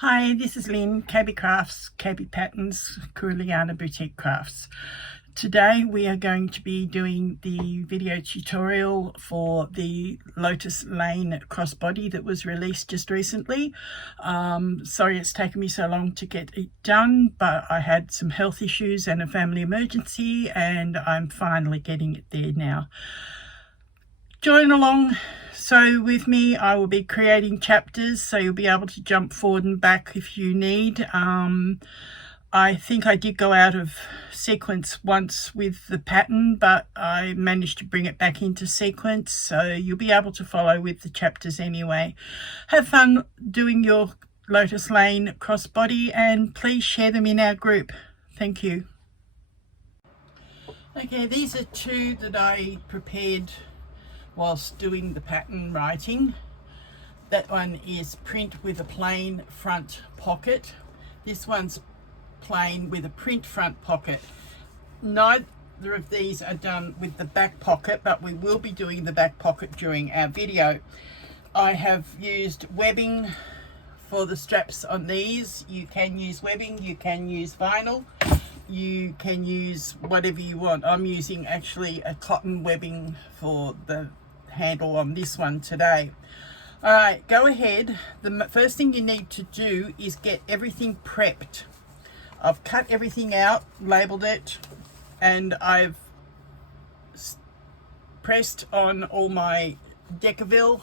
Hi, this is Lynn, KB Crafts, KB Patterns, Kuruliana Boutique Crafts. Today we are going to be doing the video tutorial for the Lotus Lane crossbody that was released just recently. Sorry it's taken me so long to get it done, but I had some health issues and a family emergency and I'm finally getting it there now. Join along. So with me, I will be creating chapters, so you'll be able to jump forward and back if you need. I think I did go out of sequence once with the pattern, but I managed to bring it back into sequence, so you'll be able to follow with the chapters anyway. Have fun doing your Lotus Lane crossbody and please share them in our group. Thank you. Okay, these are two that I prepared whilst doing the pattern writing. That one is print with a plain front pocket. This one's plain with a print front pocket. Neither of these are done with the back pocket, but we will be doing the back pocket during our video. I have used webbing for the straps on these. You can use webbing, you can use vinyl, you can use whatever you want. I'm using actually a cotton webbing for the handle on this one today. All right, go ahead. The first thing you need to do is get everything prepped. I've cut everything out, labeled it, and I've pressed on all my Decovil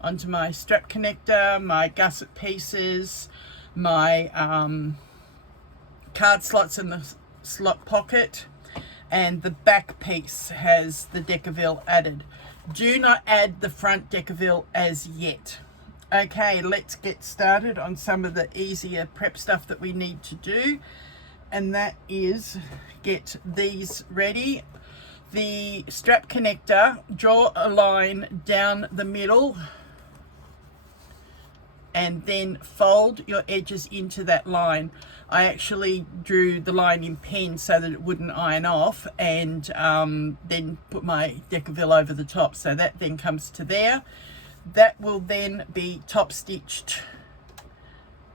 onto my strap connector, my gusset pieces, my card slots in the slot pocket, and the back piece has the Decovil added. Do not add the front Decovil as yet. Okay, let's get started on some of the easier prep stuff that we need to do, and that is get these ready. The strap connector, draw a line down the middle and then fold your edges into that line. I actually drew the line in pen so that it wouldn't iron off, and then put my Decovil over the top, so that then comes to there. That will then be top stitched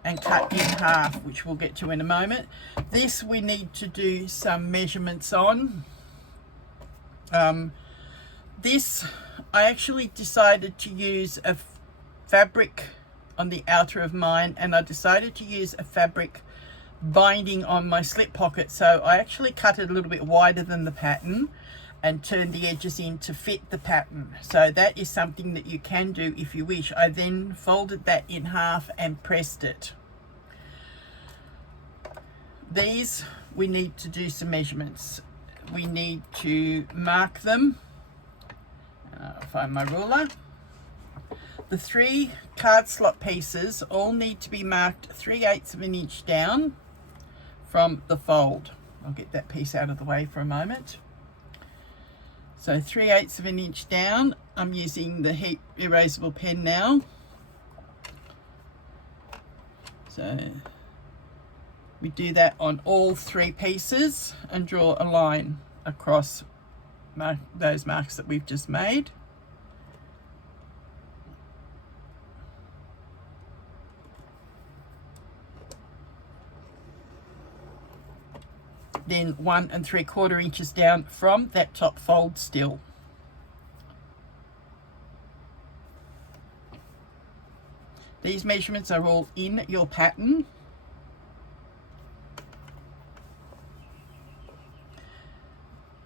and cut in half, which we'll get to in a moment. This we need to do some measurements on. This I actually decided to use a fabric on the outer of mine, and I decided to use a fabric binding on my slip pocket, so I actually cut it a little bit wider than the pattern and turned the edges in to fit the pattern. So that is something that you can do if you wish. I then folded that in half and pressed it. These we need to do some measurements. We need to mark them. I'll find my ruler. The 3 card slot pieces all need to be marked 3/8 of an inch down from the fold. I'll get that piece out of the way for a moment. So 3/8 of an inch down. I'm using the heat erasable pen now. So we do that on all 3 pieces and draw a line across those marks that we've just made. Then 1 3/4 inches down from that top fold still. These measurements are all in your pattern.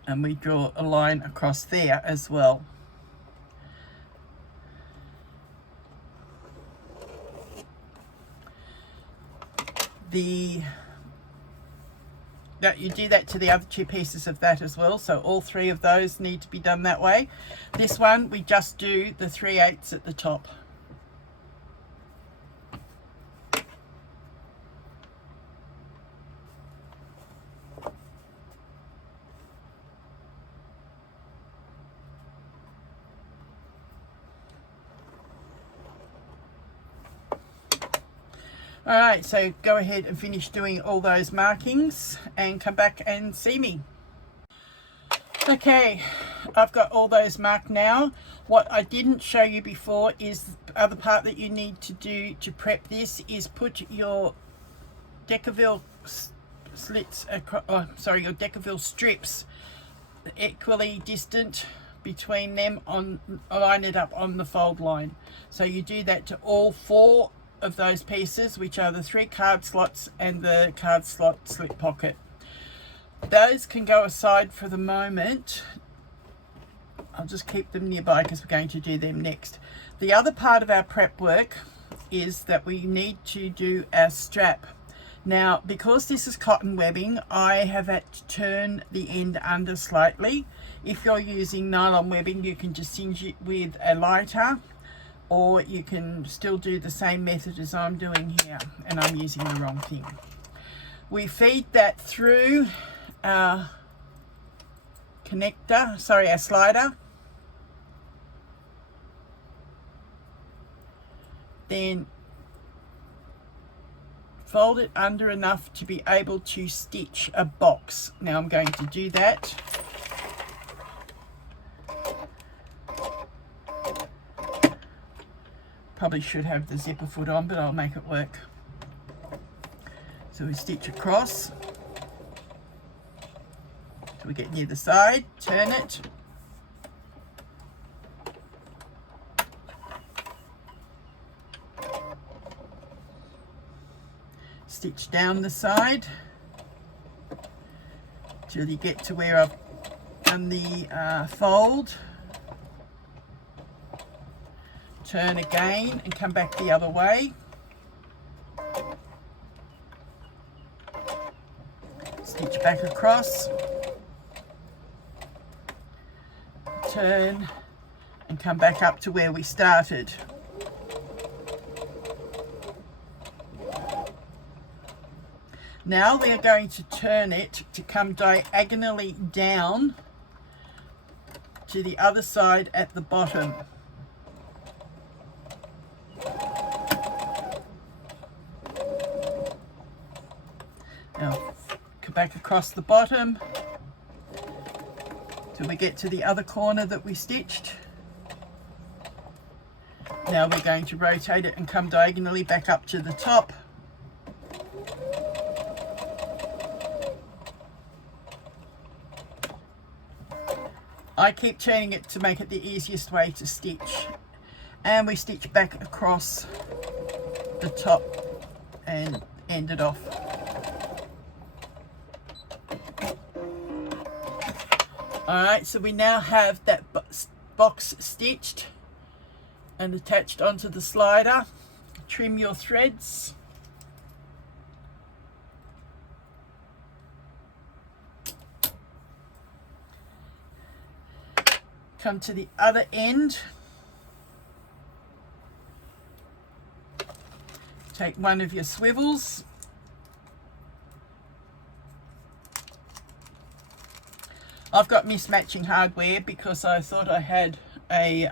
And we draw a line across there as well. You do that to the other 2 pieces of that as well, so all 3 of those need to be done that way. This one we just do the 3/8 at the top. All right, so go ahead and finish doing all those markings and come back and see me. Okay, I've got all those marked now. What I didn't show you before is the other part that you need to do to prep this is put your Decovil slits across, your Decovil strips equally distant between them, line it up on the fold line. So you do that to all 4 of those pieces, which are the 3 card slots and the card slot slip pocket. Those can go aside for the moment. I'll just keep them nearby because we're going to do them next. The other part of our prep work is that we need to do our strap. Now, because this is cotton webbing, I have had to turn the end under slightly. If you're using nylon webbing, you can just singe it with a lighter, or you can still do the same method as I'm doing here, and I'm using the wrong thing. We feed that through our connector, our slider. Then fold it under enough to be able to stitch a box. Now I'm going to do that. Probably should have the zipper foot on, but I'll make it work. So we stitch across. So we get near the side, turn it. Stitch down the side till you get to where I've done the fold. Turn again and come back the other way. Stitch back across. Turn and come back up to where we started. Now we are going to turn it to come diagonally down to the other side at the bottom. Now come back across the bottom till we get to the other corner that we stitched. Now we're going to rotate it and come diagonally back up to the top. I keep turning it to make it the easiest way to stitch, and we stitch back across the top and end it off. Alright, so we now have that box stitched and attached onto the slider. Trim your threads. Come to the other end. Take one of your swivels. I've got mismatching hardware because I thought I had a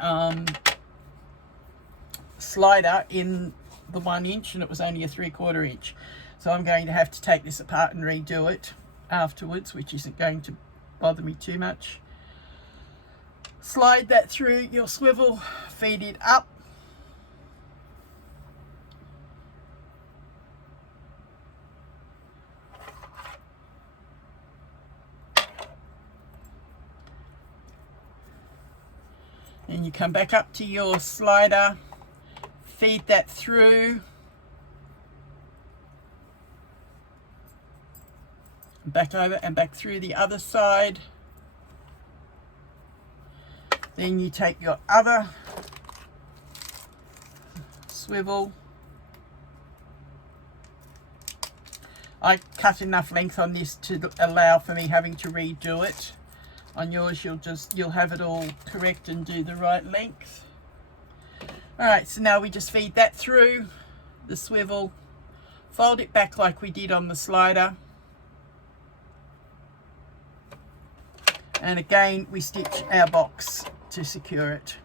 slider in the 1 inch and it was only a 3/4 inch. So I'm going to have to take this apart and redo it afterwards, which isn't going to bother me too much. Slide that through your swivel, feed it up. And you come back up to your slider, feed that through, back over and back through the other side. Then you take your other swivel. I cut enough length on this to allow for me having to redo it. On yours you'll have it all correct and do the right length. Alright, so now we just feed that through the swivel, fold it back like we did on the slider, and again we stitch our box to secure it.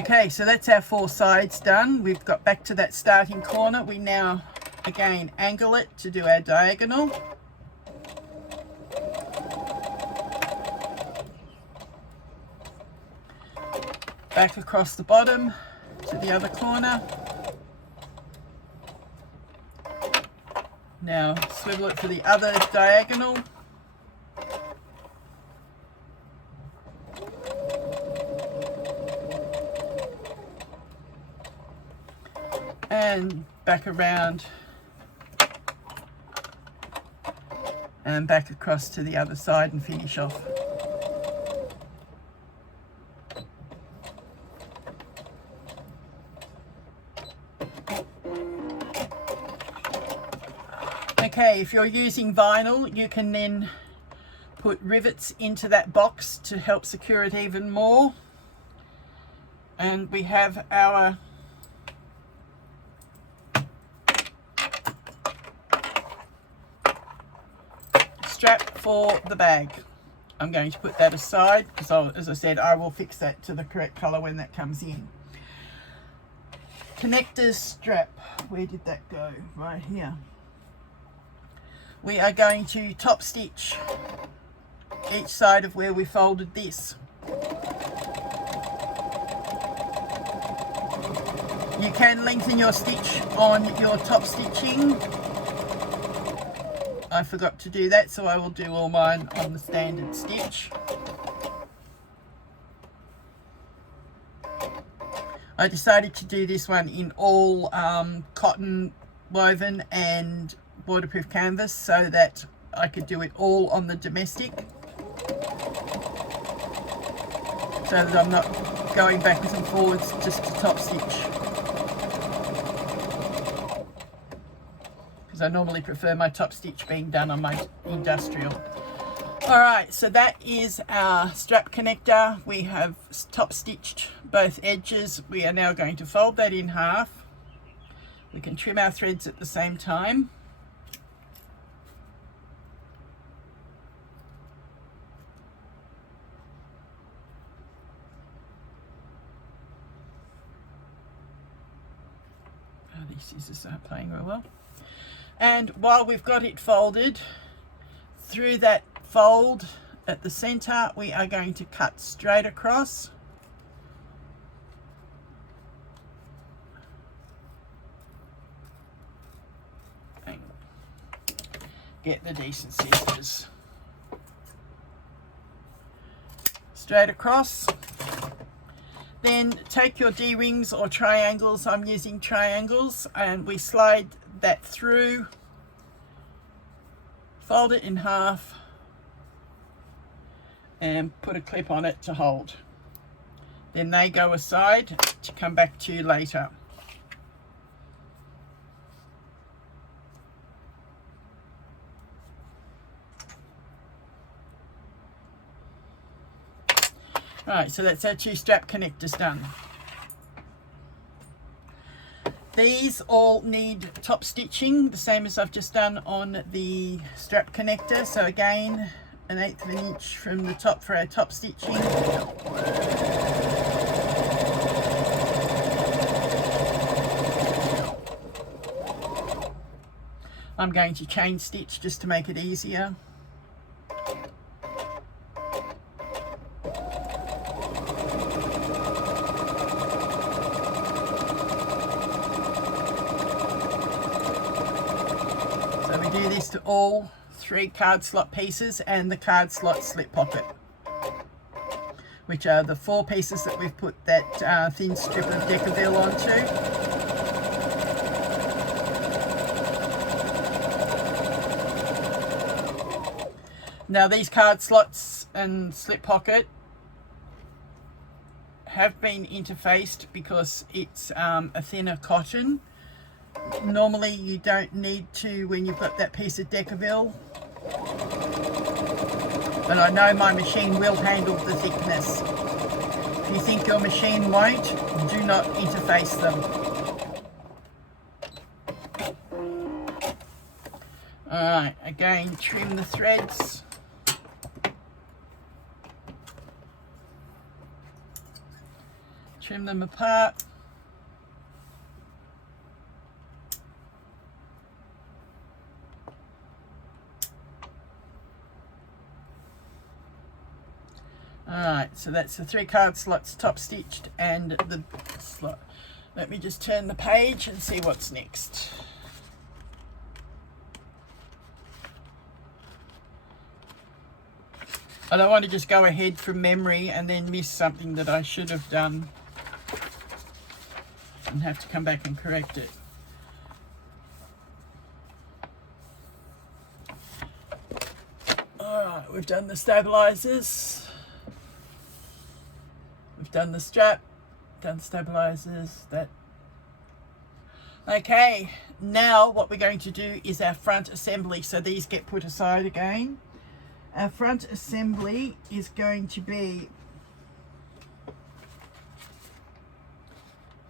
Okay, so that's our 4 sides done. We've got back to that starting corner. We now again angle it to do our diagonal. Back across the bottom to the other corner. Now swivel it for the other diagonal. And back around and back across to the other side and finish off. Okay, if you're using vinyl, you can then put rivets into that box to help secure it even more. And we have our strap for the bag. I'm going to put that aside because, as I said, I will fix that to the correct color when that comes in. Connectors strap, where did that go? Right here. We are going to top stitch each side of where we folded this. You can lengthen your stitch on your top stitching. I forgot to do that, so I will do all mine on the standard stitch. I decided to do this one in all cotton woven and waterproof canvas so that I could do it all on the domestic, so that I'm not going backwards and forwards just to top stitch, because I normally prefer my top stitch being done on my industrial. Alright, so that is our strap connector. We have top stitched both edges. We are now going to fold that in half. We can trim our threads at the same time. These scissors aren't playing real well. And while we've got it folded, through that fold at the center, we are going to cut straight across. And get the decent scissors. Straight across. Then take your D-rings or triangles, I'm using triangles, and we slide that through, fold it in half and put a clip on it to hold. Then they go aside to come back to later. Right, so that's our 2 strap connectors done. These all need top stitching, the same as I've just done on the strap connector. So again, 1/8 of an inch from the top for our top stitching. I'm going to chain stitch just to make it easier. Do this to all 3 card slot pieces and the card slot slip pocket, which are the 4 pieces that we've put that thin strip of Decovil onto. Now these card slots and slip pocket have been interfaced because it's a thinner cotton. Normally you don't need to when you've got that piece of Decovil, but I know my machine will handle the thickness. If you think your machine won't, do not interface them. Alright, again trim the threads. trim them apart. Alright, so that's the 3 card slots top stitched and the slot. Let me just turn the page and see what's next. I don't want to just go ahead from memory and then miss something that I should have done and have to come back and correct it. Alright, we've done the stabilizers. We've done the strap, done the stabilizers, that. Okay, now what we're going to do is our front assembly. So these get put aside again. Our front assembly is going to be,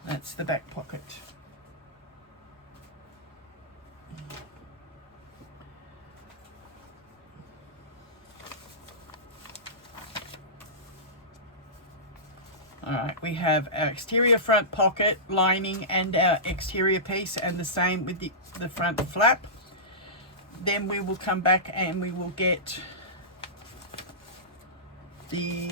that's the back pocket. Alright, we have our exterior front pocket lining and our exterior piece, and the same with the front flap. Then we will come back and we will get the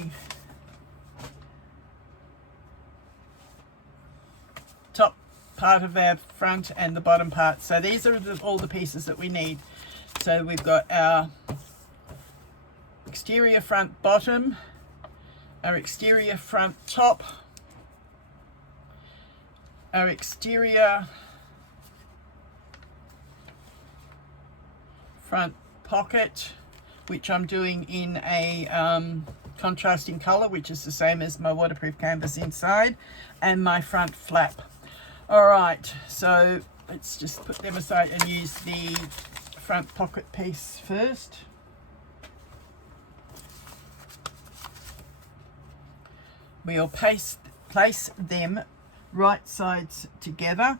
top part of our front and the bottom part. So these are all the pieces that we need. So we've got our exterior front bottom, our exterior front top, our exterior front pocket, which I'm doing in a contrasting color, which is the same as my waterproof canvas inside, and my front flap. All right, so let's just put them aside and use the front pocket piece first. We'll place them right sides together.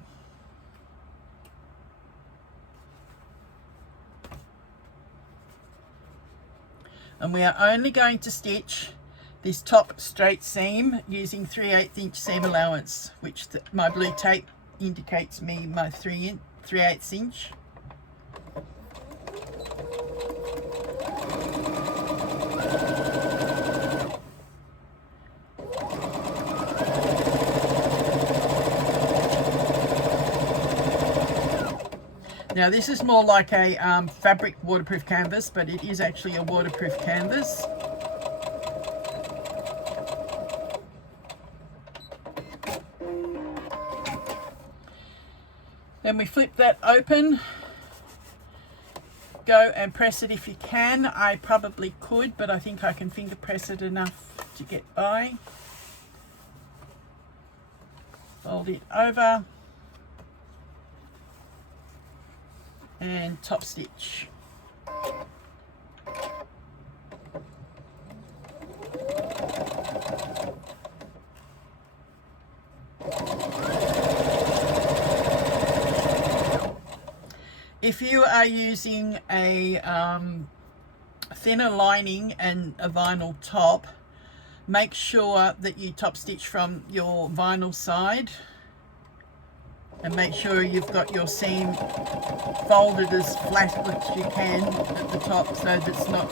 And we are only going to stitch this top straight seam using 3/8 inch seam allowance, which my blue tape indicates me my 3/8 inch. Now this is more like a fabric waterproof canvas, but it is actually a waterproof canvas. Then we flip that open. Go and press it if you can. I probably could, but I think I can finger press it enough to get by. Fold it over. And top stitch. If you are using a thinner lining and a vinyl top, make sure that you top stitch from your vinyl side. And make sure you've got your seam folded as flat as you can at the top, so that it's not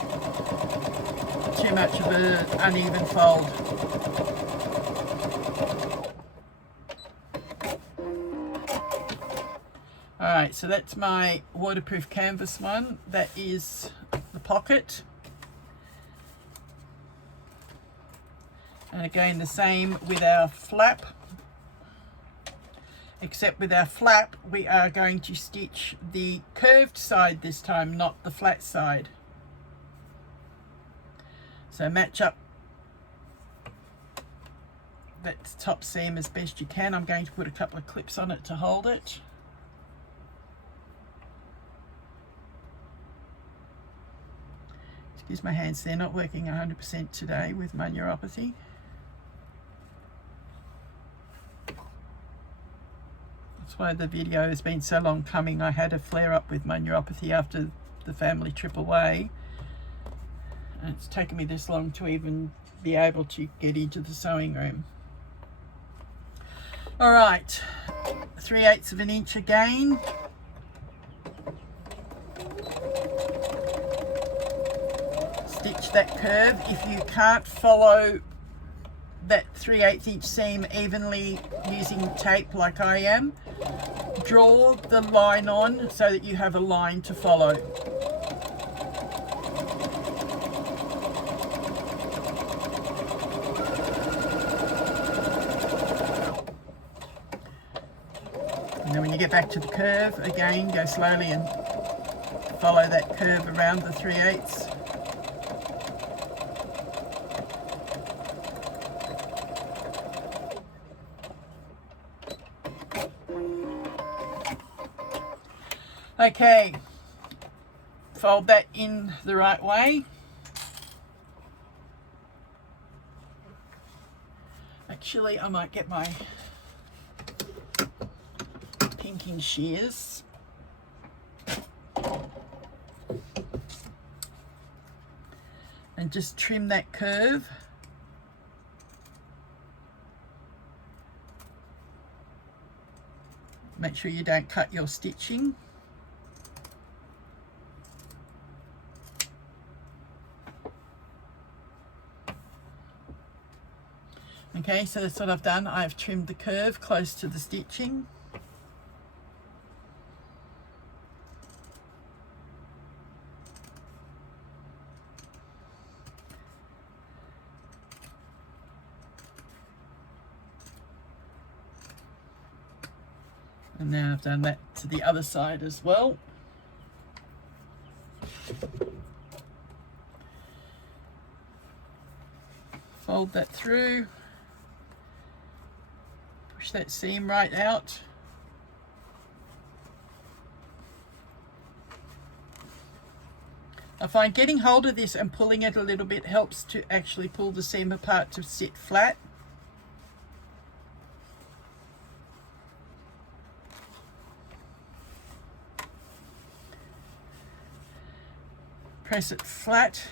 too much of an uneven fold. Alright, so that's my waterproof canvas one. That is the pocket. And again, the same with our flap. Except with our flap, we are going to stitch the curved side this time, not the flat side. So match up that top seam as best you can. I'm going to put a couple of clips on it to hold it. Excuse my hands, they're not working 100% today with my neuropathy. That's why the video has been so long coming. I had a flare up with my neuropathy after the family trip away, and it's taken me this long to even be able to get into the sewing room. All right, 3/8 of an inch again. Stitch that curve. If you can't follow that 3/8 inch seam evenly using tape like I am, draw the line on so that you have a line to follow. And then when you get back to the curve, again, go slowly and follow that curve around the 3/8. Okay, fold that in the right way. Actually, I might get my pinking shears. And just trim that curve. Make sure you don't cut your stitching. Okay, so that's what I've done. I've trimmed the curve close to the stitching. And now I've done that to the other side as well. Fold that through. Push that seam right out. I find getting hold of this and pulling it a little bit helps to actually pull the seam apart to sit flat. Press it flat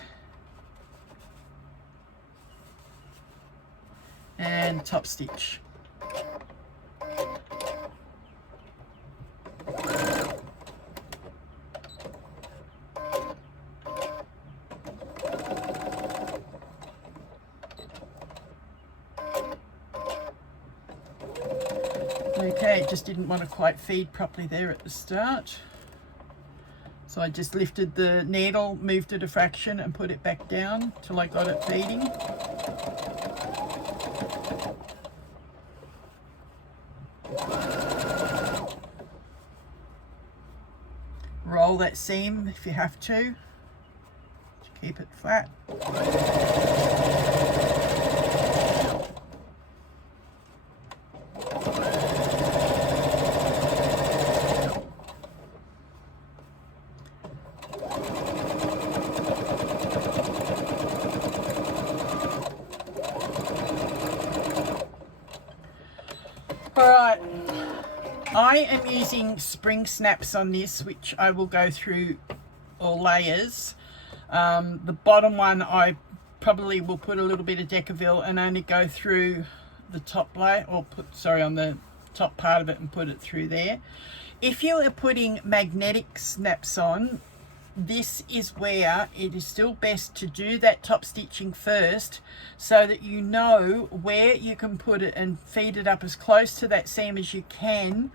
and top stitch. Okay, it just didn't want to quite feed properly there at the start. So I just lifted the needle, moved it a fraction and put it back down till I got it feeding. Roll that seam if you have to keep it flat. Alright, I am using spring snaps on this, which I will go through all layers. The bottom one I probably will put a little bit of Decovil and only go through the top layer, or on the top part of it and put it through there. If you are putting magnetic snaps on, this is where it is still best to do that top stitching first so that you know where you can put it and feed it up as close to that seam as you can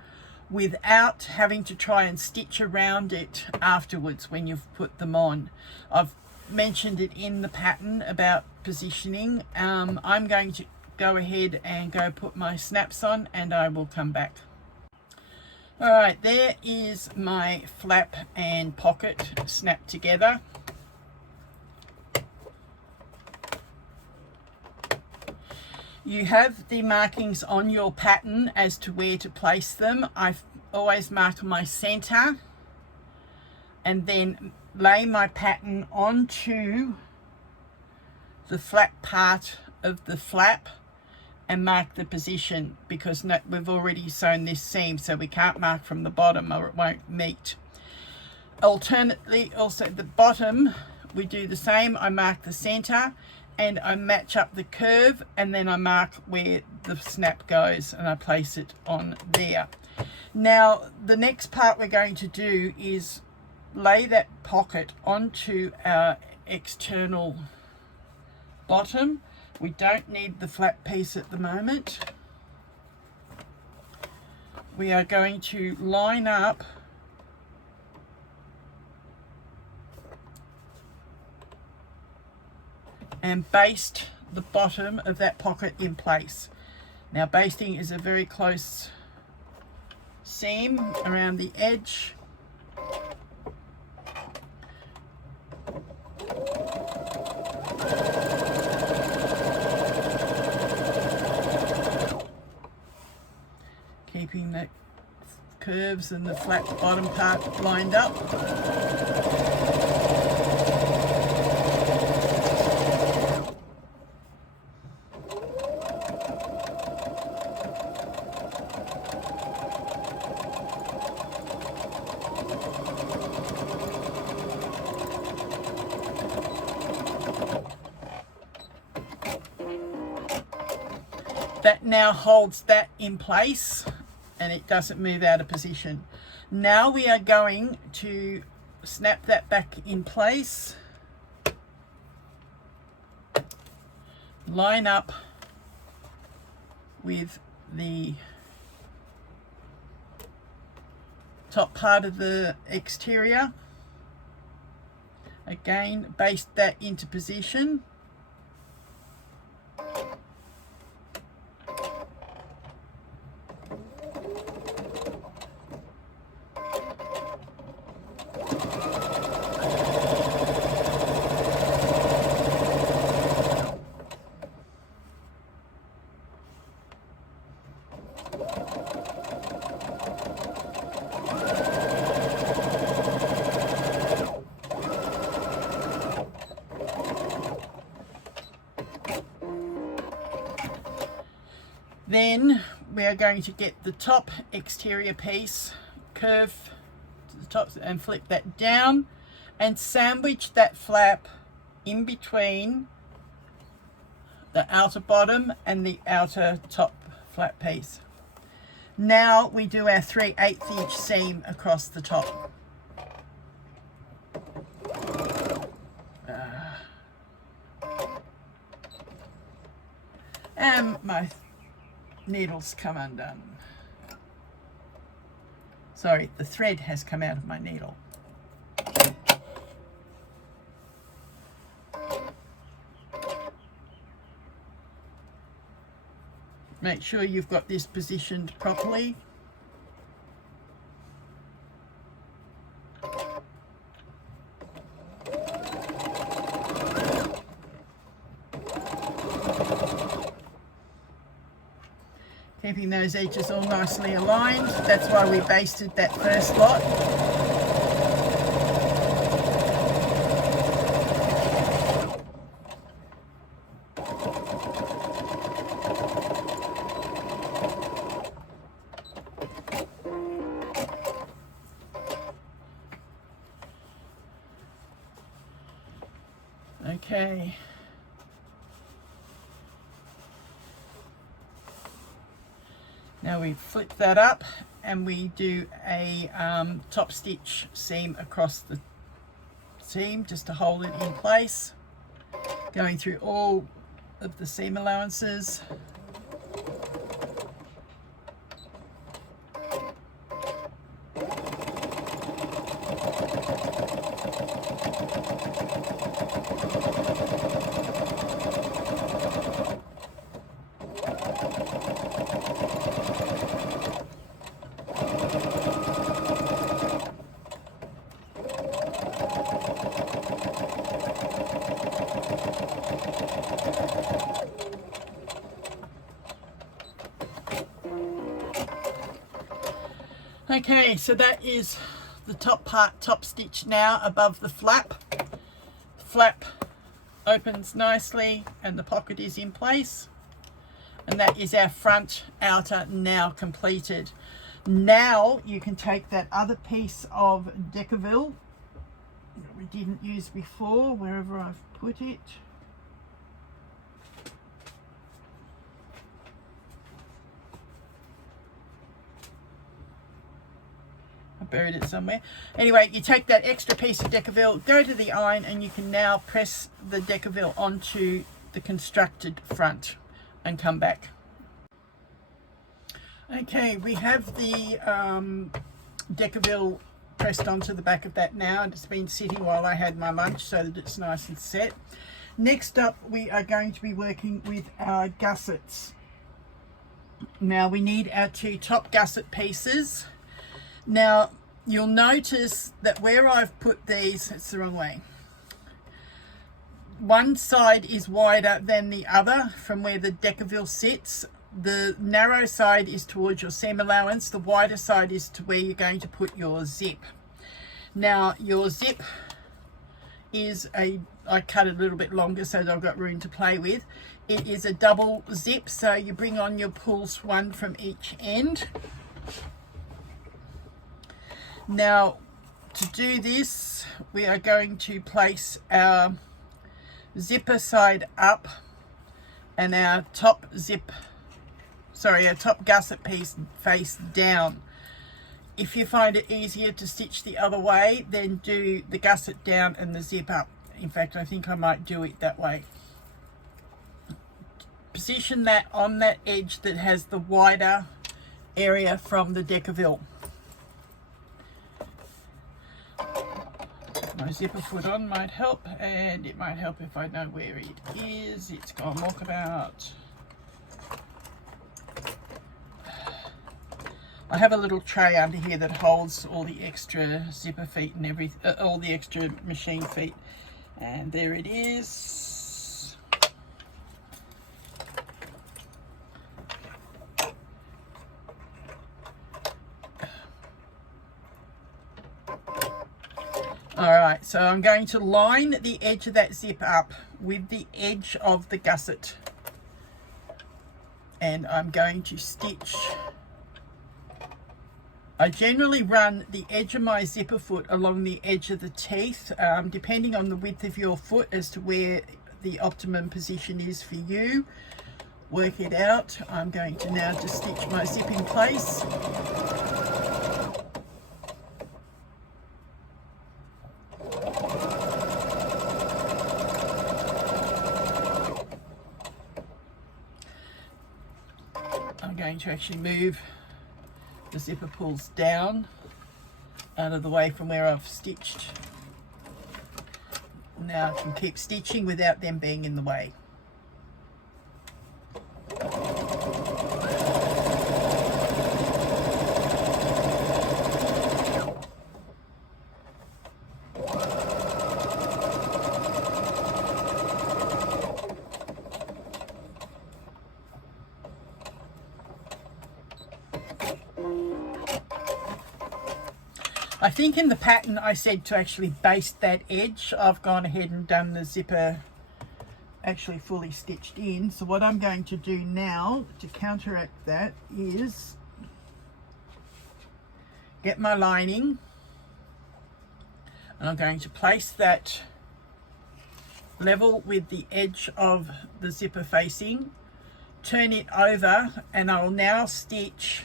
without having to try and stitch around it afterwards when you've put them on. I've mentioned it in the pattern about positioning. I'm going to go ahead and go put my snaps on and I will come back. Alright, there is my flap and pocket snapped together. You have the markings on your pattern as to where to place them. I've always marked my center and then lay my pattern onto the flat part of the flap and mark the position, because we've already sewn this seam, so we can't mark from the bottom or it won't meet. Alternately, also the bottom, we do the same. I mark the center and I match up the curve, and then I mark where the snap goes and I place it on there. Now the next part we're going to do is lay that pocket onto our external bottom. We don't need the flat piece at the moment. We are going to line up and baste the bottom of that pocket in place. Now basting is a very close seam around the edge. Keeping the curves and the flat bottom part lined up. That now holds that in place and it doesn't move out of position. Now we are going to snap that back in place, line up with the top part of the exterior, again baste that into position. Then we are going to get the top exterior piece, curve to the top and flip that down and sandwich that flap in between the outer bottom and the outer top flap piece. Now we do our 3/8 inch seam across the top. And my needles come undone. Sorry, the thread has come out of my needle. Make sure you've got this positioned properly. Keeping those edges all nicely aligned. That's why we basted that first lot. Okay. Now we flip that up and we do a top stitch seam across the seam just to hold it in place, going through all of the seam allowances. Okay, so that is the top part top stitch now above the flap. The flap opens nicely and the pocket is in place. And that is our front outer now completed. Now you can take that other piece of Decovil that we didn't use before, wherever I've put it. buried it somewhere. Anyway, you take that extra piece of Decovil, go to the iron, and you can now press the Decovil onto the constructed front and come back. Okay, we have the Decovil pressed onto the back of that now, and it's been sitting while I had my lunch so that it's nice and set. Next up, we are going to be working with our gussets. Now we need our 2 top gusset pieces. Now you'll notice that where I've put these, it's the wrong way. One side is wider than the other from where the Decovil sits. The narrow side is towards your seam allowance. The wider side is to where you're going to put your zip. Now your zip is I cut it a little bit longer so that I've got room to play with. It is a double zip, so you bring on your pulls, one from each end. Now to do this, we are going to place our zipper side up and our top gusset piece face down. If you find it easier to stitch the other way, then do the gusset down and the zip up. In fact, I think I might do it that way. Position that on that edge that has the wider area from the Decovil. My zipper foot on might help, and it might help if I know where it is. It's gone walkabout. I have a little tray under here that holds all the extra zipper feet and everything, all the extra machine feet, and there it is. Alright, so I'm going to line the edge of that zip up with the edge of the gusset, and I'm going to stitch. I generally run the edge of my zipper foot along the edge of the teeth, depending on the width of your foot as to where the optimum position is for you. Work it out. I'm going to now just stitch my zip in place. I'm going to actually move the zipper pulls down out of the way from where I've stitched. Now I can keep stitching without them being in the way. I think in the pattern I said to actually baste that edge. I've gone ahead and done the zipper actually fully stitched in. So what I'm going to do now to counteract that is get my lining, and I'm going to place that level with the edge of the zipper facing, turn it over, and I'll now stitch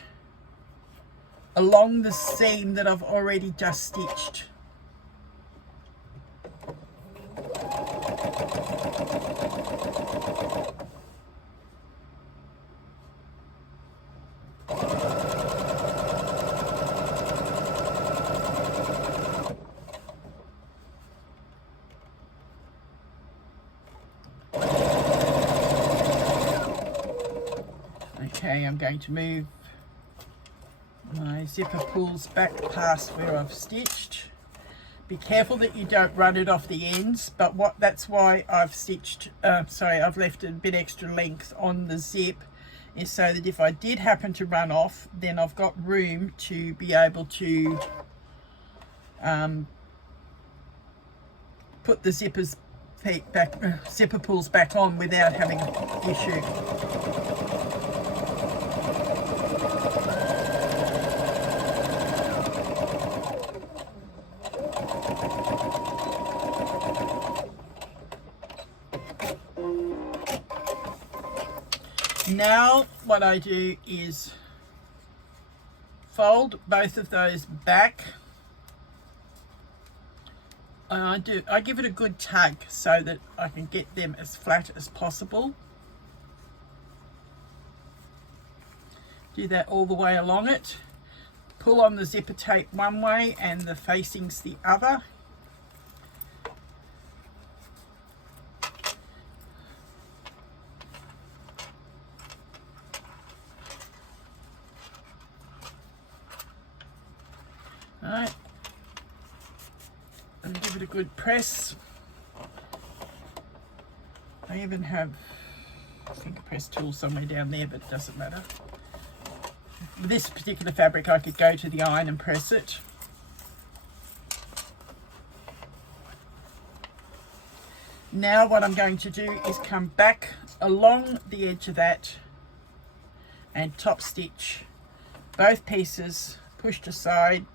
along the seam that I've already just stitched. Okay, I'm going to move my zipper pulls back past where I've stitched. Be careful that you don't run it off the ends, but that's why I've stitched, I've left a bit extra length on the zip, is so that if I did happen to run off, then I've got room to be able to put the zipper pulls back on without having an issue. Now what I do is fold both of those back And I give it a good tug so that I can get them as flat as possible. Do that all the way along it. Pull on the zipper tape one way and the facings the other. Alright, and give it a good press. I even have a finger press tool somewhere down there, but it doesn't matter. With this particular fabric, I could go to the iron and press it. Now what I'm going to do is come back along the edge of that and top stitch both pieces pushed aside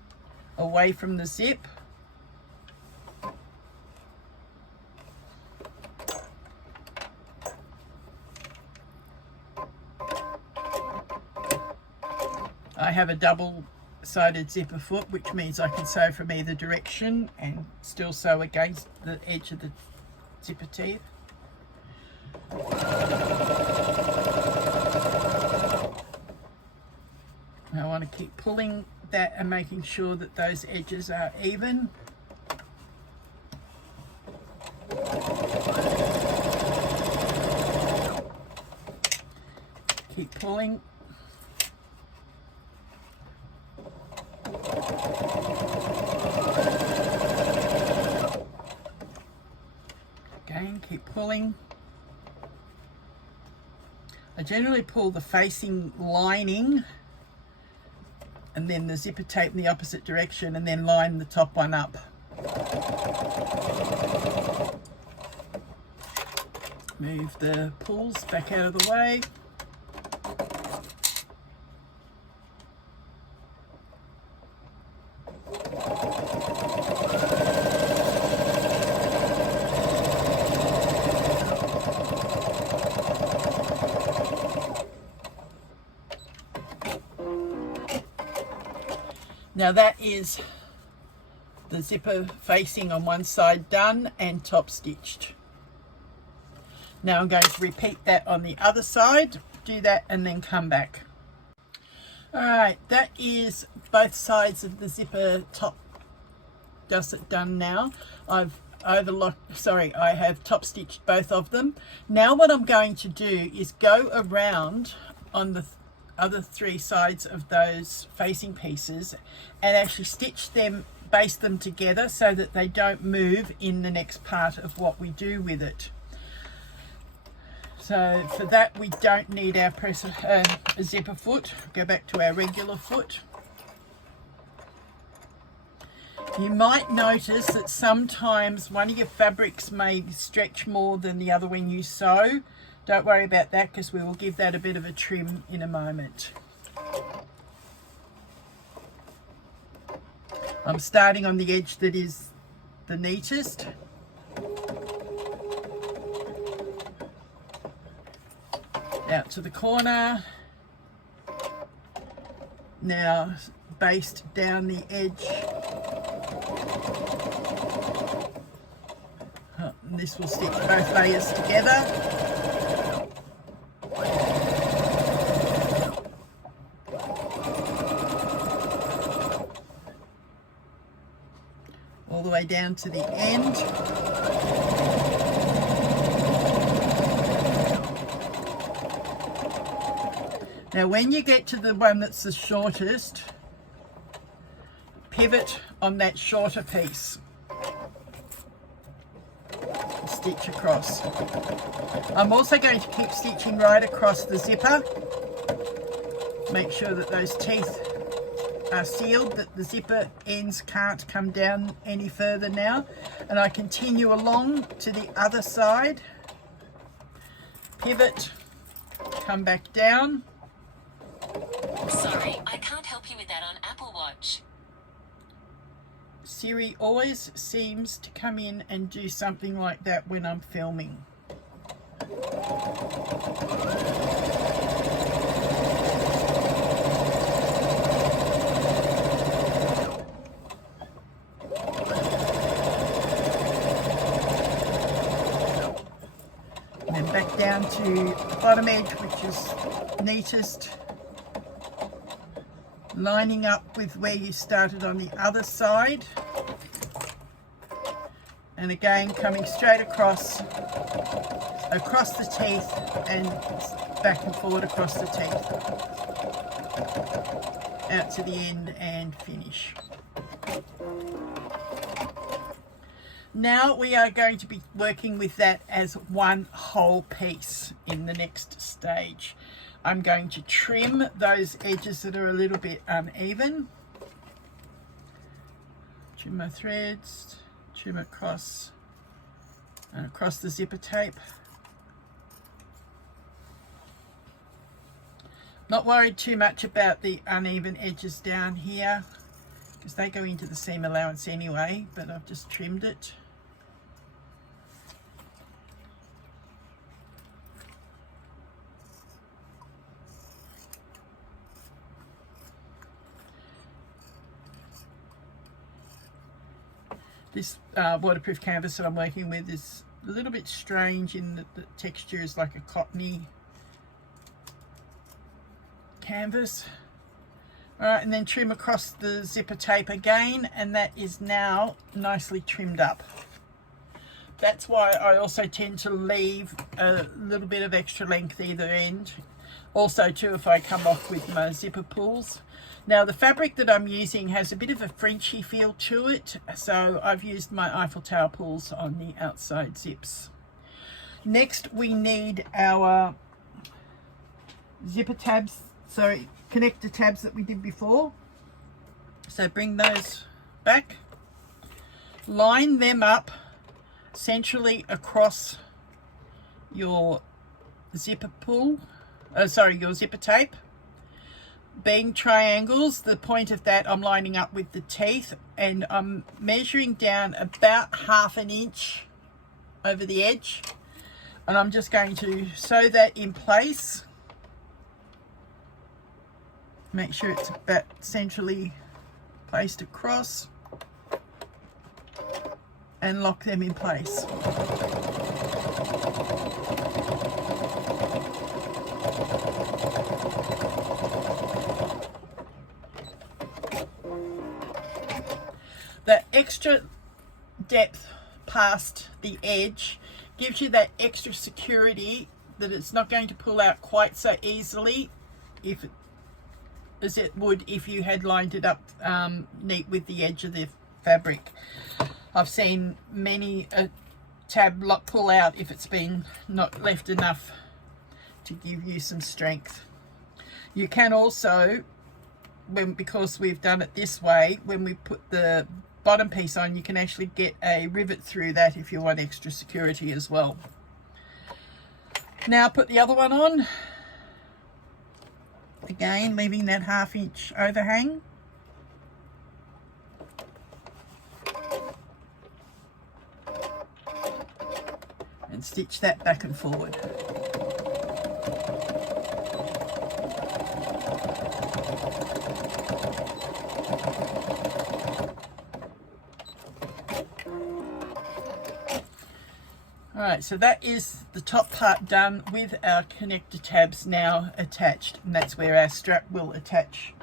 away from the zip. I have a double-sided zipper foot, which means I can sew from either direction and still sew against the edge of the zipper teeth. I want to keep pulling that and making sure that those edges are even. Keep pulling. Again, keep pulling. I generally pull the facing lining and then the zipper tape in the opposite direction and then line the top one up. Move the pulls back out of the way. Now that is the zipper facing on one side done and top stitched. Now I'm going to repeat that on the other side, do that and then come back. Alright, that is both sides of the zipper top gusset done now. I have top stitched both of them. Now what I'm going to do is go around on the other three sides of those facing pieces and actually stitch them, baste them together so that they don't move in the next part of what we do with it. So for that we don't need our zipper foot. Go back to our regular foot. You might notice that sometimes one of your fabrics may stretch more than the other when you sew. Don't worry about that because we will give that a bit of a trim in a moment. I'm starting on the edge that is the neatest. Out to the corner. Now baste down the edge. And this will stitch both layers together. All the way down to the end. Now when you get to the one that's the shortest, pivot on that shorter piece. Stitch across. I'm also going to keep stitching right across the zipper. Make sure that those teeth are sealed, that the zipper ends can't come down any further now. And I continue along to the other side. Pivot, come back down. Sorry, I can't help you with that on Apple Watch. Siri always seems to come in and do something like that when I'm filming. down to the bottom edge, which is neatest, lining up with where you started on the other side, and again coming straight across the teeth and back and forward across the teeth out to the end and finish. Now we are going to be working with that as one whole piece in the next stage. I'm going to trim those edges that are a little bit uneven. Trim my threads, trim across and across the zipper tape. Not worried too much about the uneven edges down here because they go into the seam allowance anyway, but I've just trimmed it. This waterproof canvas that I'm working with is a little bit strange in that the texture is like a cottony canvas. Alright, and then trim across the zipper tape again, and that is now nicely trimmed up. That's why I also tend to leave a little bit of extra length either end. Also too, if I come off with my zipper pulls. Now the fabric that I'm using has a bit of a Frenchy feel to it, so I've used my Eiffel Tower pulls on the outside zips. Next we need our zipper tabs, sorry, connector tabs that we did before. So bring those back, line them up centrally across your zipper pull, your zipper tape. Being triangles, the point of that I'm lining up with the teeth, and I'm measuring down about 1/2 inch over the edge, and I'm just going to sew that in place. Make sure it's about centrally placed across and lock them in place. The extra depth past the edge gives you that extra security that it's not going to pull out quite so easily as it would if you had lined it up neat with the edge of the fabric. I've seen many a tab pull out if it's been not left enough to give you some strength. You can also, because we've done it this way, when we put the bottom piece on, you can actually get a rivet through that if you want extra security as well. Now put the other one on. Again, leaving that 1/2 inch overhang. And stitch that back and forward. Alright, so that is the top part done with our connector tabs now attached, and that's where our strap will attach.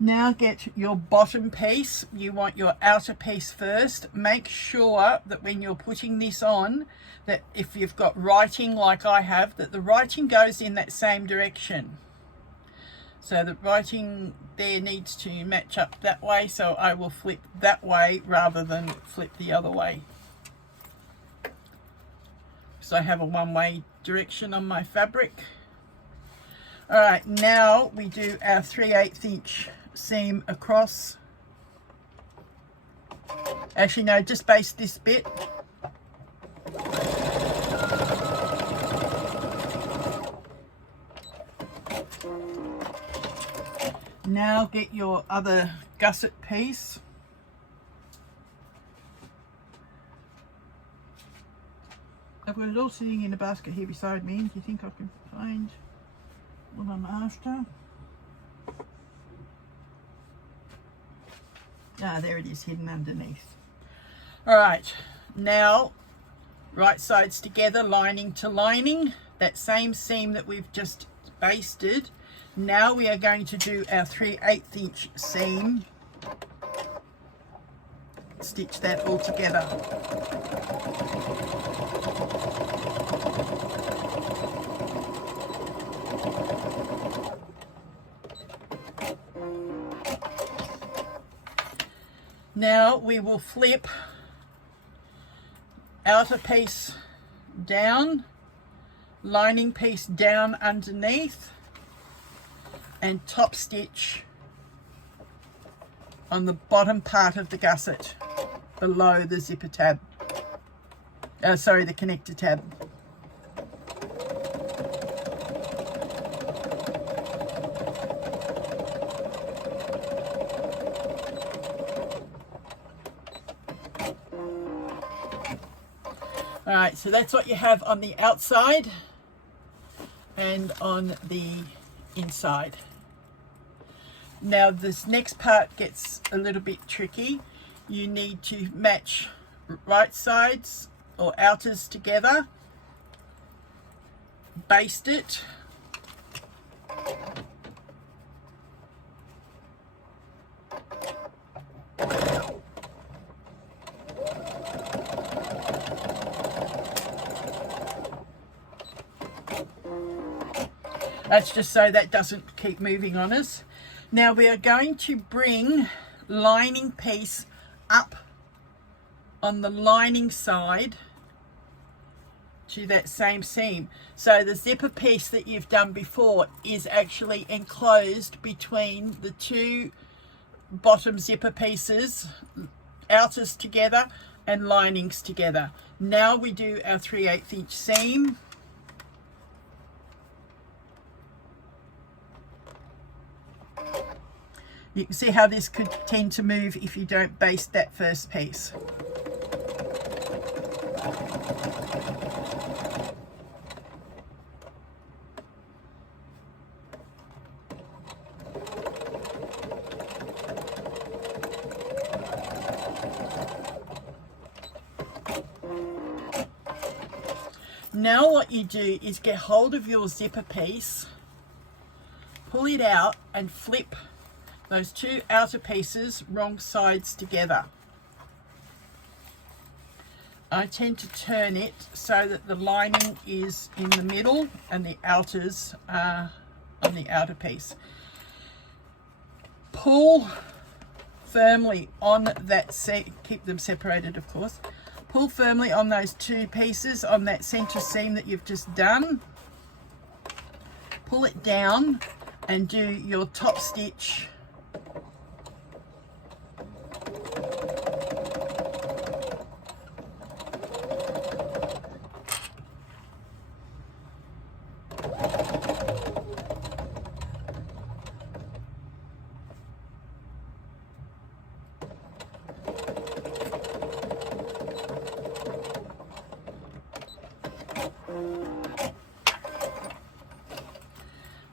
Now get your bottom piece. You want your outer piece first. Make sure that when you're putting this on, that if you've got writing like I have, that the writing goes in that same direction. So the writing there needs to match up that way, so I will flip that way rather than flip the other way. So I have a one-way direction on my fabric. All right, now we do our 3/8 inch seam across. Actually, no, just baste this bit. Now get your other gusset piece. I've got it all sitting in a basket here beside me. Do you think I can find what I'm after? Ah, there it is, hidden underneath. All right, now right sides together, lining to lining. that same seam that we've just basted. Now we are going to do our 3/8 inch seam. Stitch that all together. Now we will flip outer piece down, lining piece down underneath, and top stitch on the bottom part of the gusset below the zipper tab. Sorry, the connector tab. Alright, so that's what you have on the outside and on the inside. Now this next part gets a little bit tricky. You need to match right sides or outers together, baste it, that's just so that doesn't keep moving on us. Now we are going to bring lining piece up on the lining side to that same seam. So the zipper piece that you've done before is actually enclosed between the two bottom zipper pieces, outers together and linings together. Now we do our 3/8 inch seam. You can see how this could tend to move if you don't baste that first piece. Now what you do is get hold of your zipper piece, pull it out and flip those two outer pieces wrong sides together. I tend to turn it so that the lining is in the middle and the outers are on the outer piece. Pull firmly on that seam, keep them separated of course. Pull firmly on those two pieces on that center seam that you've just done. Pull it down and do your top stitch .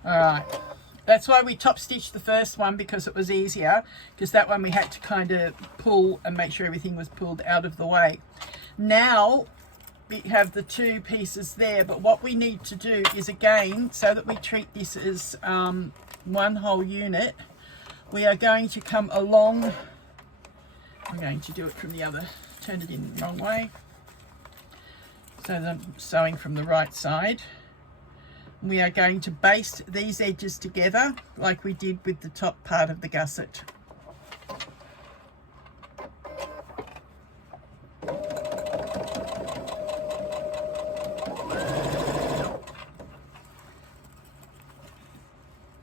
Alright, that's why we top stitched the first one, because it was easier, because that one we had to kind of pull and make sure everything was pulled out of the way. Now we have the two pieces there, but what we need to do is, again, so that we treat this as one whole unit, we are going to come along. I'm going to do it from the other, turn it in the wrong way, so that I'm sewing from the right side. We are going to baste these edges together like we did with the top part of the gusset.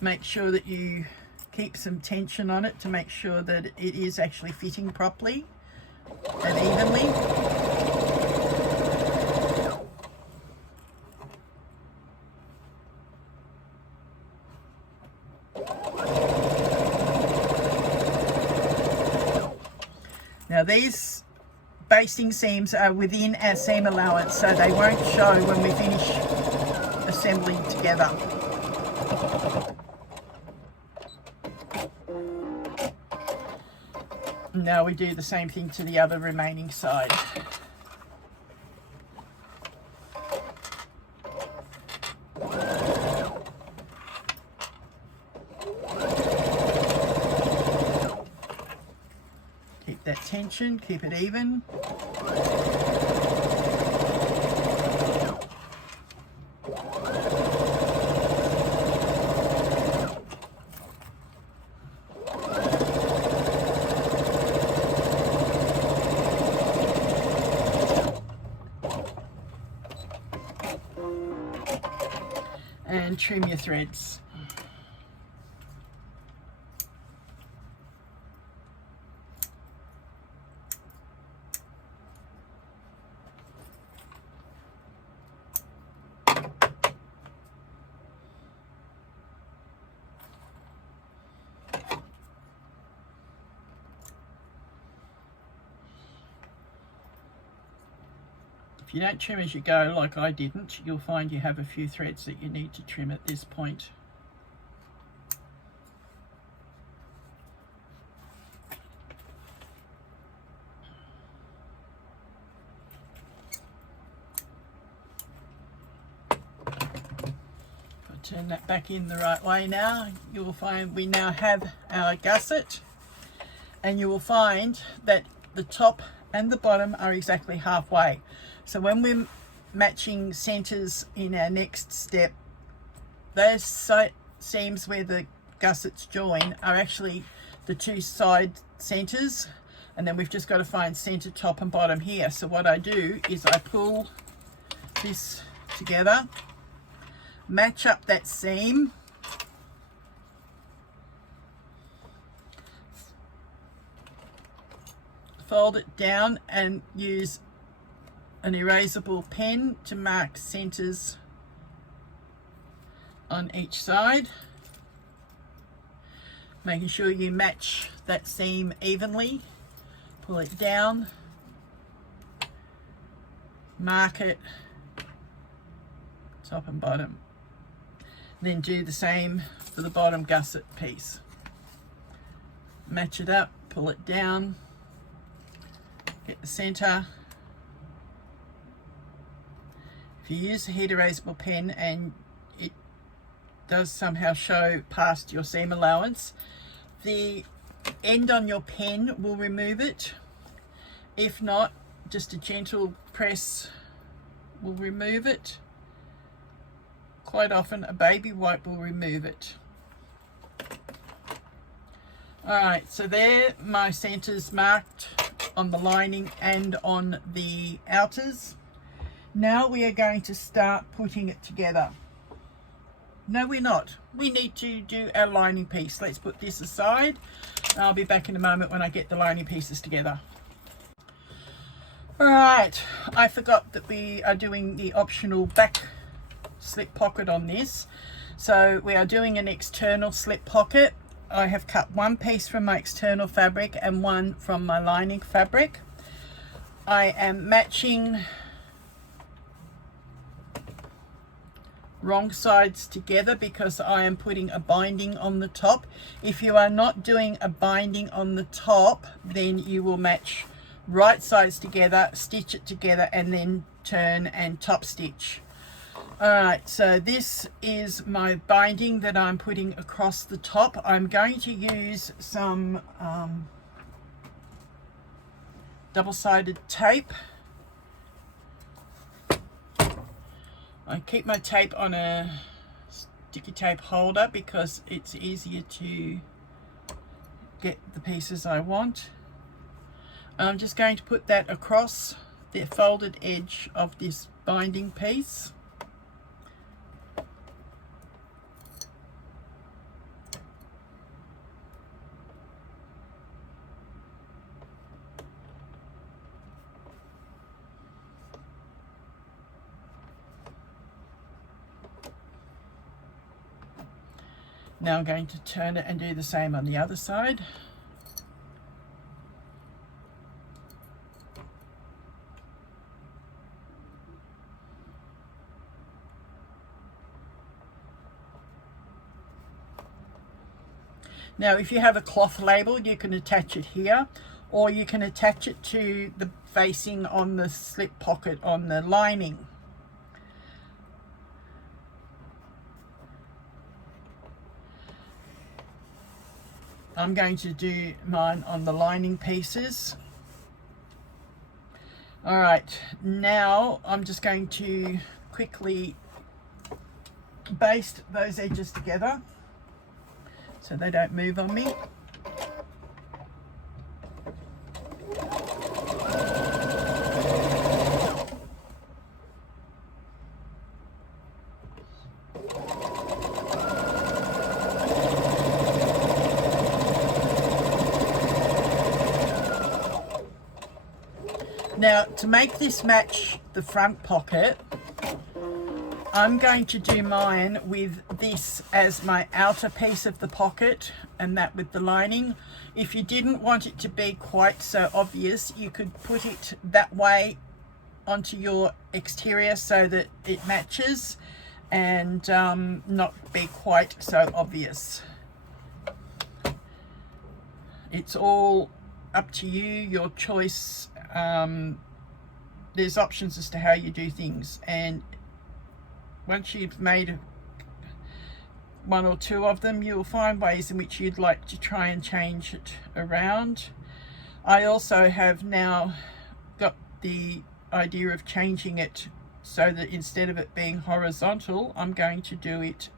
Make sure that you keep some tension on it to make sure that it is actually fitting properly and evenly. Now these basting seams are within our seam allowance, so they won't show when we finish assembling together. Now we do the same thing to the other remaining side. tension, keep it even. And trim your threads. If you don't trim as you go, like I didn't, you'll find you have a few threads that you need to trim at this point. I'll turn that back in the right way now. You will find we now have our gusset, and you will find that the top and the bottom are exactly halfway. So when we're matching centers in our next step, those seams where the gussets join are actually the two side centers, and then we've just got to find center, top and bottom here. So what I do is I pull this together, match up that seam, fold it down and use an erasable pen to mark centers on each side, making sure you match that seam evenly. Pull it down, mark it top and bottom, then do the same for the bottom gusset piece. Match it up, pull it down, get the center. If you use a heat erasable pen and it does somehow show past your seam allowance, the end on your pen will remove it. If not, just a gentle press will remove it. Quite often a baby wipe will remove it. Alright, so there my centers marked on the lining and on the outers. Now we are going to start putting it together. No, we're not. We need to do our lining piece. Let's put this aside. I'll be back in a moment when I get the lining pieces together. Alright, I forgot that we are doing the optional back slip pocket on this. So we are doing an external slip pocket. I have cut one piece from my external fabric and one from my lining fabric. I am matching wrong sides together because I am putting a binding on the top. If you are not doing a binding on the top, then you will match right sides together, stitch it together, and then turn and top stitch. Alright, so this is my binding that I'm putting across the top. I'm going to use some double-sided tape. I keep my tape on a sticky tape holder because it's easier to get the pieces I want. I'm just going to put that across the folded edge of this binding piece. Now I'm going to turn it and do the same on the other side. Now if you have a cloth label, you can attach it here, or you can attach it to the facing on the slip pocket on the lining. I'm going to do mine on the lining pieces. All right, now I'm just going to quickly baste those edges together so they don't move on me. Now, to make this match the front pocket, I'm going to do mine with this as my outer piece of the pocket and that with the lining. If you didn't want it to be quite so obvious, you could put it that way onto your exterior so that it matches and not be quite so obvious. It's all up to you, your choice. There's options as to how you do things, and once you've made one or two of them, you'll find ways in which you'd like to try and change it around. I also have now got the idea of changing it so that instead of it being horizontal, I'm going to do it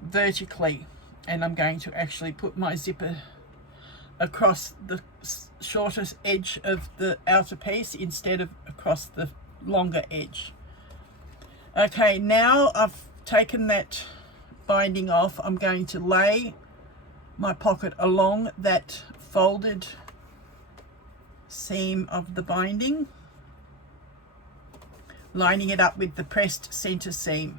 vertically, and I'm going to actually put my zipper across the shortest edge of the outer piece instead of across the longer edge. Okay, now I've taken that binding off, I'm going to lay my pocket along that folded seam of the binding, lining it up with the pressed center seam.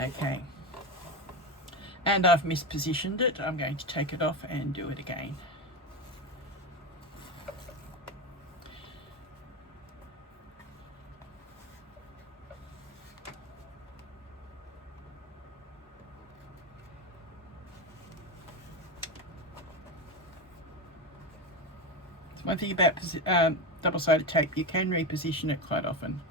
Okay, and I've mispositioned it. I'm going to take it off and do it again. So one thing about double-sided tape, you can reposition it quite often.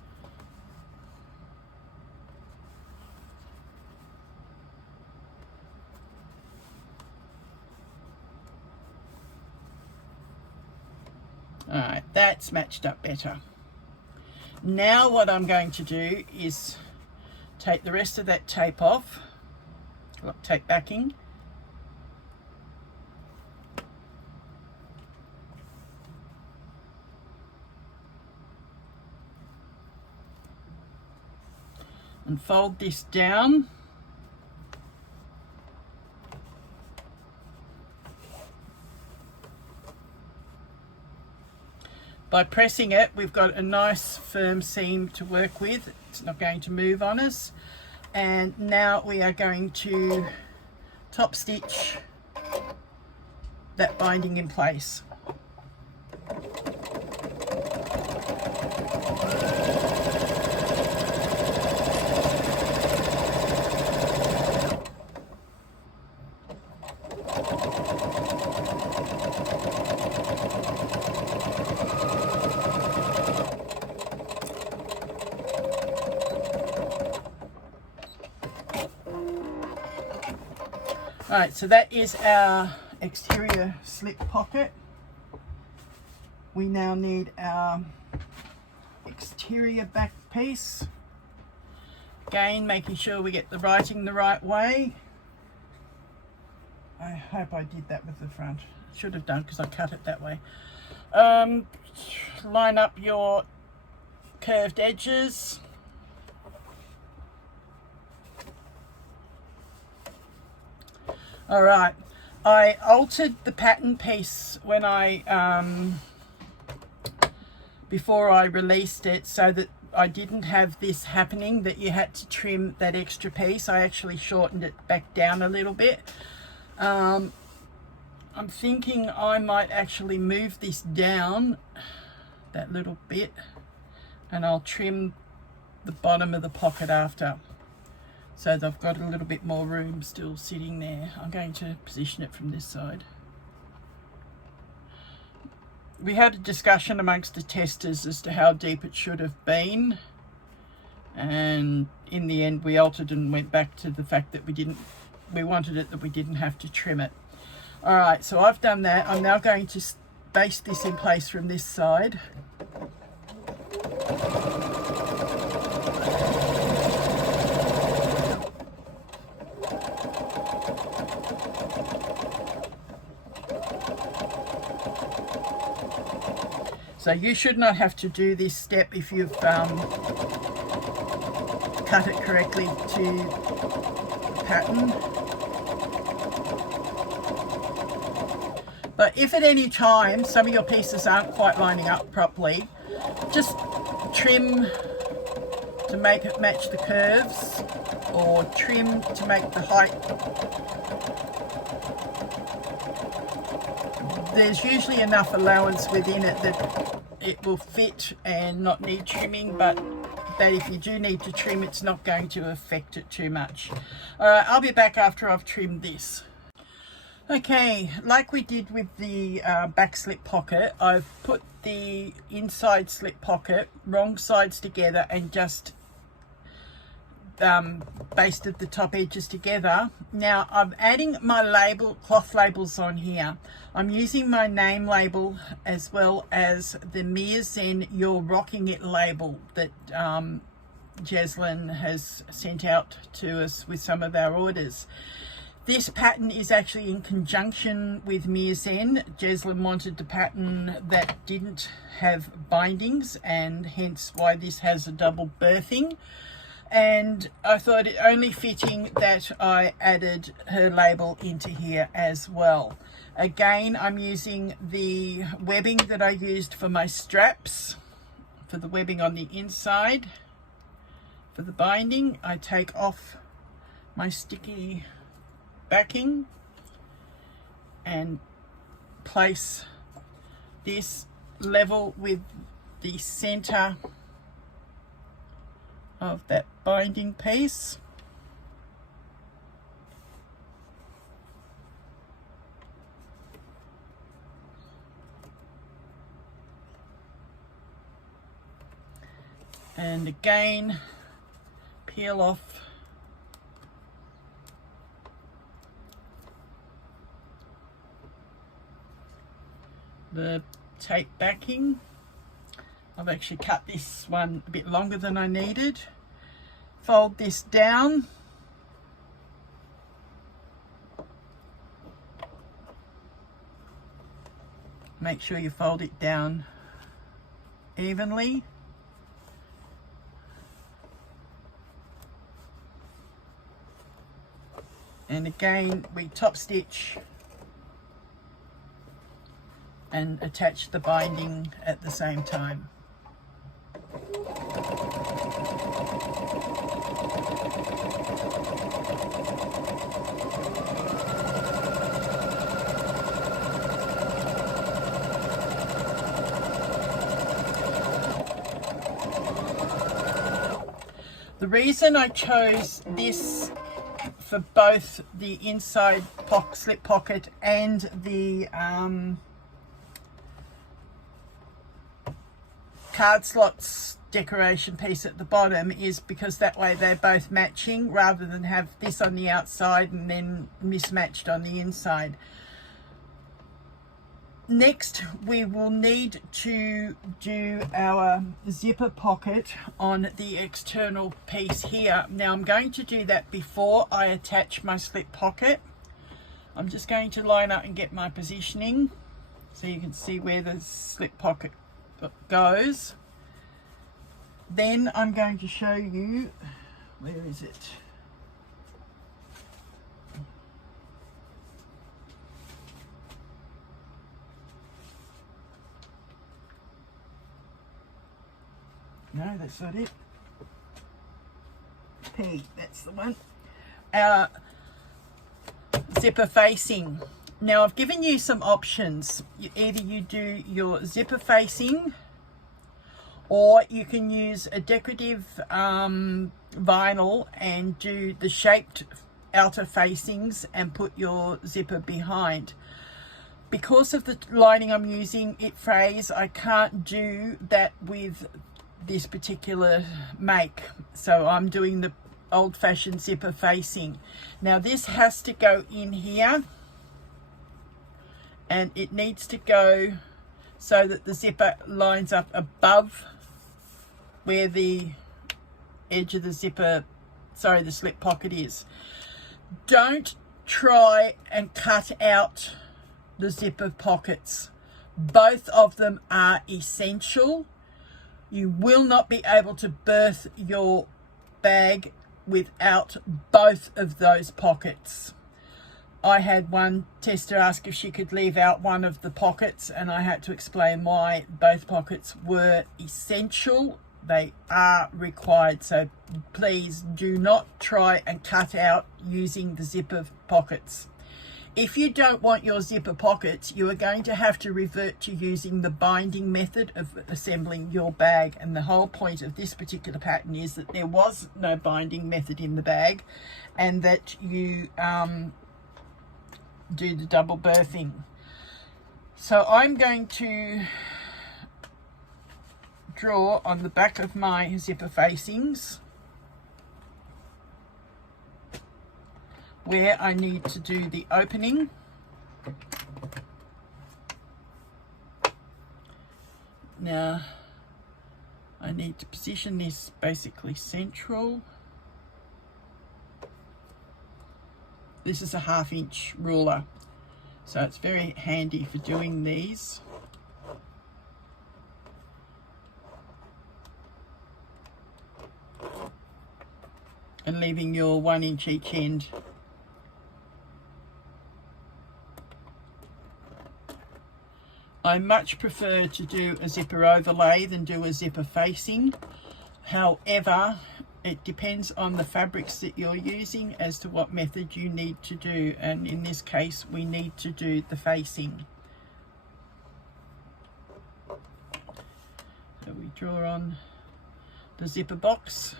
Alright, that's matched up better. Now what I'm going to do is take the rest of that tape off, tape backing, and fold this down. By pressing it, we've got a nice firm seam to work with. It's not going to move on us. And now we are going to top stitch that binding in place. Alright, so that is our exterior slip pocket. We now need our exterior back piece. Again, making sure we get the writing the right way. I hope I did that with the front. Should have done because I cut it that way. Line up your curved edges. All right, I altered the pattern piece when before I released it so that I didn't have this happening, that you had to trim that extra piece. I actually shortened it back down a little bit. I'm thinking I might actually move this down that little bit, and I'll trim the bottom of the pocket after. So they've got a little bit more room still sitting there. I'm going to position it from this side. We had a discussion amongst the testers as to how deep it should have been. and in the end we altered and went back to the fact that we wanted it that we didn't have to trim it. All right, so I've done that. I'm now going to baste this in place from this side. So you should not have to do this step if you've cut it correctly to the pattern. But if at any time some of your pieces aren't quite lining up properly, just trim to make it match the curves, or trim to make the height. There's usually enough allowance within it that it will fit and not need trimming, but that if you do need to trim, it's not going to affect it too much. All right, I'll be back after I've trimmed this. Okay, like we did with the back slip pocket, I've put the inside slip pocket wrong sides together and just basted the top edges together. Now I'm adding my cloth labels on here. I'm using my name label as well as the Mia Zen You're Rocking It label that Jeslyn has sent out to us with some of our orders. This pattern is actually in conjunction with Mia Zen. Jeslyn wanted the pattern that didn't have bindings, and hence why this has a double birthing. And I thought it only fitting that I added her label into here as well. Again, I'm using the webbing that I used for my straps, for the webbing on the inside. For the binding, I take off my sticky backing and place this level with the center of that binding piece. And again, peel off the tape backing. I've actually cut this one a bit longer than I needed. Fold this down. Make sure you fold it down evenly. And again, we top stitch and attach the binding at the same time. The reason I chose this for both the inside slip pocket and the card slots decoration piece at the bottom is because that way they're both matching, rather than have this on the outside and then mismatched on the inside. Next, we will need to do our zipper pocket on the external piece here. Now I'm going to do that before I attach my slip pocket. I'm just going to line up and get my positioning so you can see where the slip pocket goes. Then I'm going to show you, where is it? No, that's not it. P, that's the one. Our zipper facing. Now I've given you some options. Either you do your zipper facing, or you can use a decorative vinyl and do the shaped outer facings and put your zipper behind. Because of the lining I'm using, it frays. I can't do that with this particular make, so I'm doing the old-fashioned zipper facing. Now this has to go in here, and it needs to go so that the zipper lines up above where the edge of the zipper, sorry, the slip pocket is. Don't try and cut out the zipper pockets. Both of them are essential. You will not be able to berth your bag without both of those pockets. I had one tester ask if she could leave out one of the pockets, and I had to explain why both pockets were essential. They are required, so please do not try and cut out using the zipper pockets. If you don't want your zipper pockets, you are going to have to revert to using the binding method of assembling your bag. And the whole point of this particular pattern is that there was no binding method in the bag, and that you do the double berthing. So I'm going to draw on the back of my zipper facings where I need to do the opening. Now I need to position this basically central. This is a 1/2 inch ruler, so it's very handy for doing these. And leaving your 1 inch each end. I much prefer to do a zipper overlay than do a zipper facing. However, it depends on the fabrics that you're using as to what method you need to do, and in this case we need to do the facing. So we draw on the zipper box.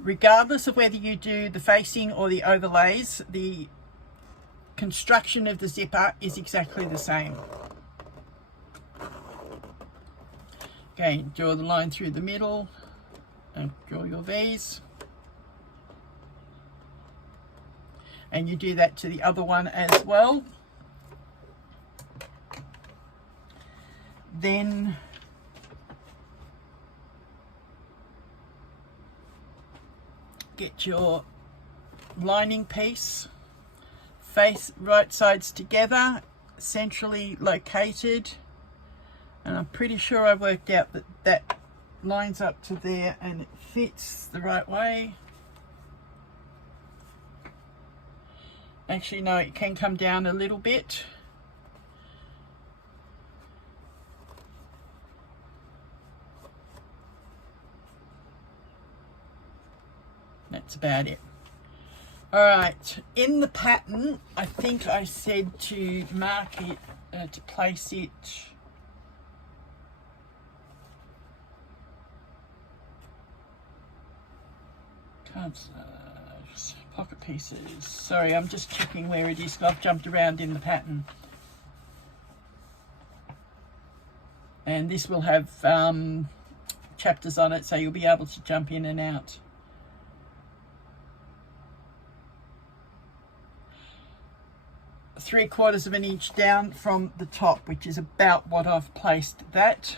Regardless of whether you do the facing or the overlays, the construction of the zipper is exactly the same. Again, draw the line through the middle and draw your V's. And you do that to the other one as well. Then get your lining piece, face right sides together, centrally located, and I'm pretty sure I worked out that that lines up to there and it fits the right way. Actually no, it can come down a little bit. That's about it. Alright, in the pattern, I think I said to mark it, to place it pocket pieces. Sorry, I'm just checking where it is. I've jumped around in the pattern. And this will have chapters on it, so you'll be able to jump in and out. Three-quarters of an inch down from the top, which is about what I've placed that.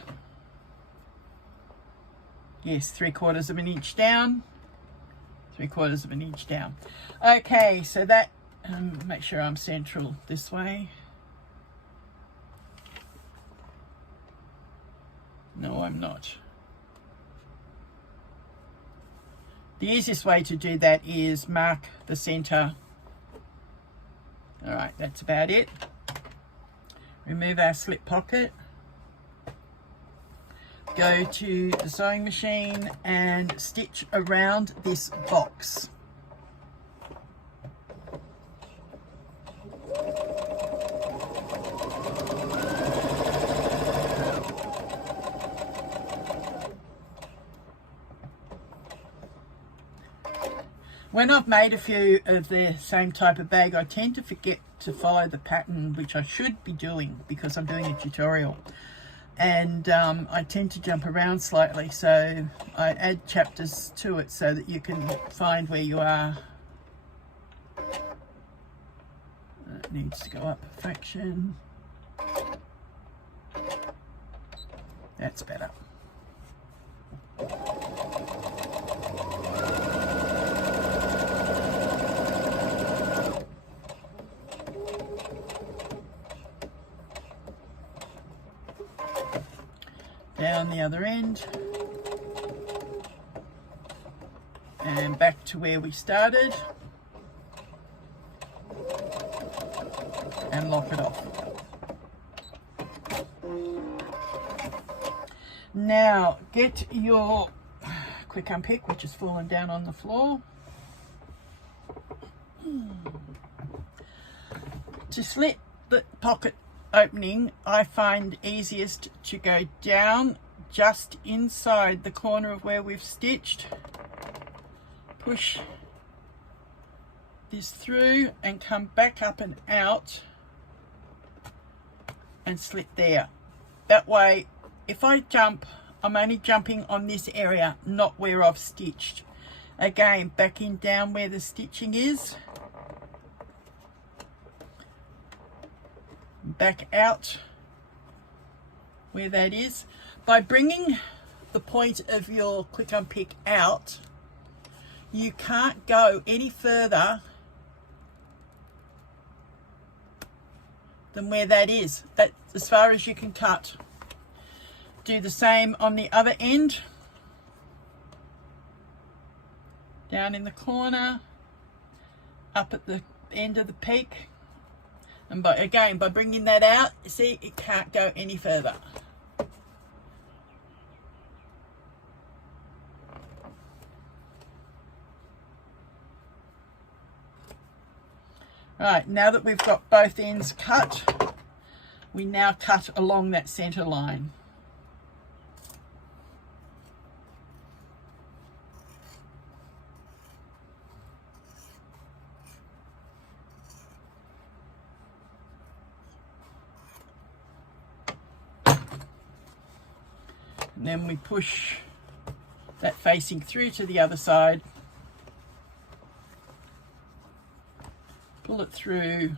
Yes, 3/4 of an inch down. 3/4 of an inch down. Okay, so that, make sure I'm central this way. No, I'm not. The easiest way to do that is mark the center. All right, that's about it. Remove our slip pocket. Go to the sewing machine and stitch around this box. When I've made a few of the same type of bag, I tend to forget to follow the pattern, which I should be doing because I'm doing a tutorial. and I tend to jump around slightly, so I add chapters to it so that you can find where you are. It needs to go up a fraction. That's better. Down the other end and back to where we started and lock it off. Now get your quick unpick, which has fallen down on the floor. To slit the pocket opening, I find easiest to go down just inside the corner of where we've stitched, push this through and come back up and out and slit there. That way, if I jump, I'm only jumping on this area, not where I've stitched. Again, backing down where the stitching is, back out where that is. By bringing the point of your quick unpick out, you can't go any further than where that is. That's as far as you can cut. Do the same on the other end. Down in the corner, up at the end of the peak. And by bringing that out, you see, it can't go any further. Right, now that we've got both ends cut, we now cut along that center line. And then we push that facing through to the other side, pull it through,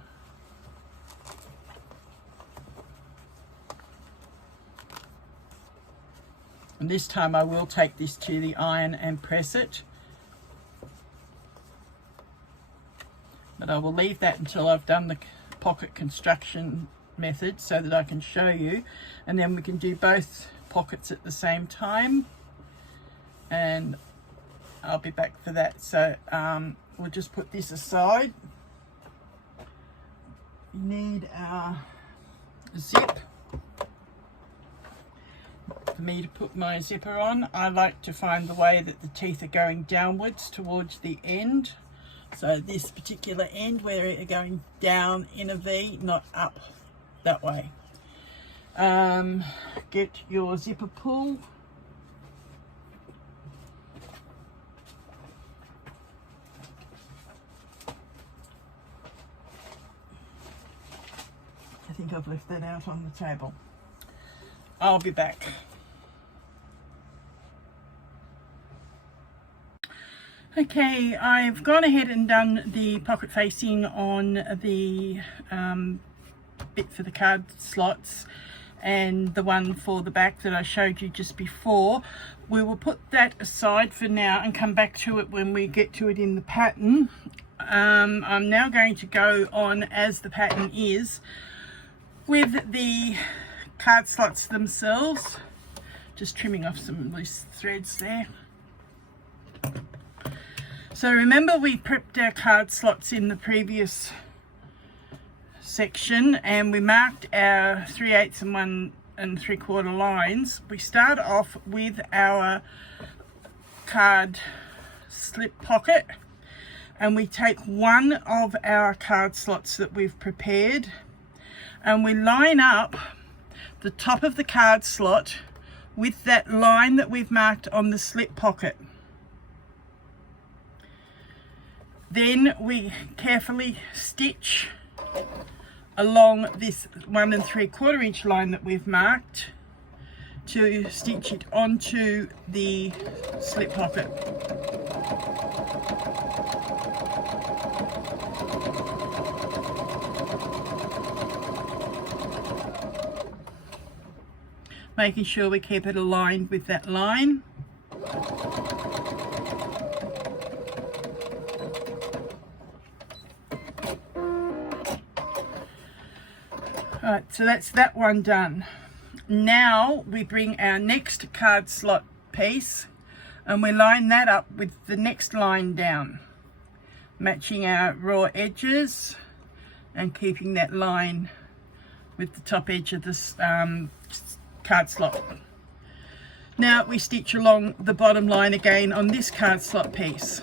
and this time I will take this to the iron and press it, but I will leave that until I've done the pocket construction method so that I can show you, and then we can do both pockets at the same time, and I'll be back for that. So we'll just put this aside. You need our zip. For me to put my zipper on, I like to find the way that the teeth are going downwards towards the end. So this particular end where they're going down in a V, not up that way. Get your zipper pull. I think I've left that out on the table. I'll be back. Okay, I've gone ahead and done the pocket facing on the bit for the card slots and the one for the back that I showed you just before. We will put that aside for now and come back to it when we get to it in the pattern. I'm now going to go on as the pattern is with the card slots themselves. Just trimming off some loose threads there. So remember, we prepped our card slots in the previous section and we marked our 3/8 and 1 3/4 lines. We start off with our card slip pocket and we take one of our card slots that we've prepared and we line up the top of the card slot with that line that we've marked on the slip pocket. Then we carefully stitch along this 1 3/4 inch line that we've marked to stitch it onto the slip pocket. Making sure we keep it aligned with that line. Alright, so that's that one done. Now we bring our next card slot piece and we line that up with the next line down, matching our raw edges and keeping that line with the top edge of this card slot. Now we stitch along the bottom line again on this card slot piece.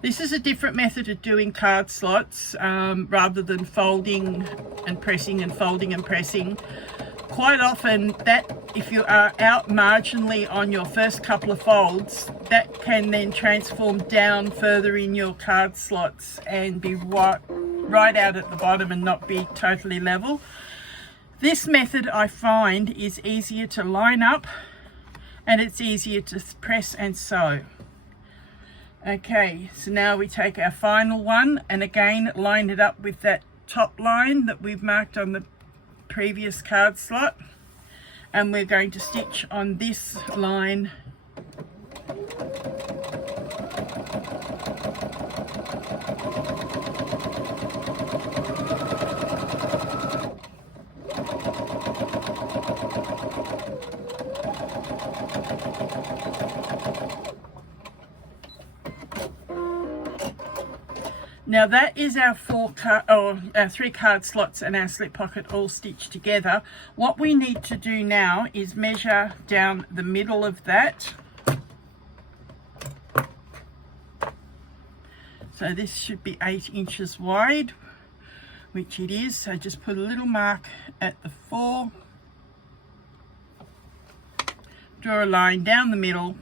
This is a different method of doing card slots rather than folding and pressing and folding and pressing. Quite often that, if you are out marginally on your first couple of folds, that can then transform down further in your card slots and be right out at the bottom and not be totally level. This method I find is easier to line up and it's easier to press and sew. Okay, so now we take our final one and again line it up with that top line that we've marked on the previous card slot, and we're going to stitch on this line Now that is our our 3 card slots and our slip pocket all stitched together. What we need to do now is measure down the middle of that. So this should be 8 inches wide, which it is. So just put a little mark at the 4. Draw a line down the middle.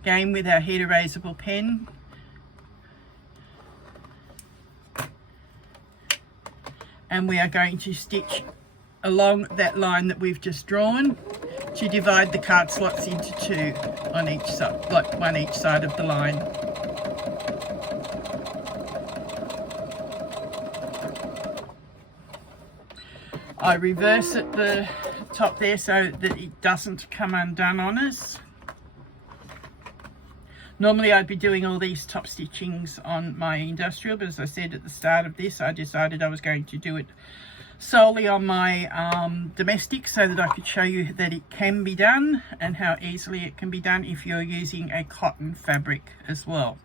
Again with our heat erasable pen. And we are going to stitch along that line that we've just drawn to divide the card slots into 2 on each side, like one each side of the line. I reverse at the top there so that it doesn't come undone on us. Normally I'd be doing all these top stitchings on my industrial, but as I said at the start of this, I decided I was going to do it solely on my domestic so that I could show you that it can be done and how easily it can be done if you're using a cotton fabric as well.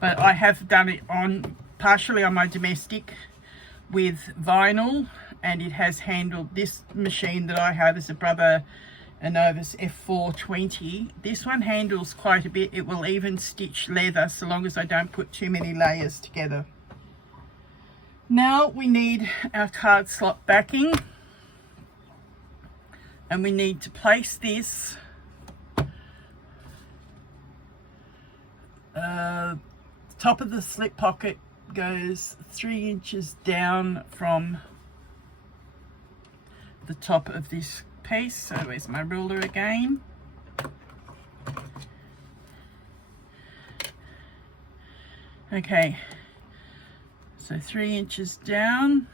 But I have done it partially on my domestic with vinyl, and it has handled. This machine that I have is a Brother Novus F420. This one handles quite a bit. It will even stitch leather so long as I don't put too many layers together. Now we need our card slot backing, and we need to place this top of the slip pocket goes 3 inches down from the top of this piece. So where's my ruler again? Okay, so 3 inches down.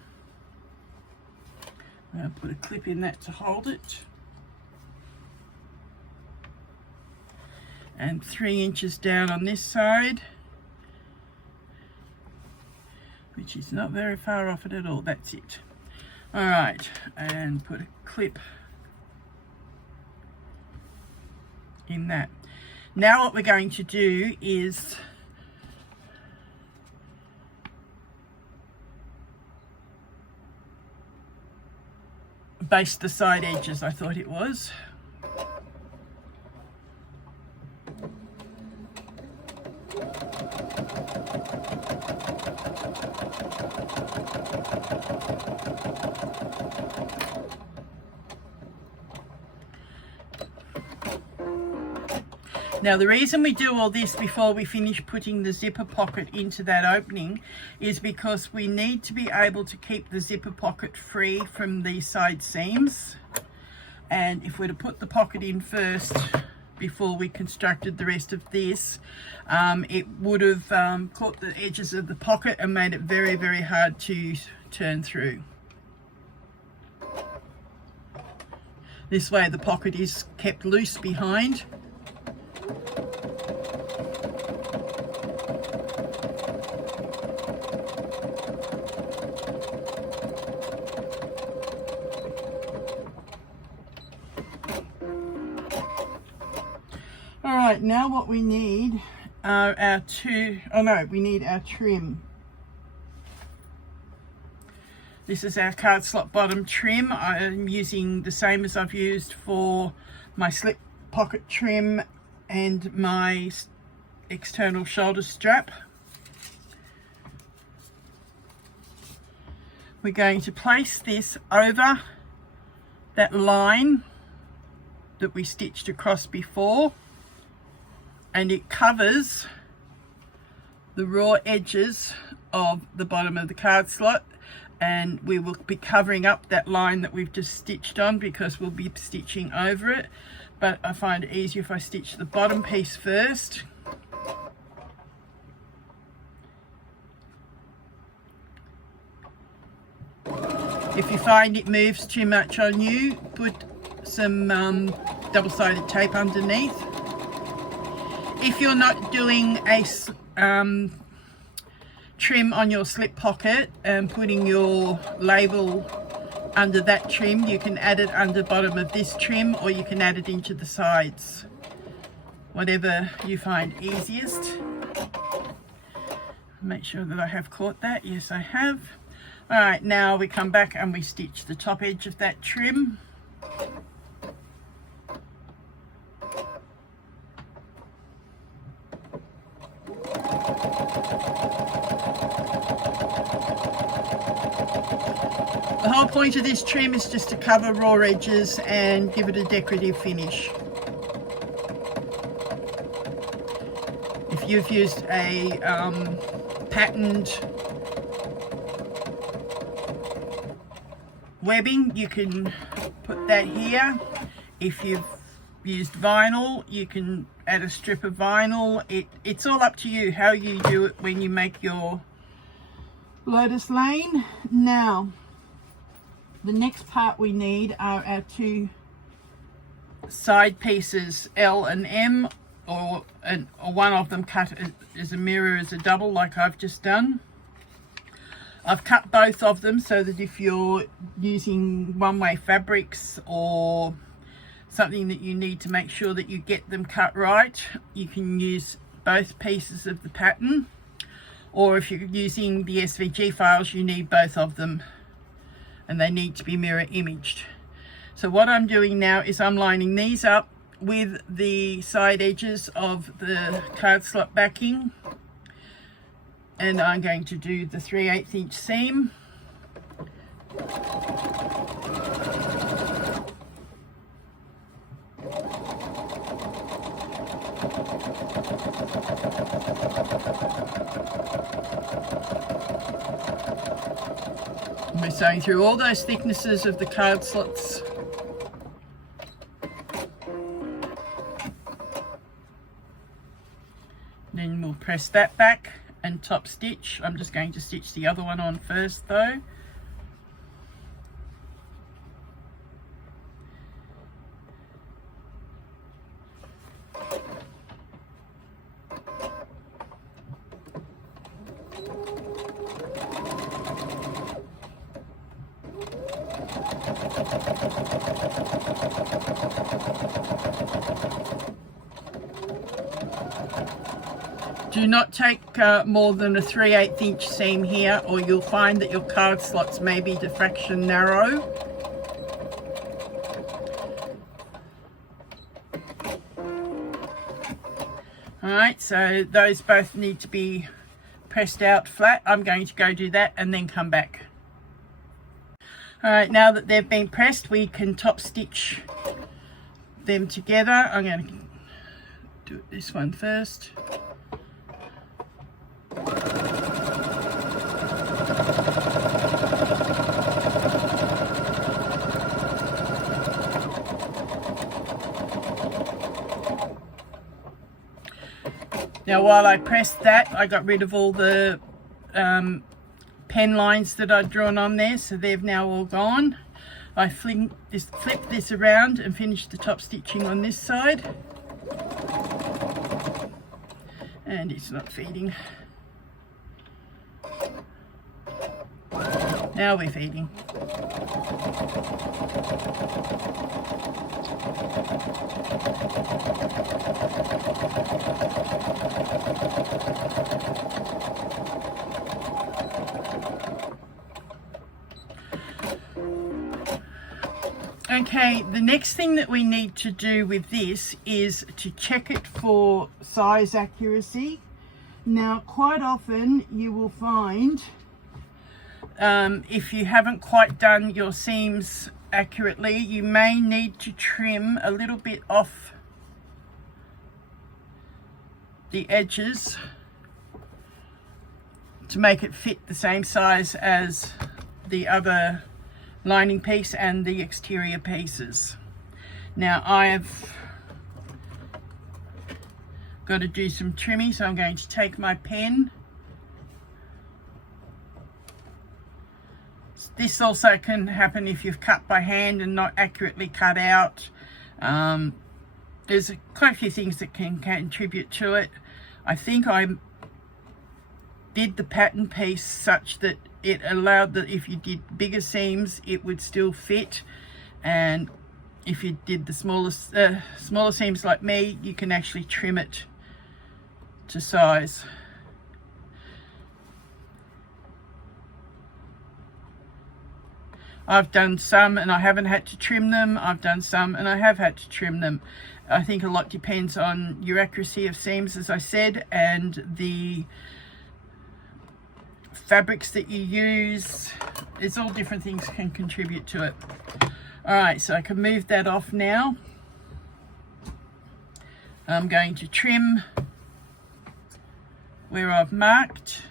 I'll put a clip in that to hold it, and 3 inches down on this side, which is not very far off it at all. That's it. All right, and put a clip in that. Now what we're going to do is baste the side edges, I thought it was. Now the reason we do all this before we finish putting the zipper pocket into that opening is because we need to be able to keep the zipper pocket free from these side seams. And if we're to put the pocket in first before we constructed the rest of this, it would have caught the edges of the pocket and made it very, very hard to turn through. This way the pocket is kept loose behind. Alright, now what we need are our we need our trim. This is our card slot bottom trim. I'm using the same as I've used for my slip pocket trim and my external shoulder strap. We're going to place this over that line that we stitched across before, and it covers the raw edges of the bottom of the card slot, and we will be covering up that line that we've just stitched on because we'll be stitching over it. But I find it easier if I stitch the bottom piece first. If you find it moves too much on you, put some double-sided tape underneath. If you're not doing a trim on your slip pocket and putting your label under that trim, you can add it under bottom of this trim, or you can add it into the sides, whatever you find easiest. Make sure that I have caught that. Yes, I have. All right, now we come back and we stitch the top edge of that trim. The whole point of this trim is just to cover raw edges and give it a decorative finish. If you've used a patterned webbing, you can put that here. If you've used vinyl, you can add a strip of vinyl. It's all up to you how you do it when you make your Lotus lane. Now, the next part we need are our two side pieces, L and M, or one of them cut as a mirror as a double like I've just done. I've cut both of them so that if you're using one-way fabrics or something that you need to make sure that you get them cut right, you can use both pieces of the pattern. Or if you're using the SVG files, you need both of them, and they need to be mirror imaged. So what I'm doing now is I'm lining these up with the side edges of the card slot backing, and I'm going to do the 3/8 inch seam. And we're sewing through all those thicknesses of the card slots. Then we'll press that back and top stitch. I'm just going to stitch the other one on first though. Do not take more than a 3/8 inch seam here, or you'll find that your card slots may be diffraction narrow. Alright, so those both need to be pressed out flat. I'm going to go do that and then come back. Alright, now that they've been pressed, we can top stitch them together. I'm going to do this one first. Now while I pressed that, I got rid of all the pen lines that I'd drawn on there, so they've now all gone. I flip this around and finish the top stitching on this side. And it's not feeding. Now we're feeding. Okay, the next thing that we need to do with this is to check it for size accuracy. Now, quite often you will find if you haven't quite done your seams accurately, you may need to trim a little bit off the edges to make it fit the same size as the other lining piece and the exterior pieces. Now I've got to do some trimming, so I'm going to take my pen. This also can happen if you've cut by hand and not accurately cut out. There's quite a few things that can contribute to it. I think I did the pattern piece such that it allowed that if you did bigger seams it would still fit, and if you did the smaller seams like me, you can actually trim it to size. I've done some and I haven't had to trim them. I've done some and I have had to trim them. I think a lot depends on your accuracy of seams, as I said, and the fabrics that you use. It's all different things can contribute to it. All right, so I can move that off now. I'm going to trim where I've marked.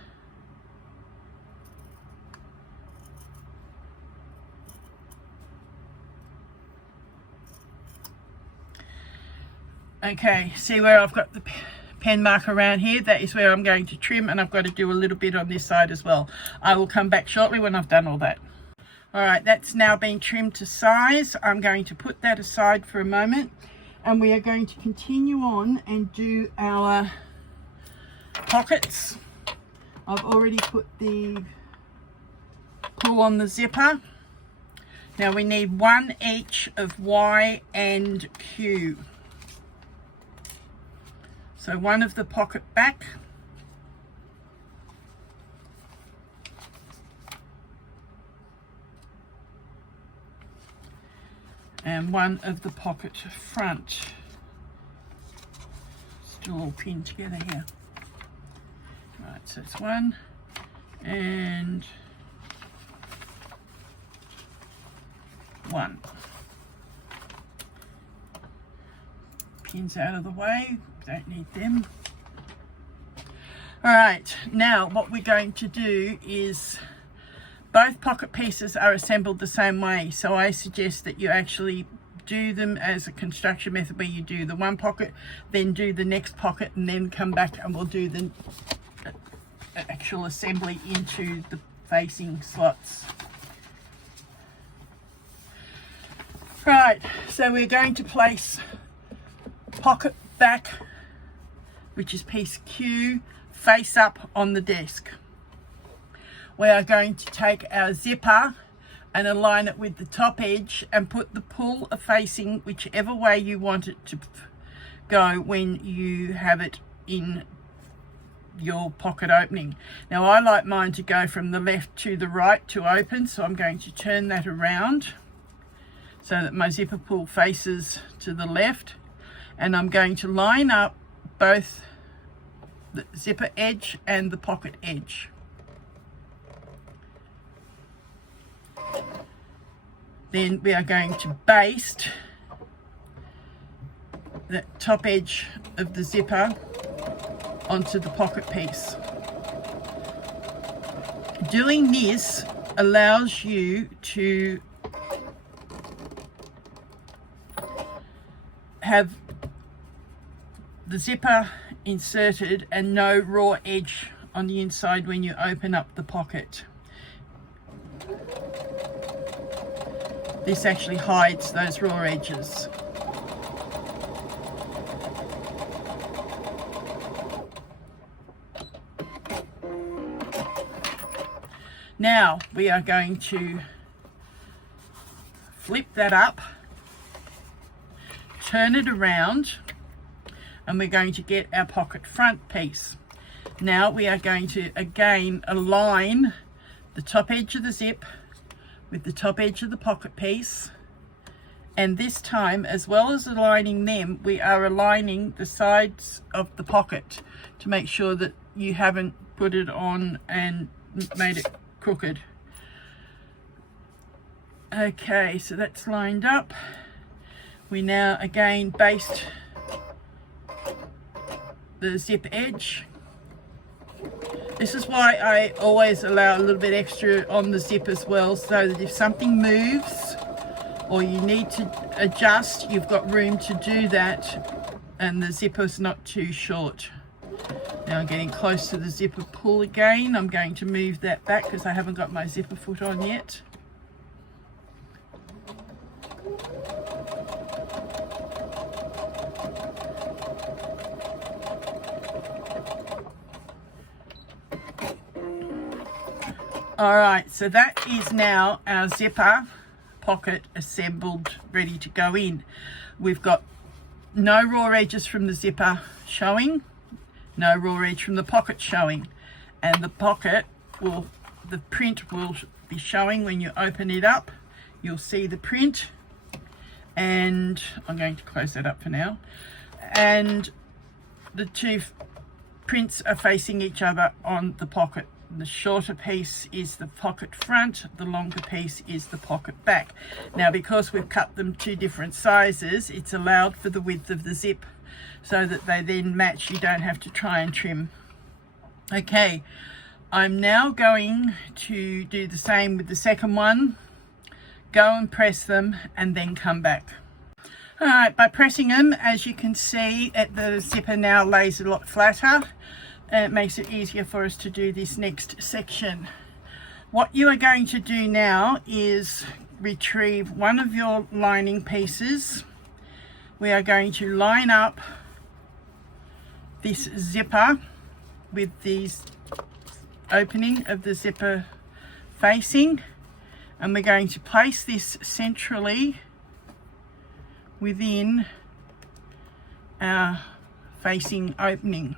Okay, see where I've got the pen mark around here? That is where I'm going to trim, and I've got to do a little bit on this side as well. I will come back shortly when I've done all that. All right, that's now been trimmed to size. I'm going to put that aside for a moment, and we are going to continue on and do our pockets. I've already put the pull on the zipper. Now we need one each of Y and Q. So one of the pocket back, and one of the pocket front. Still all pinned together here. Right, so it's one and one. Pins out of the way, don't need them. All right, now what we're going to do is, both pocket pieces are assembled the same way, so I suggest that you actually do them as a construction method where you do the one pocket, then do the next pocket, and then come back and we'll do the actual assembly into the facing slots. Right, so we're going to place pocket back, which is piece Q, face up on the desk. We are going to take our zipper and align it with the top edge and put the pull facing whichever way you want it to go when you have it in your pocket opening. Now I like mine to go from the left to the right to open, so I'm going to turn that around so that my zipper pull faces to the left, and I'm going to line up both the zipper edge and the pocket edge. Then we are going to baste the top edge of the zipper onto the pocket piece. Doing this allows you to have the zipper inserted and no raw edge on the inside when you open up the pocket. This actually hides those raw edges. Now we are going to flip that up, turn it around, and we're going to get our pocket front piece. Now we are going to again align the top edge of the zip with the top edge of the pocket piece, and this time, as well as aligning them, we are aligning the sides of the pocket to make sure that you haven't put it on and made it crooked. Okay, so that's lined up. We now again baste the zip edge. This is why I always allow a little bit extra on the zip as well, so that if something moves or you need to adjust, you've got room to do that and the zipper's not too short. Now I'm getting close to the zipper pull again. I'm going to move that back because I haven't got my zipper foot on yet. Alright, so that is now our zipper pocket assembled, ready to go in. We've got no raw edges from the zipper showing, no raw edge from the pocket showing, and the pocket will, the print will be showing when you open it up. You'll see the print, and I'm going to close that up for now, and the two prints are facing each other on the pocket. The shorter piece is the pocket front, the longer piece is the pocket back. Now, because we've cut them two different sizes, it's allowed for the width of the zip so that they then match. You don't have to try and trim. Okay, I'm now going to do the same with the second one. Go and press them and then come back. Alright, by pressing them, as you can see, the zipper now lays a lot flatter. It makes it easier for us to do this next section. What you are going to do now is retrieve one of your lining pieces. We are going to line up this zipper with the opening of the zipper facing, and we're going to place this centrally within our facing opening.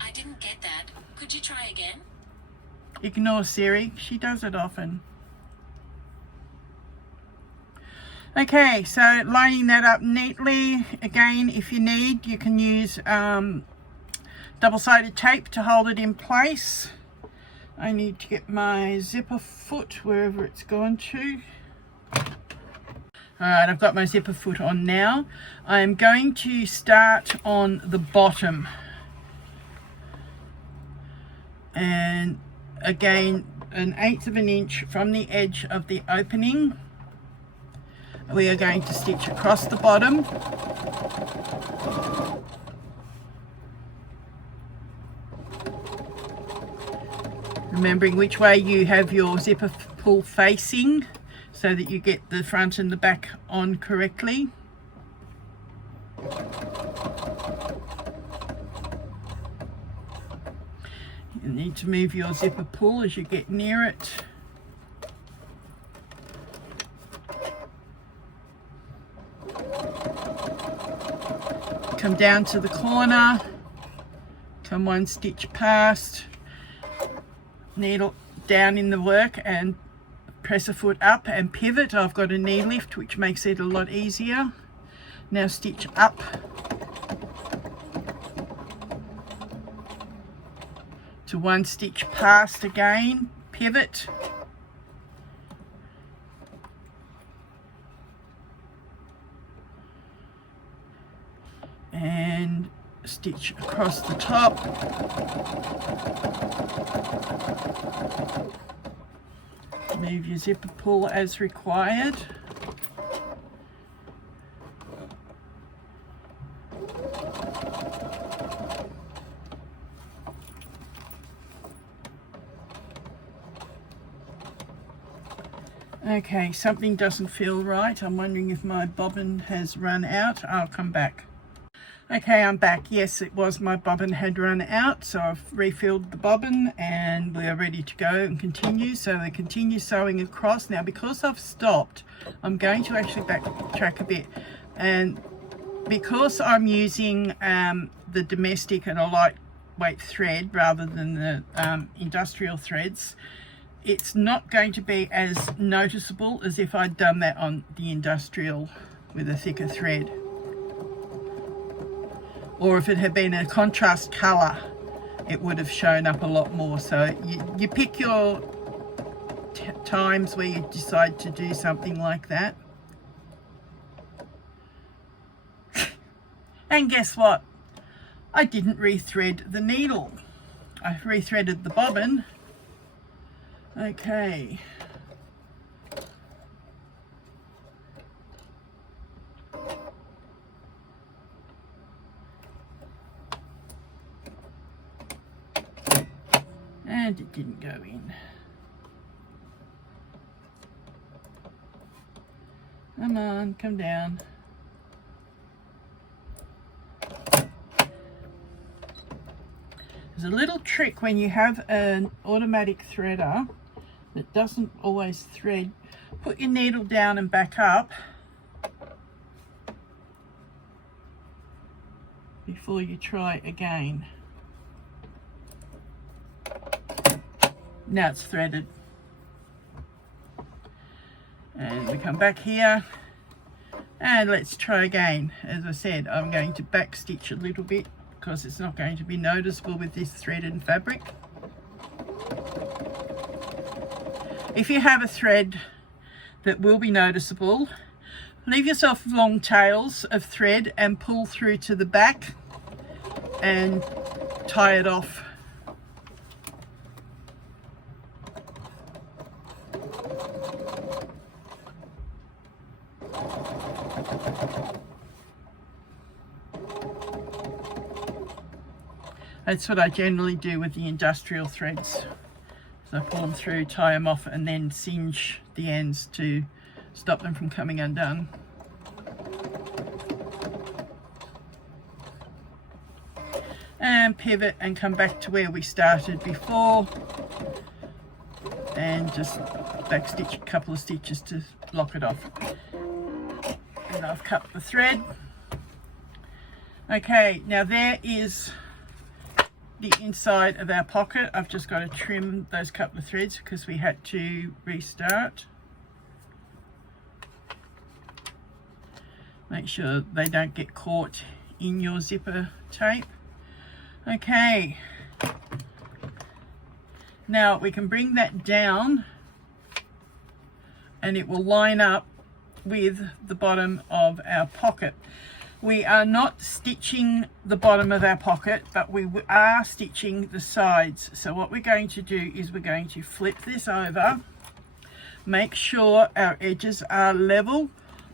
I didn't get that. Could you try again? Ignore Siri, she does it often. Okay, so lining that up neatly. Again, if you need, you can use double-sided tape to hold it in place. I need to get my zipper foot wherever it's gone to. Alright, I've got my zipper foot on now. I'm going to start on the bottom. And again, 1/8 of an inch from the edge of the opening, we are going to stitch across the bottom. Remembering which way you have your zipper pull facing so that you get the front and the back on correctly. You need to move your zipper pull as you get near it. Come down to the corner, come one stitch past, needle down in the work and press a foot up and pivot. I've got a knee lift which makes it a lot easier. Now stitch up to one stitch past again, pivot, then stitch across the top. Move your zipper pull as required. Okay, something doesn't feel right. I'm wondering if my bobbin has run out. I'll come back. Okay, I'm back. Yes, it was my bobbin had run out, so I've refilled the bobbin and we are ready to go and continue. So we continue sewing across. Now, because I've stopped, I'm going to actually backtrack a bit. And because I'm using the domestic and a lightweight thread rather than the industrial threads, it's not going to be as noticeable as if I'd done that on the industrial with a thicker thread. Or if it had been a contrast colour, it would have shown up a lot more. So you pick your times where you decide to do something like that. And guess what? I didn't rethread the needle. I rethreaded the bobbin. Okay. And it didn't go in. Come on, come down. There's a little trick when you have an automatic threader that doesn't always thread. Put your needle down and back up before you try again. Now it's threaded. And we come back here and let's try again. As I said, I'm going to back stitch a little bit because it's not going to be noticeable with this threaded fabric. If you have a thread that will be noticeable, leave yourself long tails of thread and pull through to the back and tie it off. That's what I generally do with the industrial threads. So I pull them through, tie them off, and then singe the ends to stop them from coming undone. And pivot and come back to where we started before. And just back stitch a couple of stitches to lock it off. And I've cut the thread. Okay, now there is the inside of our pocket. I've just got to trim those couple of threads because we had to restart. Make sure they don't get caught in your zipper tape. Okay, now we can bring that down and it will line up with the bottom of our pocket. We are not stitching the bottom of our pocket, but we are stitching the sides. So what we're going to do is we're going to flip this over, make sure our edges are level,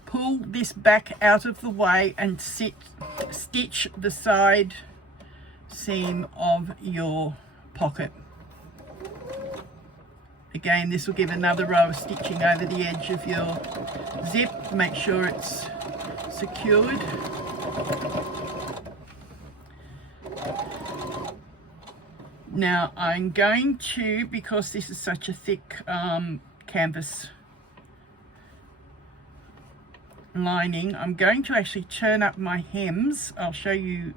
pull this back out of the way and stitch the side seam of your pocket. Again, this will give another row of stitching over the edge of your zip. Make sure it's secured. Now I'm going to, because this is such a thick canvas lining, I'm going to actually turn up my hems. I'll show you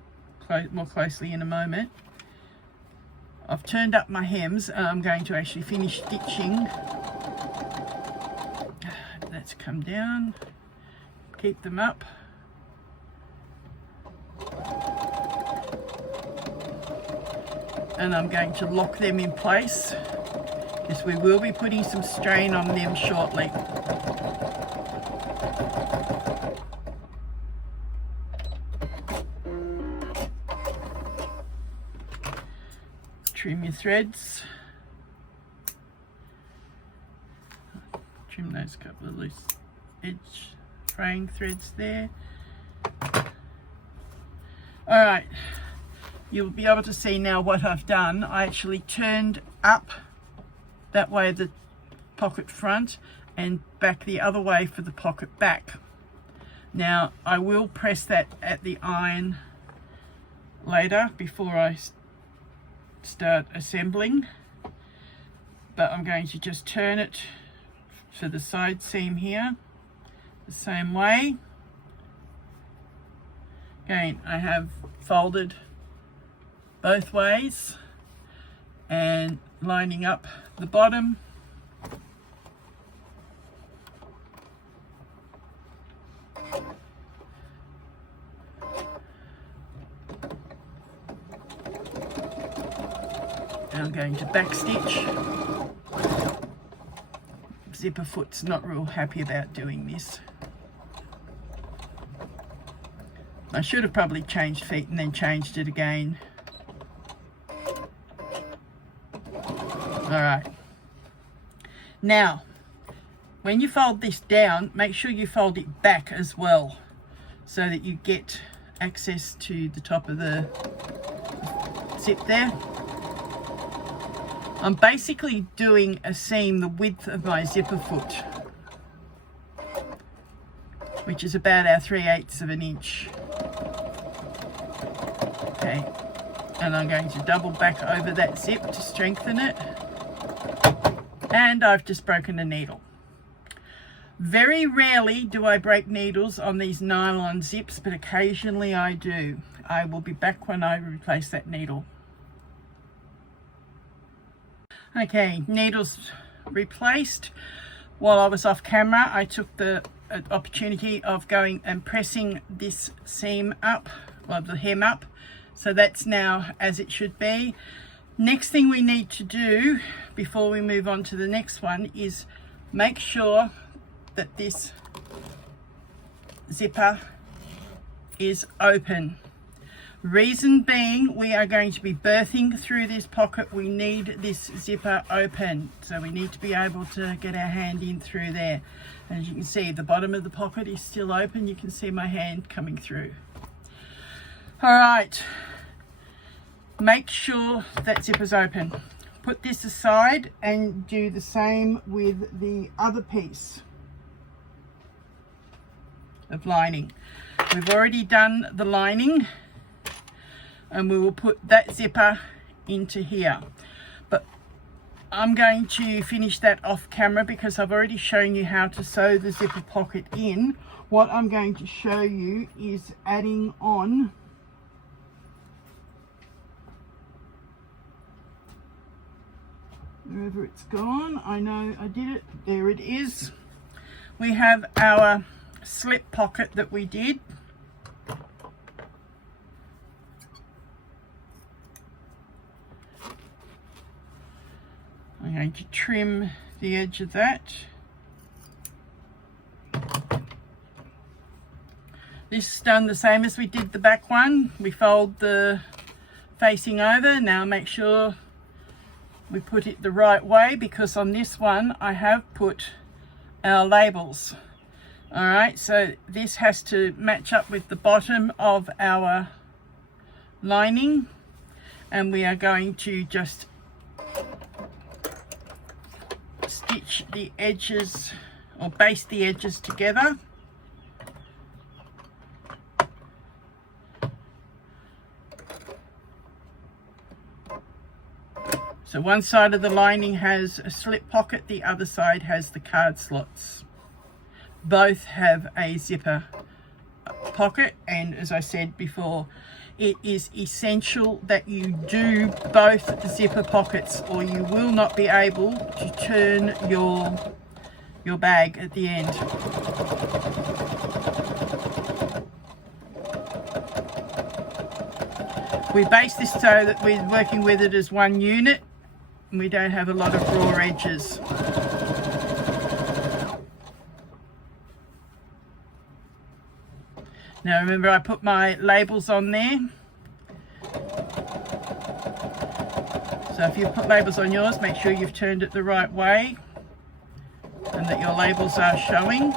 more closely in a moment. I've turned up my hems and I'm going to actually finish stitching. Let's come down, keep them up. And I'm going to lock them in place because we will be putting some strain on them shortly. threads. Trim those couple of loose edge fraying threads there. Alright, you'll be able to see now what I've done. I actually turned up that way the pocket front and back the other way for the pocket back. Now I will press that at the iron later before I start assembling, but I'm going to just turn it for the side seam here the same way. Again, I have folded both ways and lining up the bottom. And I'm going to back stitch. Zipper foot's not real happy about doing this. I should have probably changed feet and then changed it again. Alright. Now, when you fold this down, make sure you fold it back as well, so that you get access to the top of the zip there. I'm basically doing a seam the width of my zipper foot, which is about our 3/8 of an inch. Okay, and I'm going to double back over that zip to strengthen it. And I've just broken a needle. Very rarely do I break needles on these nylon zips, but occasionally I do. I will be back when I replace that needle. Okay, needles replaced. While I was off camera, I took the opportunity of going and pressing this seam up, or the hem up, so that's now as it should be. Next thing we need to do before we move on to the next one is make sure that this zipper is open. Reason being, we are going to be birthing through this pocket. We need this zipper open, so we need to be able to get our hand in through there. As you can see, the bottom of the pocket is still open. You can see my hand coming through. All right, make sure that zipper's open. Put this aside and do the same with the other piece of lining. We've already done the lining, and we will put that zipper into here, but I'm going to finish that off camera because I've already shown you how to sew the zipper pocket in. What I'm going to show you is adding on wherever it's gone. I know I did it. There it is. We have our slip pocket that we did. I'm going to trim the edge of that. This is done the same as we did the back one. We fold the facing over. Now make sure we put it the right way, because on this one I have put our labels. All right, so this has to match up with the bottom of our lining, and we are going to just stitch the edges or baste the edges together. So one side of the lining has a slip pocket, the other side has the card slots. Both have a zipper pocket, and as I said before, it is essential that you do both zipper pockets, or you will not be able to turn your bag at the end. We base this so that we're working with it as one unit and we don't have a lot of raw edges. Now remember, I put my labels on there, So if you put labels on yours, make sure you've turned it the right way and that your labels are showing.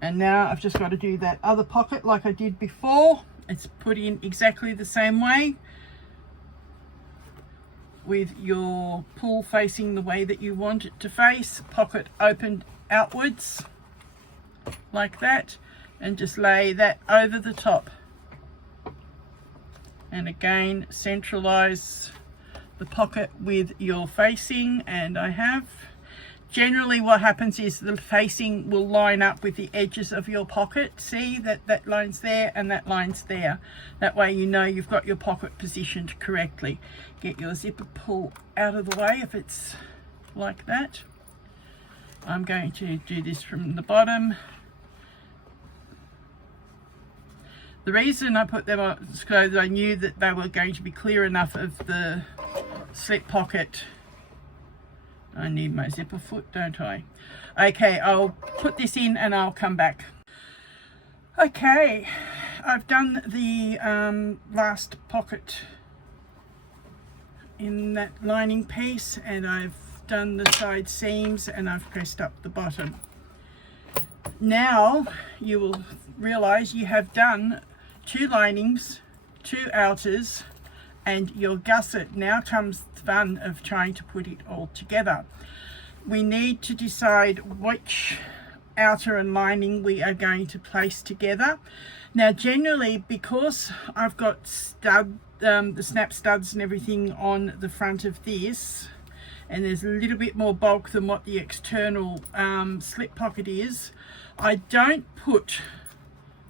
And now I've just got to do that other pocket like I did before. It's put in exactly the same way, with your pull facing the way that you want it to face, pocket opened outwards like that, and just lay that over the top. And again, centralize the pocket with your facing, and I have. Generally what happens is the facing will line up with the edges of your pocket. See that line's there and that line's there. That way you know you've got your pocket positioned correctly. Get your zipper pull out of the way if it's like that. I'm going to do this from the bottom. The reason I put them on is because I knew that they were going to be clear enough of the slip pocket. I need my zipper foot, don't I? Okay, I'll put this in and I'll come back. Okay, I've done the last pocket in that lining piece, and I've done the side seams, and I've pressed up the bottom. Now you will realize you have done 2 linings, 2 outers, and your gusset. Now comes the fun of trying to put it all together. We need to decide which outer and lining we are going to place together. Now generally, because I've got the snap studs and everything on the front of this, and there's a little bit more bulk than what the external slip pocket is, I don't put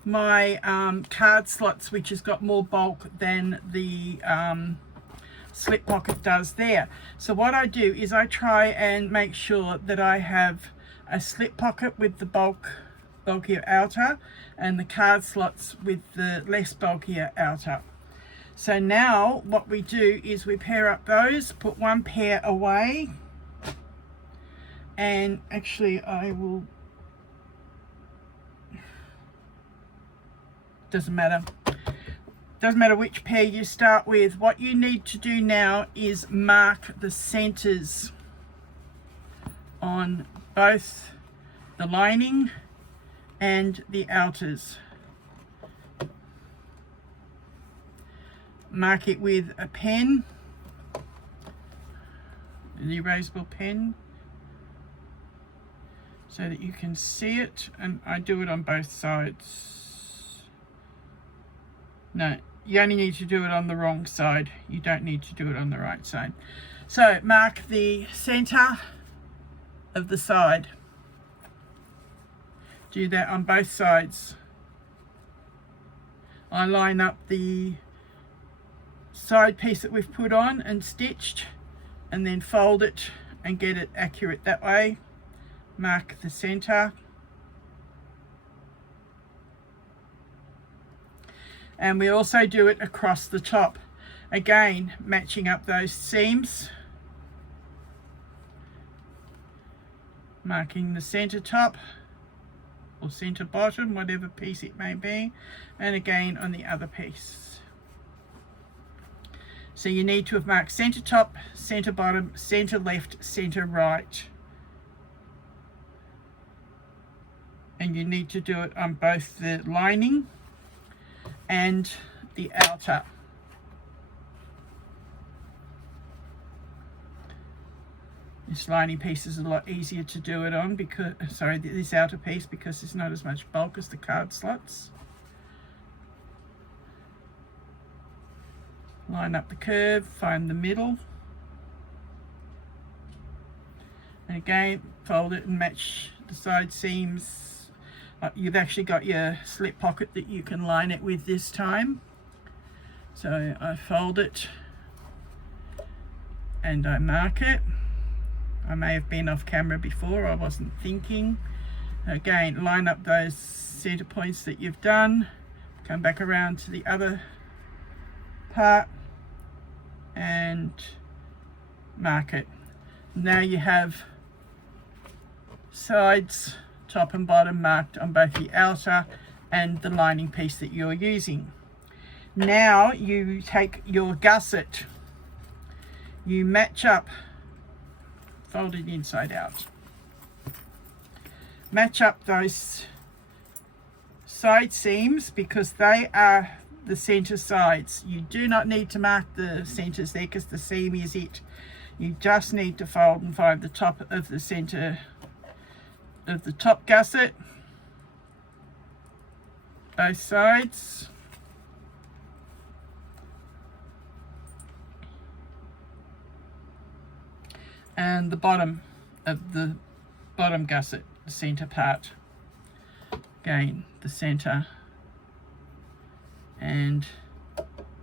my card slots, which has got more bulk than the slip pocket does there. So what I do is I try and make sure that I have a slip pocket with the bulkier outer, and the card slots with the less bulkier outer. So now what we do is we pair up those, put one pair away, and actually I will, doesn't matter which pair you start with. What you need to do now is mark the centers on both the lining and the outers. Mark it with a pen, an erasable pen, so that you can see it, and I do it on both sides. No, you only need to do it on the wrong side. You don't need to do it on the right side. So mark the center of the side. Do that on both sides. I line up the side piece that we've put on and stitched, and then fold it and get it accurate that way. Mark the center. And we also do it across the top, again matching up those seams, marking the center top or center bottom, whatever piece it may be, and again on the other piece. So you need to have marked center top, center bottom, center left, center right, and you need to do it on both the lining and the outer. This lining piece is a lot easier to do it on because, sorry, this outer piece, because there's not as much bulk as the card slots. Line up the curve, find the middle, and again fold it and match the side seams. You've actually got your slip pocket that you can line it with this time. So I fold it and I mark it. I may have been off camera before, I wasn't thinking. Again, line up those center points that you've done, come back around to the other part and mark it. Now you have sides, top and bottom, marked on both the outer and the lining piece that you're using. Now you take your gusset, you match up, fold it inside out, match up those side seams because they are the center sides. You do not need to mark the centers there because the seam is it. You just need to fold and find the top of the center of the top gusset, both sides, and the bottom of the bottom gusset, the center part. Again, the center and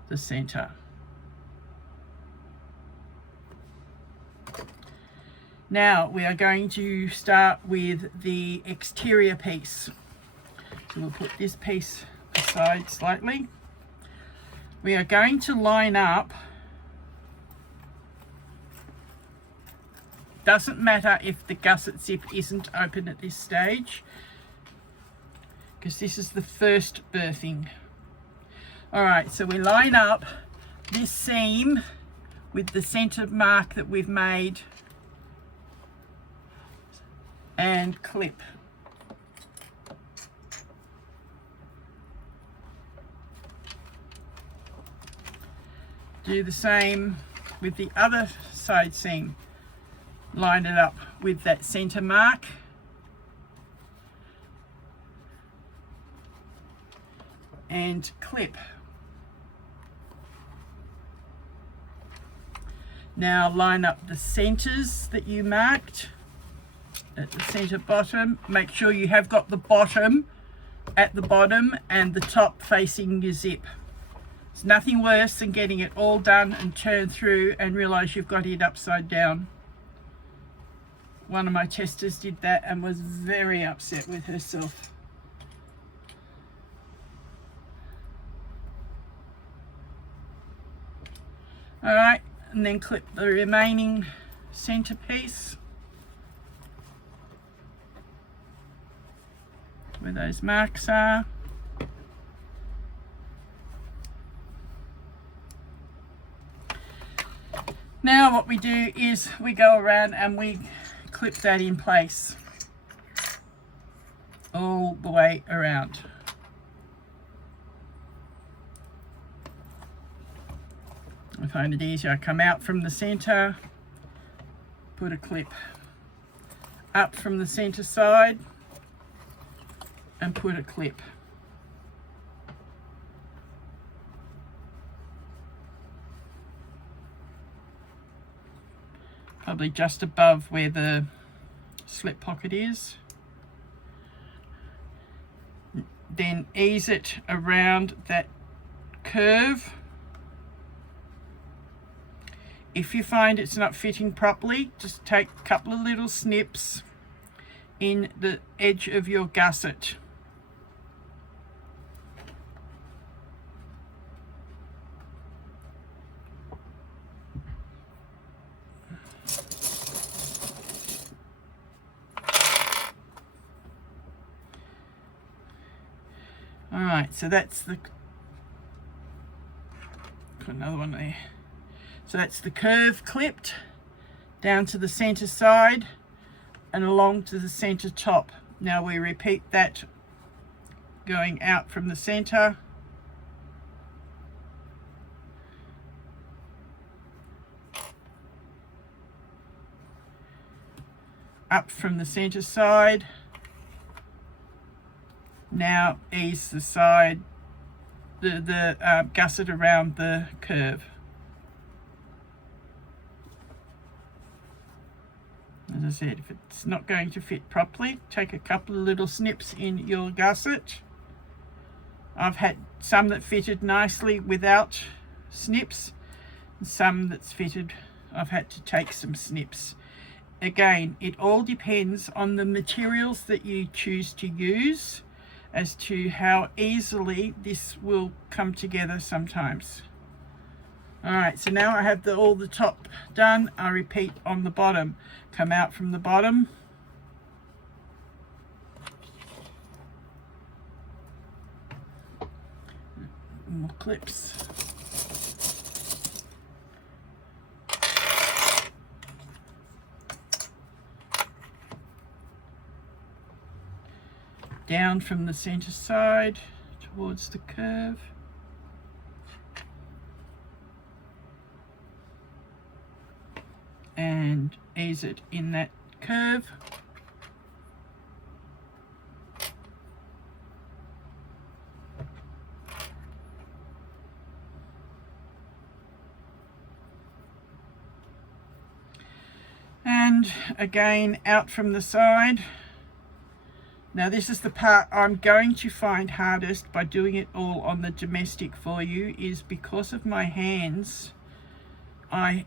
the center. Now we are going to start with the exterior piece. So we'll put this piece aside slightly. We are going to line up. Doesn't matter if the gusset zip isn't open at this stage, because this is the first birthing. Alright, so we line up this seam with the center mark that we've made and clip. Do the same with the other side seam. Line it up with that center mark and clip. Now line up the centers that you marked at the center bottom. Make sure you have got the bottom at the bottom and the top facing your zip. It's nothing worse than getting it all done and turned through and realize you've got it upside down. One of my testers did that and was very upset with herself. Alright, and then clip the remaining center piece where those marks are. Now what we do is we go around and we clip that in place all the way around. I find it easier. I come out from the center, put a clip up from the center side and put a clip. Probably just above where the slip pocket is. Then ease it around that curve. If you find it's not fitting properly, just take a couple of little snips in the edge of your gusset. Alright, so that's the, put another one there. So that's the curve clipped down to the center side and along to the center top. Now we repeat that going out from the center. Up from the center side. Now ease the side, the gusset around the curve. As I said, if it's not going to fit properly, take a couple of little snips in your gusset. I've had some that fitted nicely without snips, and some that's fitted, I've had to take some snips. Again, it all depends on the materials that you choose to use as to how easily this will come together sometimes. Alright, so now I have all the top done. I repeat on the bottom. Come out from the bottom. More clips. Down from the center side towards the curve. And ease it in that curve. And again out from the side. Now this is the part I'm going to find hardest by doing it all on the domestic for you, is because of my hands. I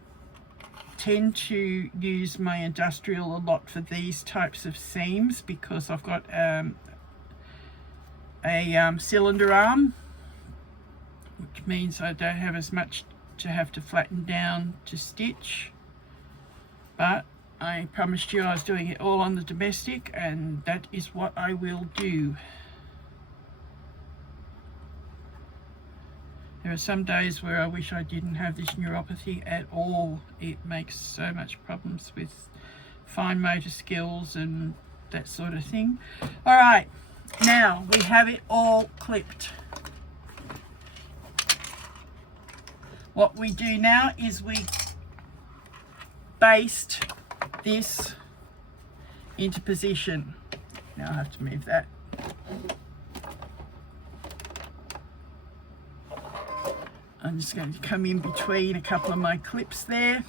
tend to use my industrial a lot for these types of seams because I've got a cylinder arm, which means I don't have as much to have to flatten down to stitch. But I promised you I was doing it all on the domestic, and that is what I will do. There are some days where I wish I didn't have this neuropathy at all. It makes so much problems with fine motor skills and that sort of thing. All right, now we have it all clipped. What we do now is we baste this into position. Now I have to move that. I'm just going to come in between a couple of my clips there.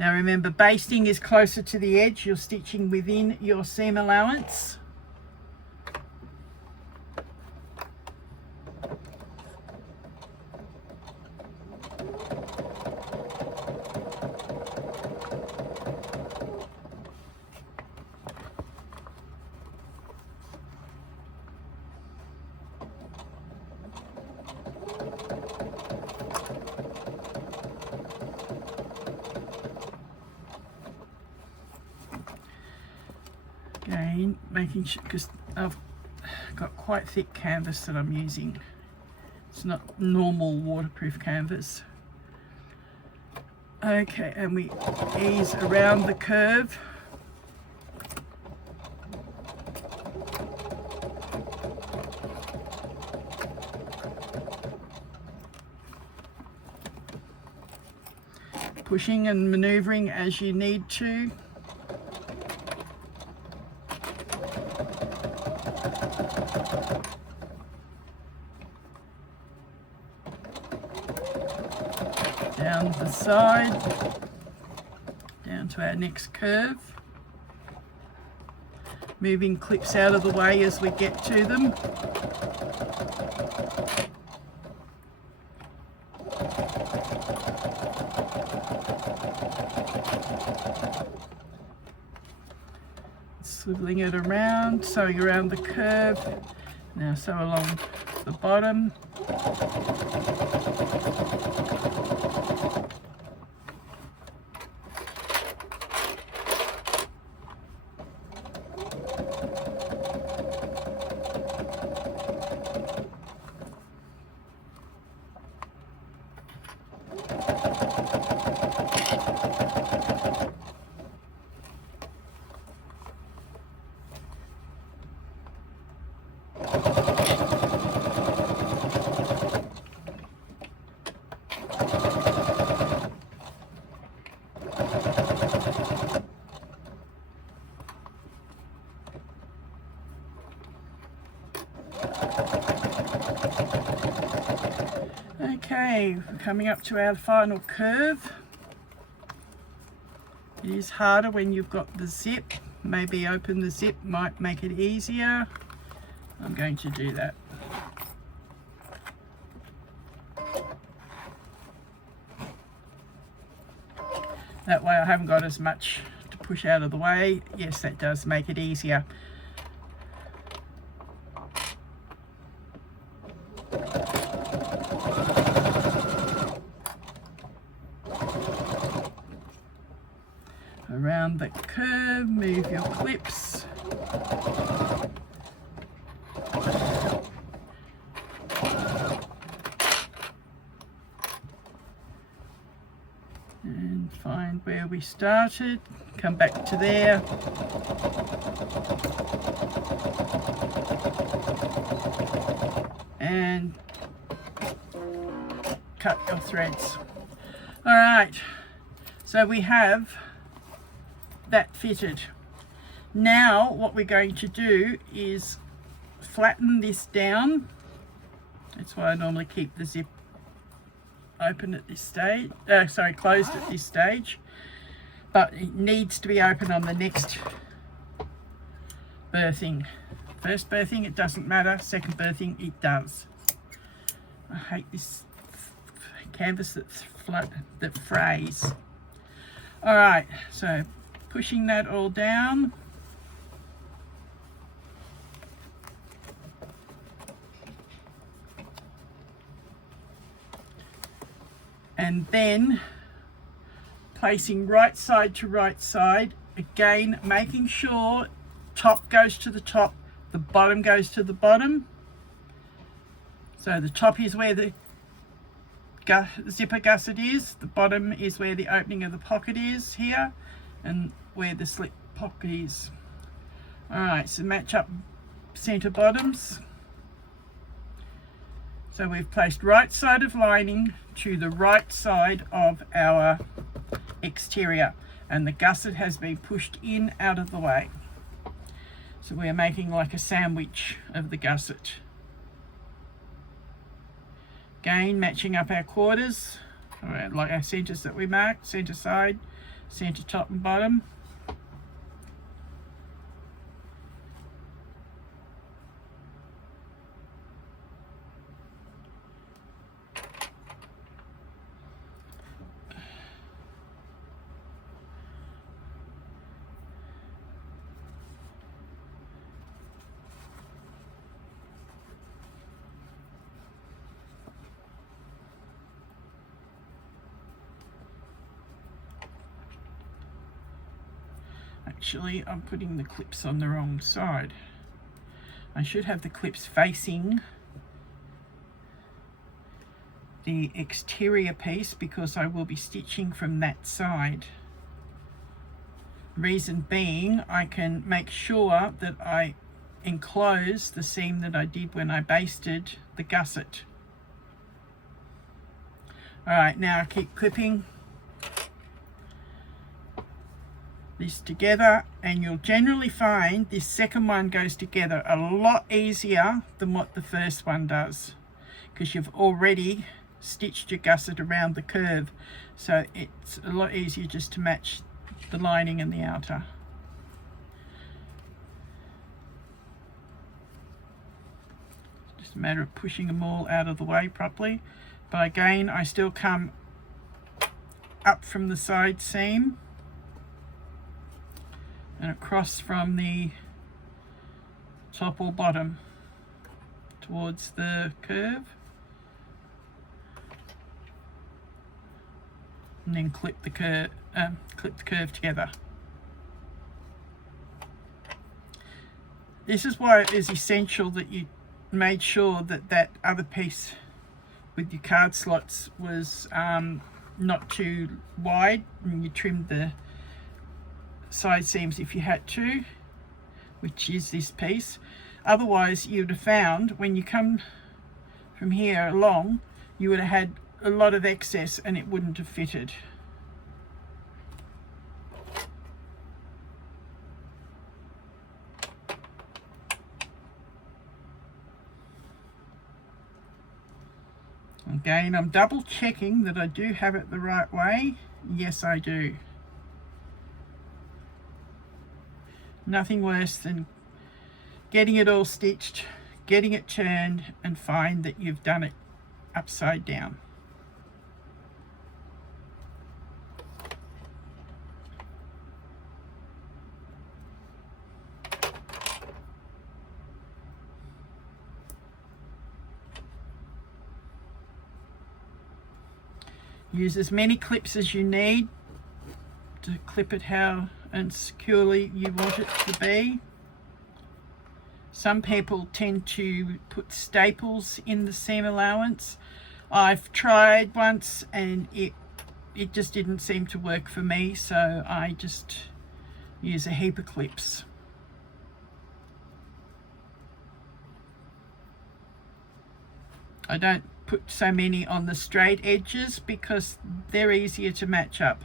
Now remember, basting is closer to the edge. You're stitching within your seam allowance. Again, making sure, because I've got quite thick canvas that I'm using. It's not normal waterproof canvas. Okay, and we ease around the curve. Pushing and maneuvering as you need to. Down the side, down to our next curve. Moving clips out of the way as we get to them. Swiveling it around, sewing around the curve. Now sew along the bottom. Okay, we're coming up to our final curve. It is harder when you've got the zip. Maybe open the zip might make it easier. I'm going to do that. That way I haven't got as much to push out of the way. Yes, that does make it easier. around the curve, move your clips. And find where we started, come back to there. And cut your threads. All right, so we have that fitted. Now what we're going to do is flatten this down. That's why I normally keep the zip open at this stage, closed at this stage, but it needs to be open on the next birthing. First birthing it doesn't matter, second birthing it does. I hate this canvas that frays. All right, so pushing that all down. And then placing right side to right side, again making sure top goes to the top, the bottom goes to the bottom. So the top is where the zipper gusset is, the bottom is where the opening of the pocket is here, and where the slip pocket is. Alright, so match up center bottoms. So we've placed right side of lining to the right side of our exterior, and the gusset has been pushed in out of the way. So we're making like a sandwich of the gusset. Again, matching up our quarters, like our centers that we marked, center side, center top and bottom. Actually, I'm putting the clips on the wrong side. I should have the clips facing the exterior piece because I will be stitching from that side. Reason being, I can make sure that I enclose the seam that I did when I basted the gusset. Alright, now I keep clipping this together, and you'll generally find this second one goes together a lot easier than what the first one does, because you've already stitched your gusset around the curve, so it's a lot easier just to match the lining and the outer. It's just a matter of pushing them all out of the way properly. But again, I still come up from the side seam and across from the top or bottom towards the curve, and then clip the curve together. This is why it is essential that you made sure that that other piece with your card slots was not too wide, and you trimmed the side seams if you had to, which is this piece. Otherwise you'd have found when you come from here along, you would have had a lot of excess and it wouldn't have fitted. Again, I'm double checking that I do have it the right way. Yes, I do. Nothing worse than getting it all stitched, getting it turned, and find that you've done it upside down. Use as many clips as you need to clip it and securely you want it to be. Some people tend to put staples in the seam allowance. I've tried once and it just didn't seem to work for me, so I just use a heap of clips. I don't put so many on the straight edges because they're easier to match up.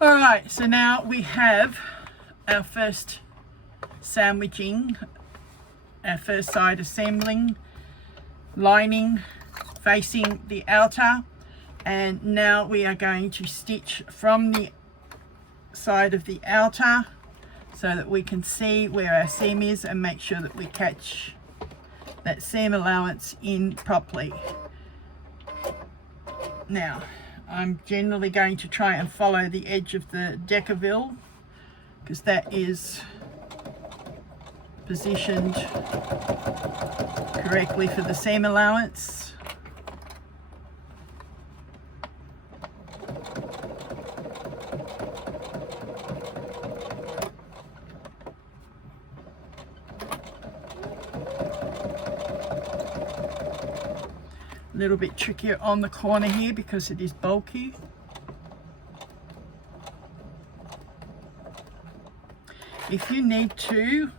Alright, so now we have our first sandwiching, our first side assembling, lining facing the outer, and now we are going to stitch from the side of the outer so that we can see where our seam is and make sure that we catch that seam allowance in properly. Now, I'm generally going to try and follow the edge of the Decovil because that is positioned correctly for the seam allowance. A little bit trickier on the corner here because it is bulky. If you need to,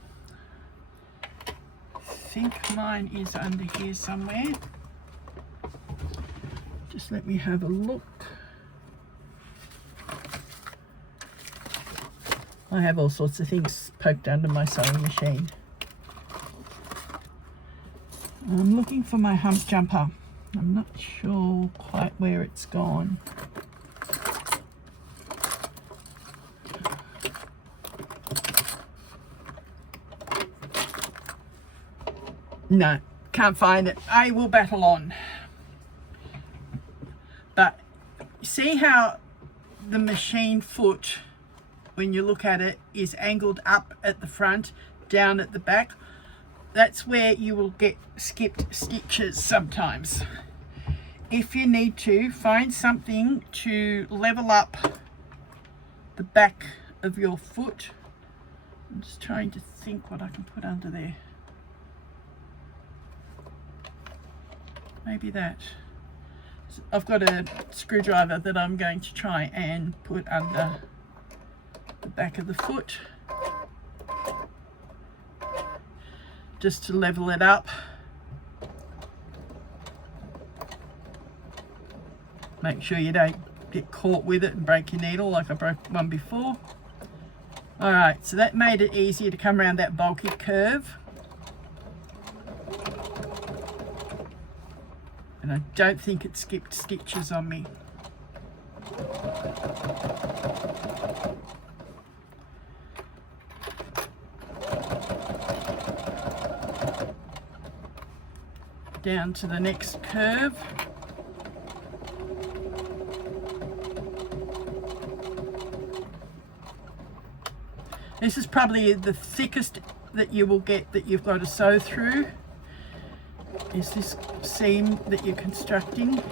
I think mine is under here somewhere. Just let me have a look. I have all sorts of things poked under my sewing machine. I'm looking for my hump jumper. I'm not sure quite where it's gone. No, can't find it. I will battle on. But see how the machine foot, when you look at it, is angled up at the front, down at the back? That's where you will get skipped stitches sometimes. If you need to, find something to level up the back of your foot. I'm just trying to think what I can put under there. Maybe that. I've got a screwdriver that I'm going to try and put under the back of the foot, just to level it up. Make sure you don't get caught with it and break your needle like I broke one before. Alright, so that made it easier to come around that bulky curve. And I don't think it skipped stitches on me. Down to the next curve. This is probably the thickest that you will get that you've got to sew through, is this seam that you're constructing.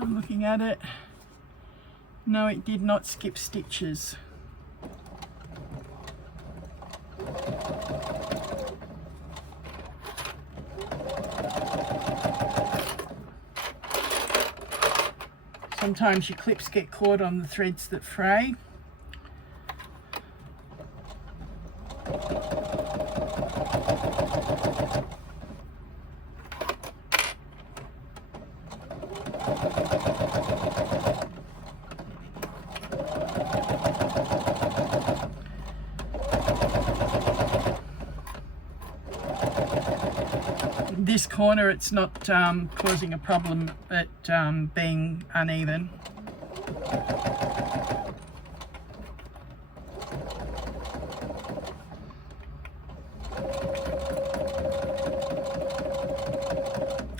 I'm looking at it. No, it did not skip stitches. Sometimes your clips get caught on the threads that fray. This corner, it's not causing a problem at being uneven.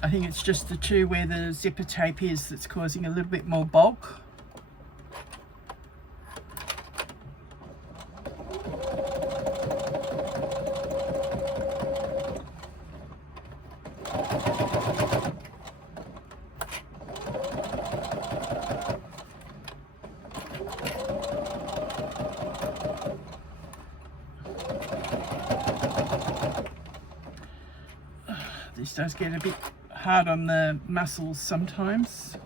I think it's just the two where the zipper tape is that's causing a little bit more bulk. This does get a bit hard on the muscles sometimes.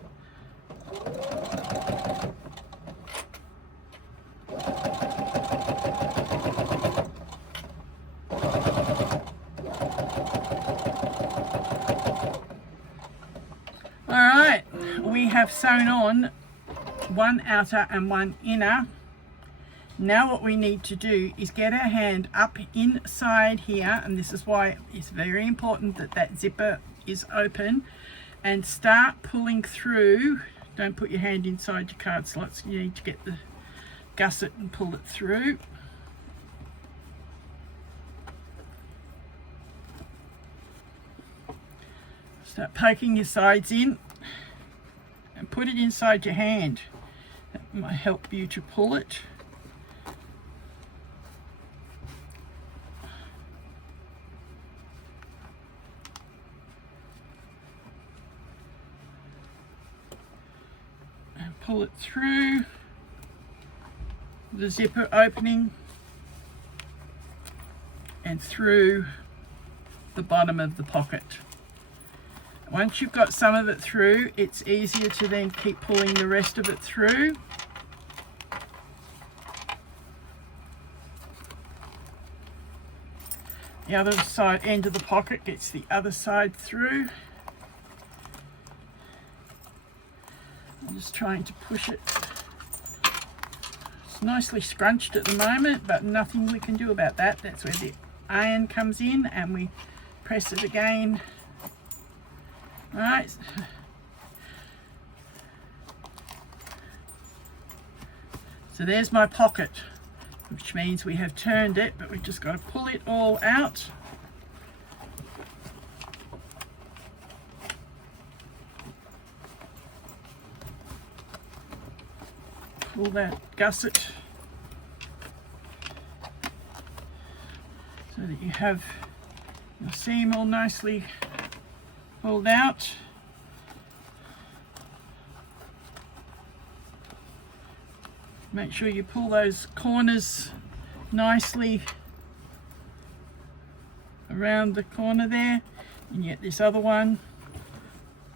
Alright, we have sewn on one outer and one inner. Now what we need to do is get our hand up inside here, and this is why it's very important that that zipper is open, and start pulling through. Don't put your hand inside your card slots, you need to get the gusset and pull it through. Start poking your sides in and put it inside your hand. That might help you to pull it. And pull it through the zipper opening and through the bottom of the pocket. Once you've got some of it through, it's easier to then keep pulling the rest of it through. The other side end of the pocket gets the other side through. I'm just trying to push it. It's nicely scrunched at the moment, but nothing we can do about that. That's where the iron comes in, and we press it again. Alright, so there's my pocket, which means we have turned it, but we've just got to pull it all out. Pull that gusset so that you have your seam all nicely pulled out. Make sure you pull those corners nicely around the corner there, and get this other one,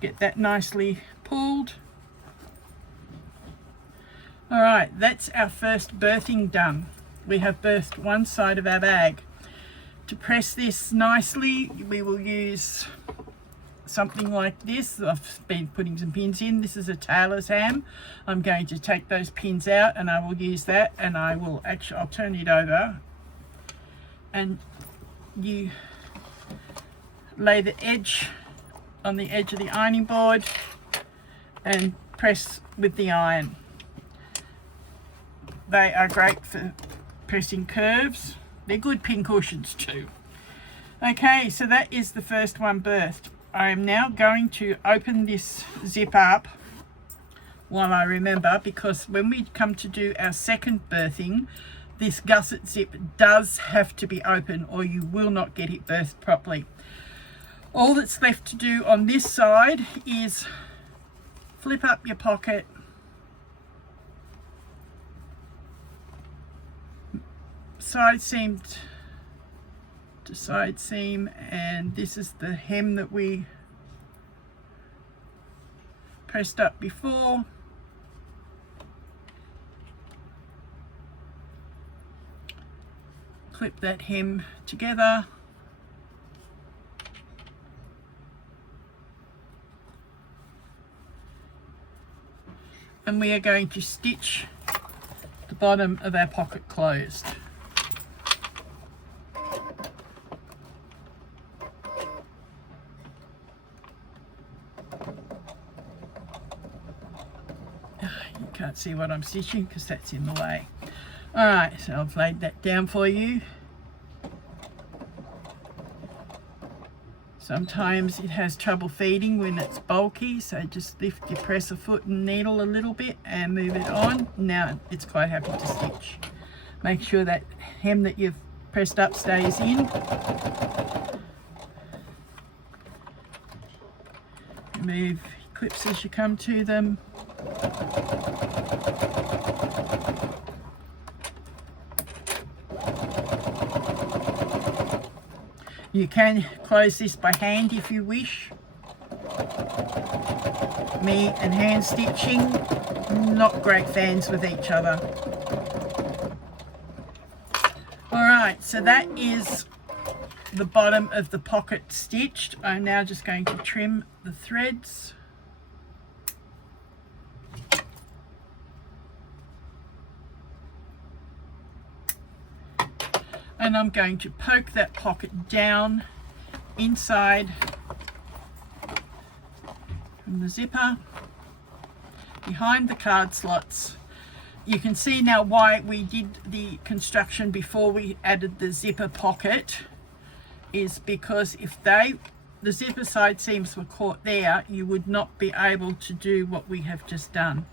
get that nicely pulled. Alright, that's our first birthing done. We have birthed one side of our bag. To press this nicely, we will use something like this. I've been putting some pins in. This is a tailor's ham. I'm going to take those pins out, and I will use that, and I will actually, I'll turn it over, and you lay the edge on the edge of the ironing board and press with the iron. They are great for pressing curves. They're good pin cushions too. Okay, so that is the first one birthed. I am now going to open this zip up while I remember, because when we come to do our second birthing, this gusset zip does have to be open or you will not get it birthed properly. All that's left to do on this side is flip up your pocket, side seam to side seam, and this is the hem that we pressed up before. Clip that hem together. And we are going to stitch the bottom of our pocket closed. You can't see what I'm stitching because that's in the way. Alright, so I've laid that down for you. Sometimes it has trouble feeding when it's bulky, so just lift your presser foot and needle a little bit and move it on. Now it's quite happy to stitch. Make sure that hem that you've pressed up stays in. Remove clips as you come to them. You can close this by hand if you wish. Me and hand stitching, not great fans with each other. Alright, so that is the bottom of the pocket stitched. I'm now just going to trim the threads. And I'm going to poke that pocket down inside from the zipper, behind the card slots. You can see now why we did the construction before we added the zipper pocket, is because if the zipper side seams were caught there, you would not be able to do what we have just done.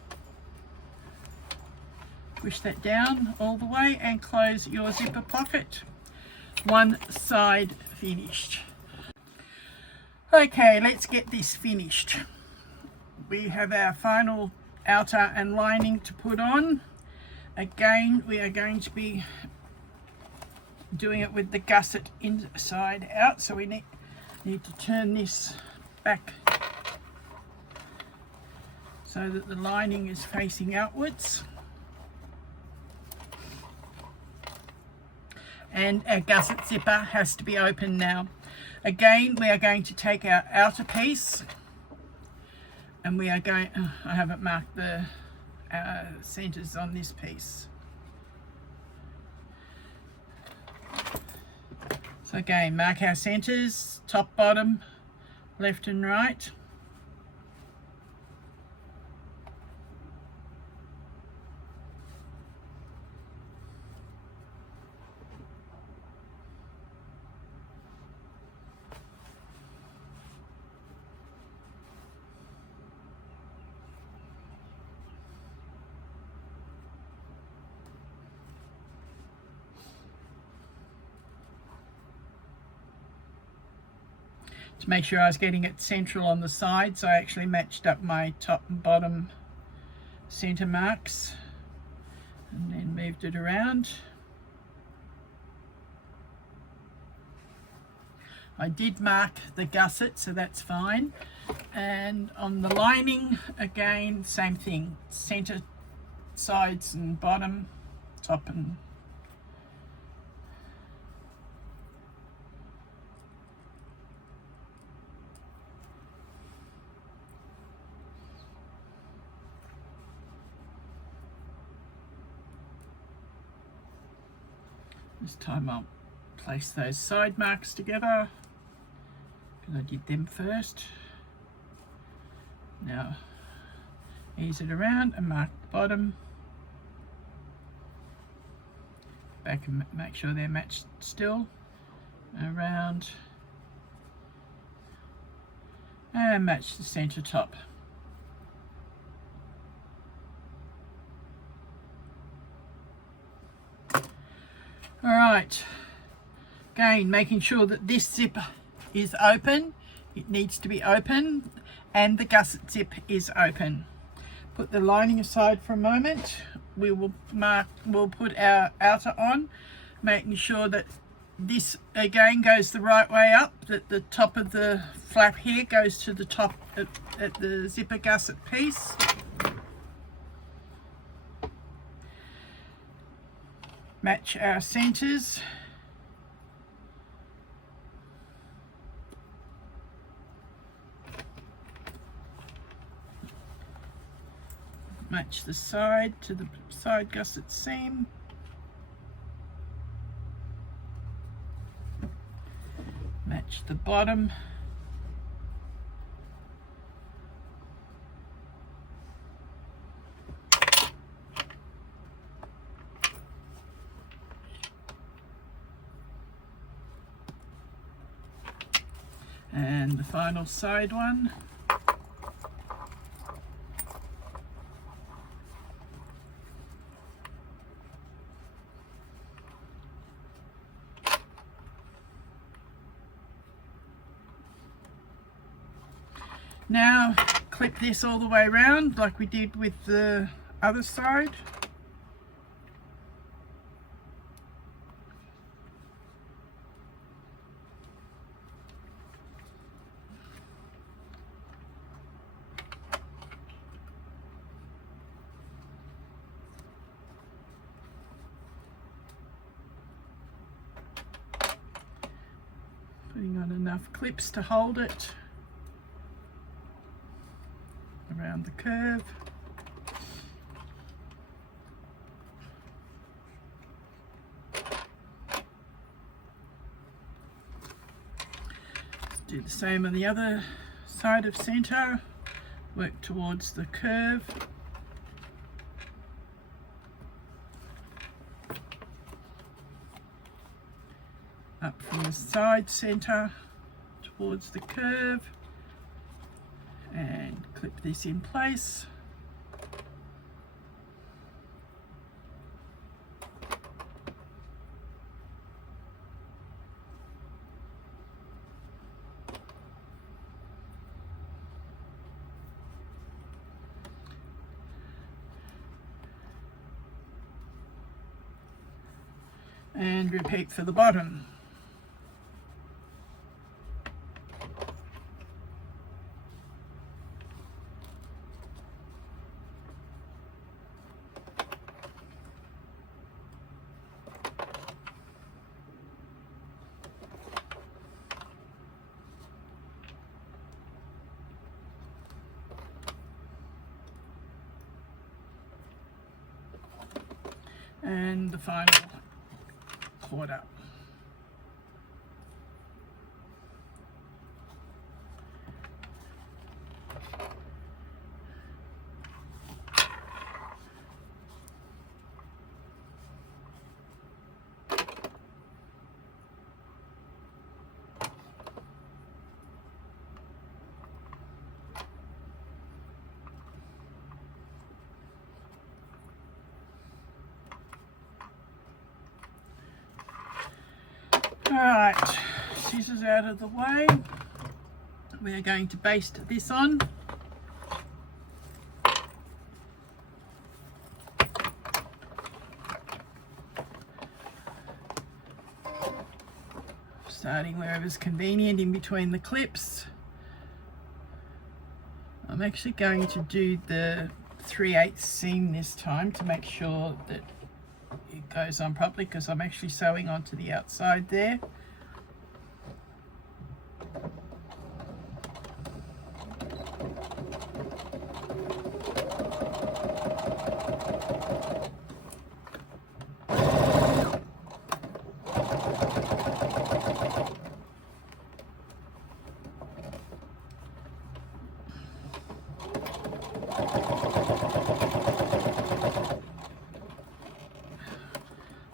Push that down all the way and close your zipper pocket. One side finished. Okay, let's get this finished. We have our final outer and lining to put on. Again, we are going to be doing it with the gusset inside out, so we need to turn this back so that the lining is facing outwards. And our gusset zipper has to be open now. Again, we are going to take our outer piece and we are going, I haven't marked the centers on this piece. So again, mark our centers, top, bottom, left and right. To make sure I was getting it central on the side, so I actually matched up my top and bottom center marks and then moved it around. I did mark the gusset, so that's fine. And on the lining, again, same thing, center, sides and bottom, top and this time I'll place those side marks together because I did them first. Now ease it around and mark the bottom. Back and make sure they're matched still. Around and match the center top. Alright, again making sure that this zip is open, it needs to be open, and the gusset zip is open. Put the lining aside for a moment. We'll put our outer on, making sure that this again goes the right way up, that the top of the flap here goes to the top at the zipper gusset piece. Match our centers. Match the side to the side gusset seam. Match the bottom. And the final side one. Now clip this all the way around like we did with the other side. putting on enough clips to hold it around the curve. Let's do the same on the other side of center. Work towards the curve. Up from the side center towards the curve, and clip this in place. And repeat for the bottom. And the final quarter. Alright, scissors out of the way. We are going to baste this on. Starting wherever's convenient in between the clips. I'm actually going to do the 3/8 seam this time to make sure that it goes on properly, because I'm actually sewing onto the outside there.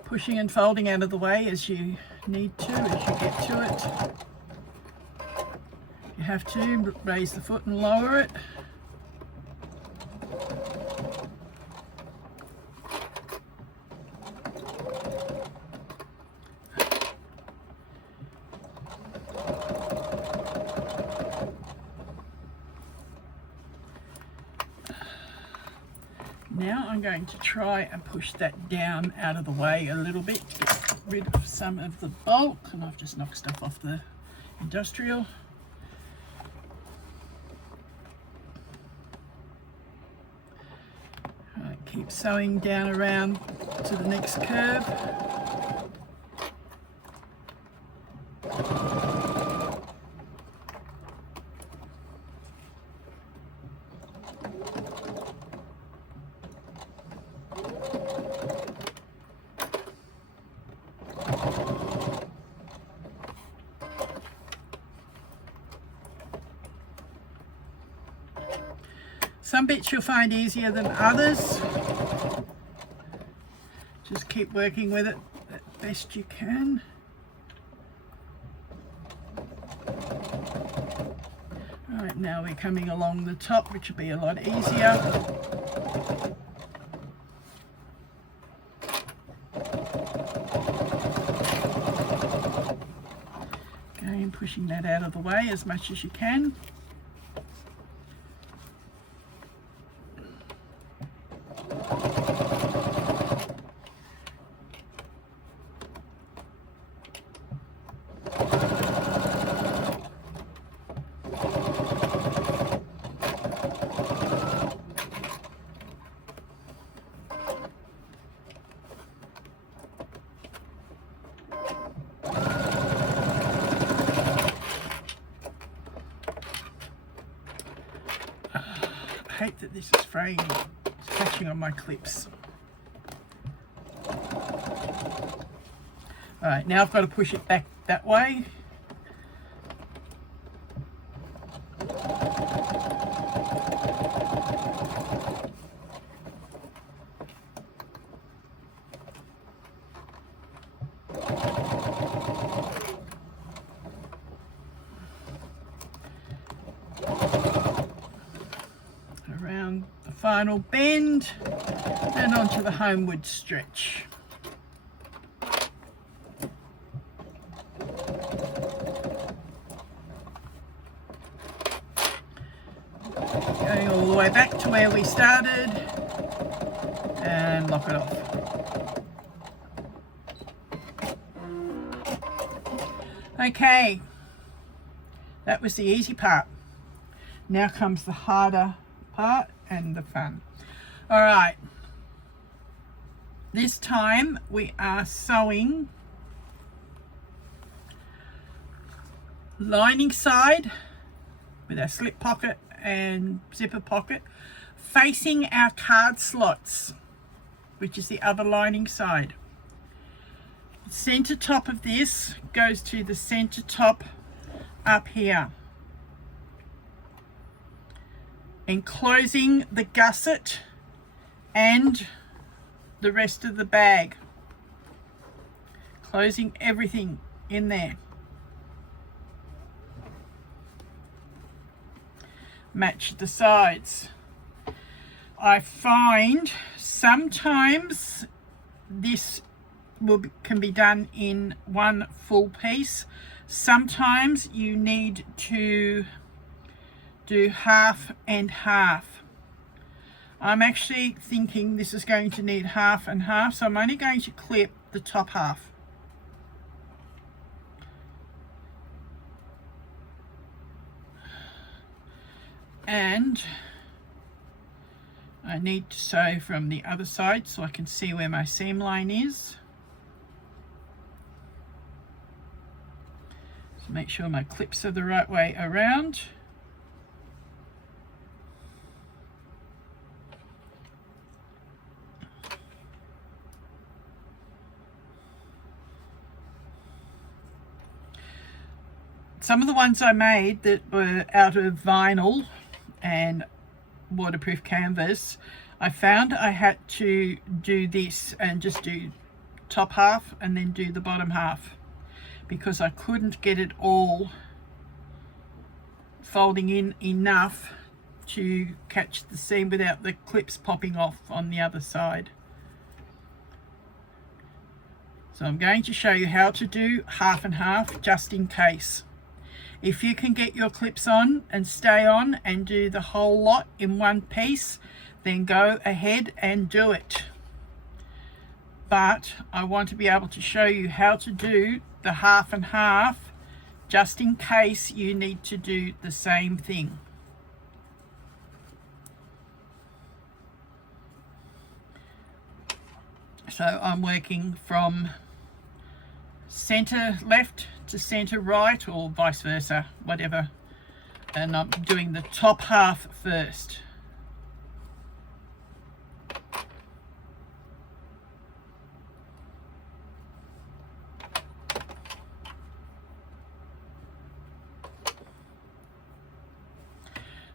Pushing and folding out of the way as you need to, as you get to it. You have to raise the foot and lower it. Now I'm going to try and push that down out of the way a little bit to get rid of some of the bulk, and I've just knocked stuff off the industrial. Right, keep sewing down around to the next curve. Some bits you'll find easier than others. Just keep working with it as best you can. Alright, now we're coming along the top, which will be a lot easier. Again, pushing that out of the way as much as you can. hate that this is fraying. It's catching on my clips. Alright, now I've got to push it back that way. Around the final bend and onto the homeward stretch. Going all the way back to where we started and lock it off. Okay, that was the easy part. Now comes the harder part and the fun. All right, this time we are sewing lining side with our slip pocket and zipper pocket facing our card slots, which is the other lining side. The center top of this goes to the center top up here, enclosing the gusset and the rest of the bag, closing everything in there. Match the sides. I find sometimes this can be done in one full piece. Sometimes you need to do half and half. I'm actually thinking this is going to need half and half, so I'm only going to clip the top half. And I need to sew from the other side so I can see where my seam line is. So make sure my clips are the right way around. Some of the ones I made that were out of vinyl and waterproof canvas, I found I had to do this and just do top half and then do the bottom half, because I couldn't get it all folding in enough to catch the seam without the clips popping off on the other side. So I'm going to show you how to do half and half just in case. If you can get your clips on and stay on and do the whole lot in one piece, then go ahead and do it. But I want to be able to show you how to do the half and half just in case you need to do the same thing. So I'm working from center left to center right, or vice versa, whatever, and I'm doing the top half first.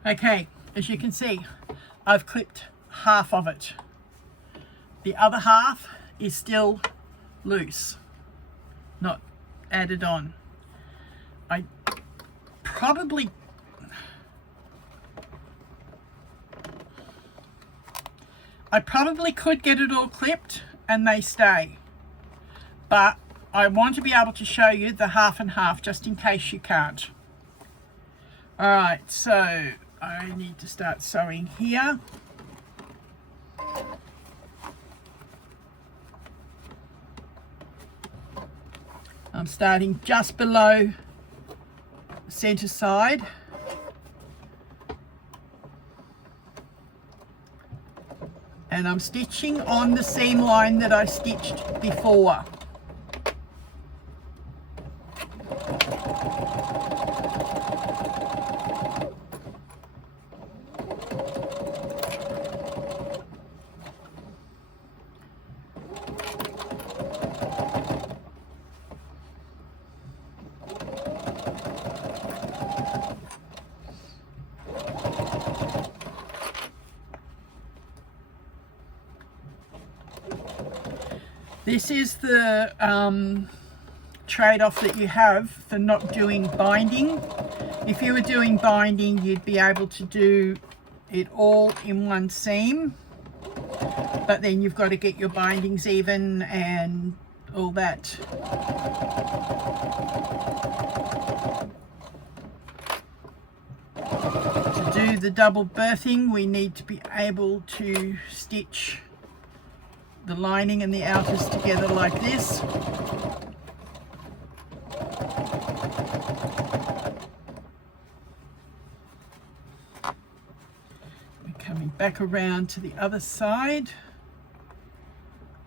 Okay, as you can see, I've clipped half of it. The other half is still loose, not added on. I probably could get it all clipped and they stay, but I want to be able to show you the half and half just in case you can't. Alright, so I need to start sewing here. I'm starting just below the center side. And I'm stitching on the seam line that I stitched before. This is the trade-off that you have for not doing binding. If you were doing binding, you'd be able to do it all in one seam, but then you've got to get your bindings even and all that. To do the double birthing, we need to be able to stitch the lining and the outers together like this. Coming back around to the other side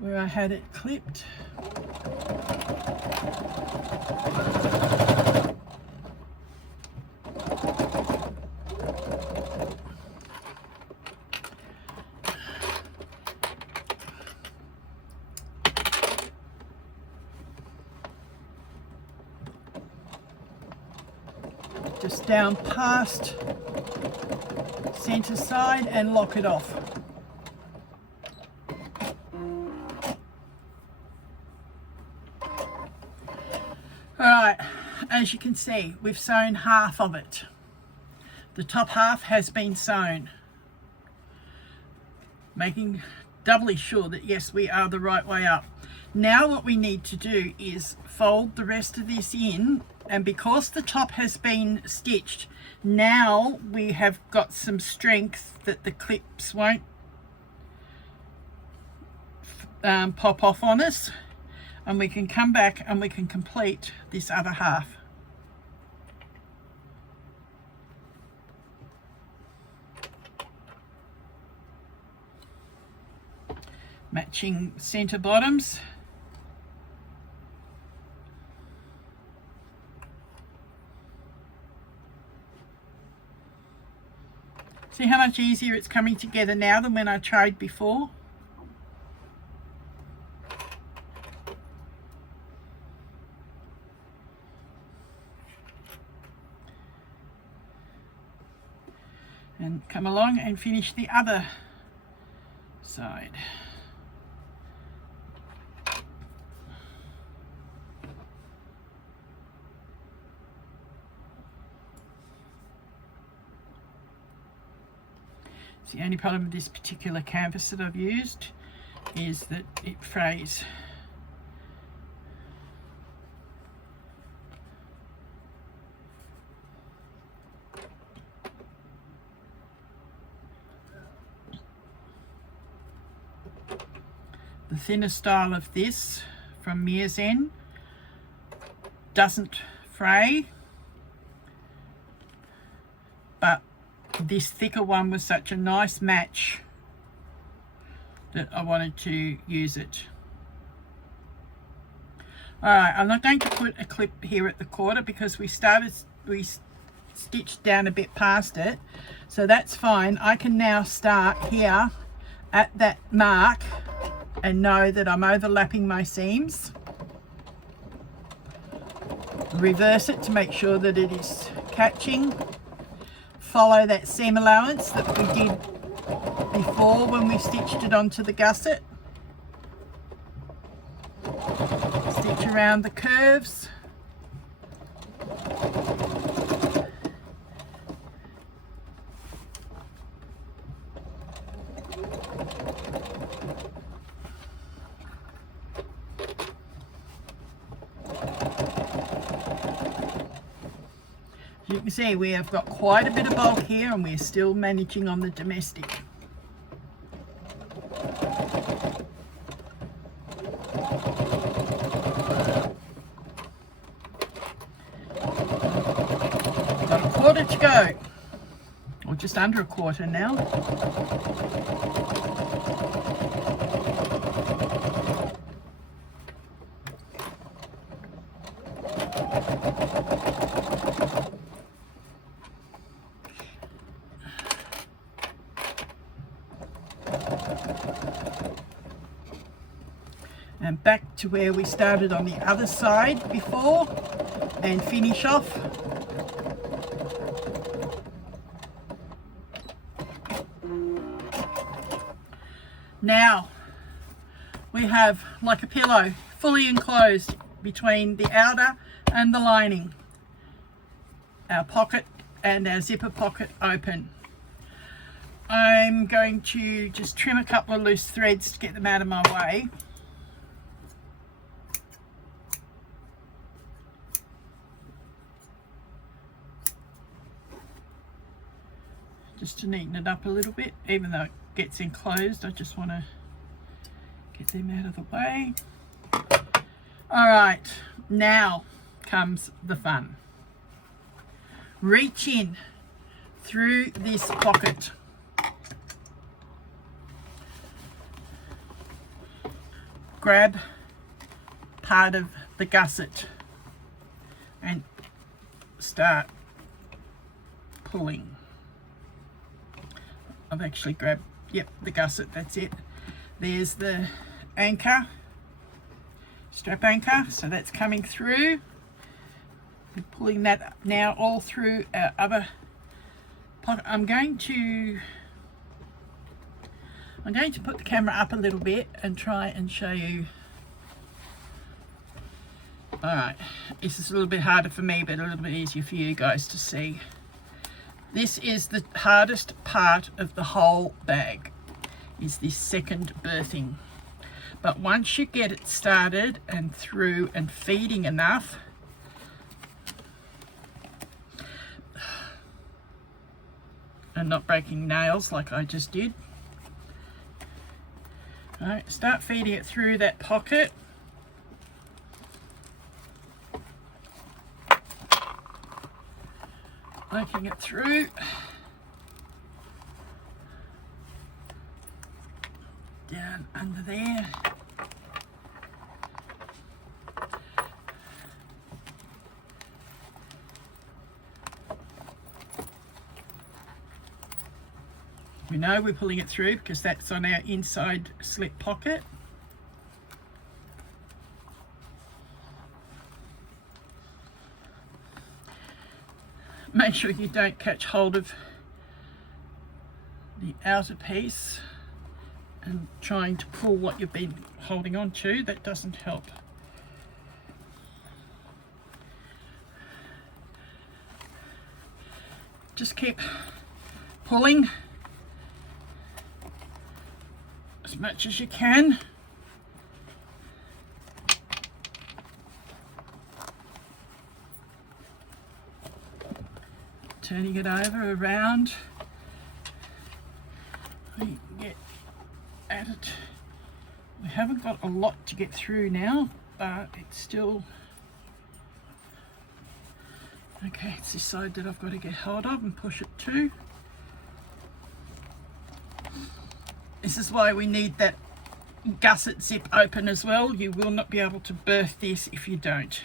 where I had it clipped. Just down past center side and lock it off. Alright, as you can see, we've sewn half of it. The top half has been sewn, making doubly sure that yes, we are the right way up. Now what we need to do is fold the rest of this in, and because the top has been stitched, now we have got some strength that the clips won't pop off on us, and we can come back and we can complete this other half. Matching center bottoms. See how much easier it's coming together now than when I tried before? And come along and finish the other side. The only problem with this particular canvas that I've used is that it frays. The thinner style of this from Meerzen doesn't fray, but this thicker one was such a nice match that I wanted to use it. Alright, I'm not going to put a clip here at the quarter because we stitched down a bit past it, so that's fine. I can now start here at that mark and know that I'm overlapping my seams. Reverse it to make sure that it is catching. Follow that seam allowance that we did before when we stitched it onto the gusset. Stitch around the curves. You can see we have got quite a bit of bulk here and we're still managing on the domestic. Got a quarter to go, or just under a quarter now. And back to where we started on the other side before and finish off. Now we have like a pillow, fully enclosed between the outer and the lining. Our pocket and our zipper pocket open. I'm going to just trim a couple of loose threads to get them out of my way. Just to neaten it up a little bit, even though it gets enclosed. I just want to get them out of the way. All right, now comes the fun. Reach in through this pocket. Grab part of the gusset and start pulling. I've actually grabbed, yep, the gusset, that's it. There's the anchor, strap anchor, so that's coming through. We're pulling that now all through our other pocket. I'm going to put the camera up a little bit and try and show you. All right, this is a little bit harder for me, but a little bit easier for you guys to see. This is the hardest part of the whole bag, is this second berthing. But once you get it started and through and feeding enough, and not breaking nails like I just did. All right, start feeding it through that pocket. Working it through. Down under there. We know we're pulling it through because that's on our inside slip pocket. Make sure you don't catch hold of the outer piece and trying to pull what you've been holding on to. That doesn't help. Just keep pulling as much as you can. Turning it over, around. We can get at it. We haven't got a lot to get through now, but it's still... Okay, it's this side that I've got to get hold of and push it to. This is why we need that gusset zip open as well. You will not be able to berth this if you don't.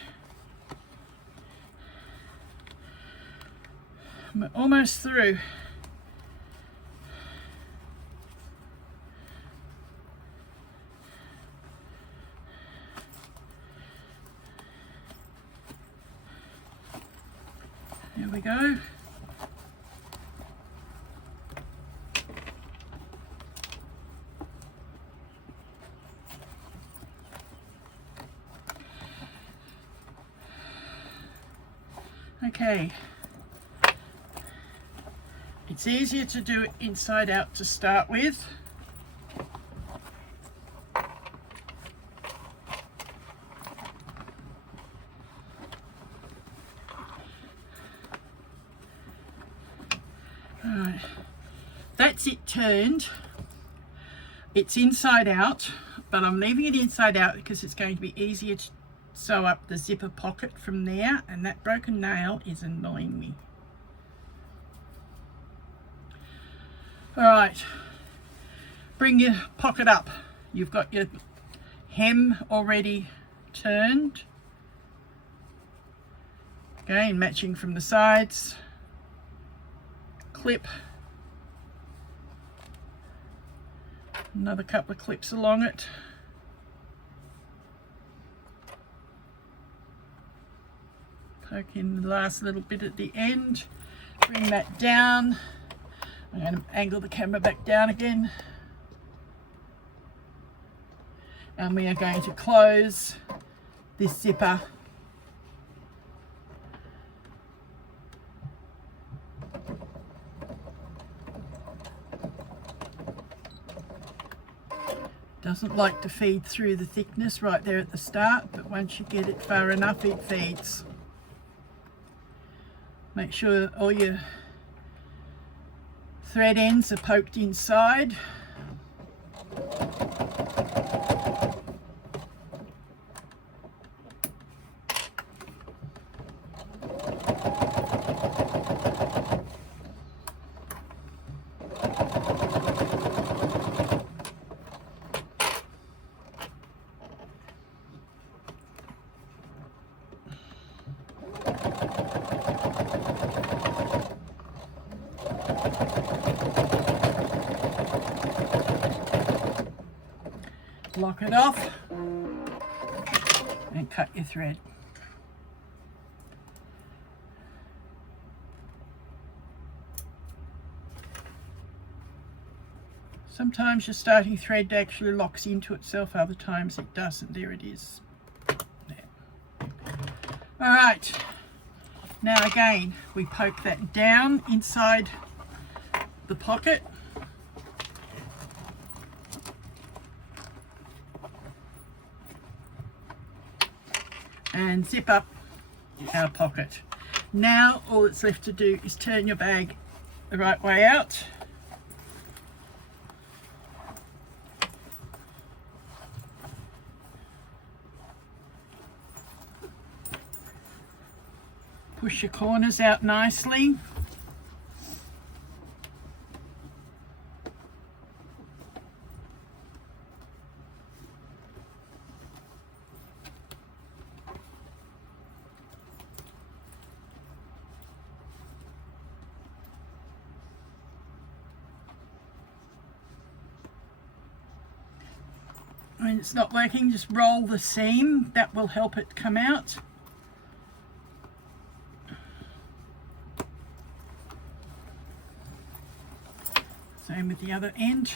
We're almost through. There we go. Okay. It's easier to do it inside out to start with. Alright, that's it turned. It's inside out, but I'm leaving it inside out because it's going to be easier to sew up the zipper pocket from there, and that broken nail is annoying me. All right, bring your pocket up. You've got your hem already turned. Again, matching from the sides. Clip. Another couple of clips along it. Poke in the last little bit at the end. Bring that down. I'm going to angle the camera back down again. and we are going to close this zipper doesn't like to feed through the thickness right there at the start, but once you get it far enough it feeds. Make sure all your thread ends are poked inside. Lock it off and cut your thread. Sometimes your starting thread actually locks into itself, other times it doesn't. There it is. There. All right, now again we poke that down inside the pocket. And zip up our pocket. Now all that's left to do is turn your bag the right way out. Push your corners out nicely. When it's not working, just roll the seam. That will help it come out. Same with the other end.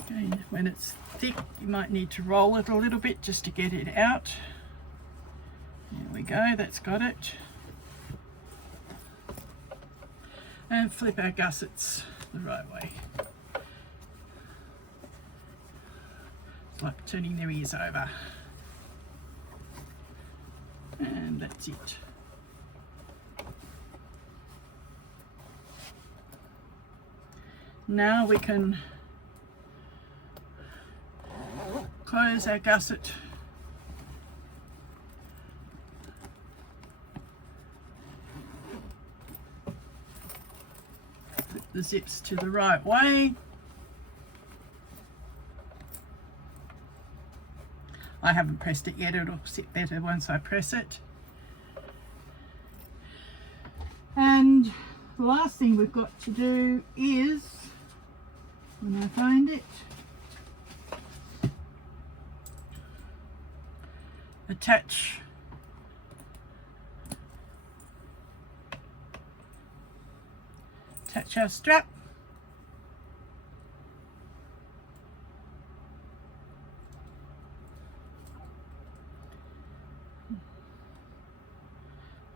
Okay, when it's thick, you might need to roll it a little bit just to get it out. There we go, that's got it. And flip our gussets the right way. It's like turning their ears over. And that's it. Now we can close our gusset. Flip the zips to the right way. I haven't pressed it yet, it'll sit better once I press it. And the last thing we've got to do is, when I find it, attach our strap.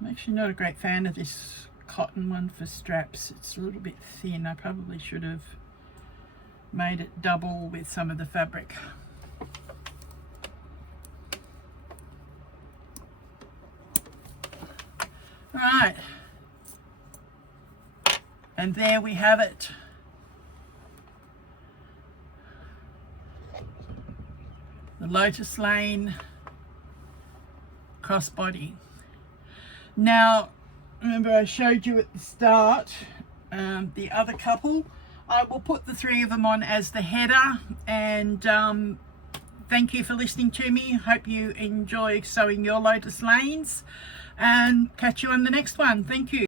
I'm actually not a great fan of this cotton one for straps. It's a little bit thin. I probably should have made it double with some of the fabric. All right, and there we have it. The Lotus Lane crossbody. Now, remember I showed you at the start the other couple. I will put the three of them on as the header, and thank you for listening to me. Hope you enjoy sewing your Lotus Lanes, and catch you on the next one. Thank you.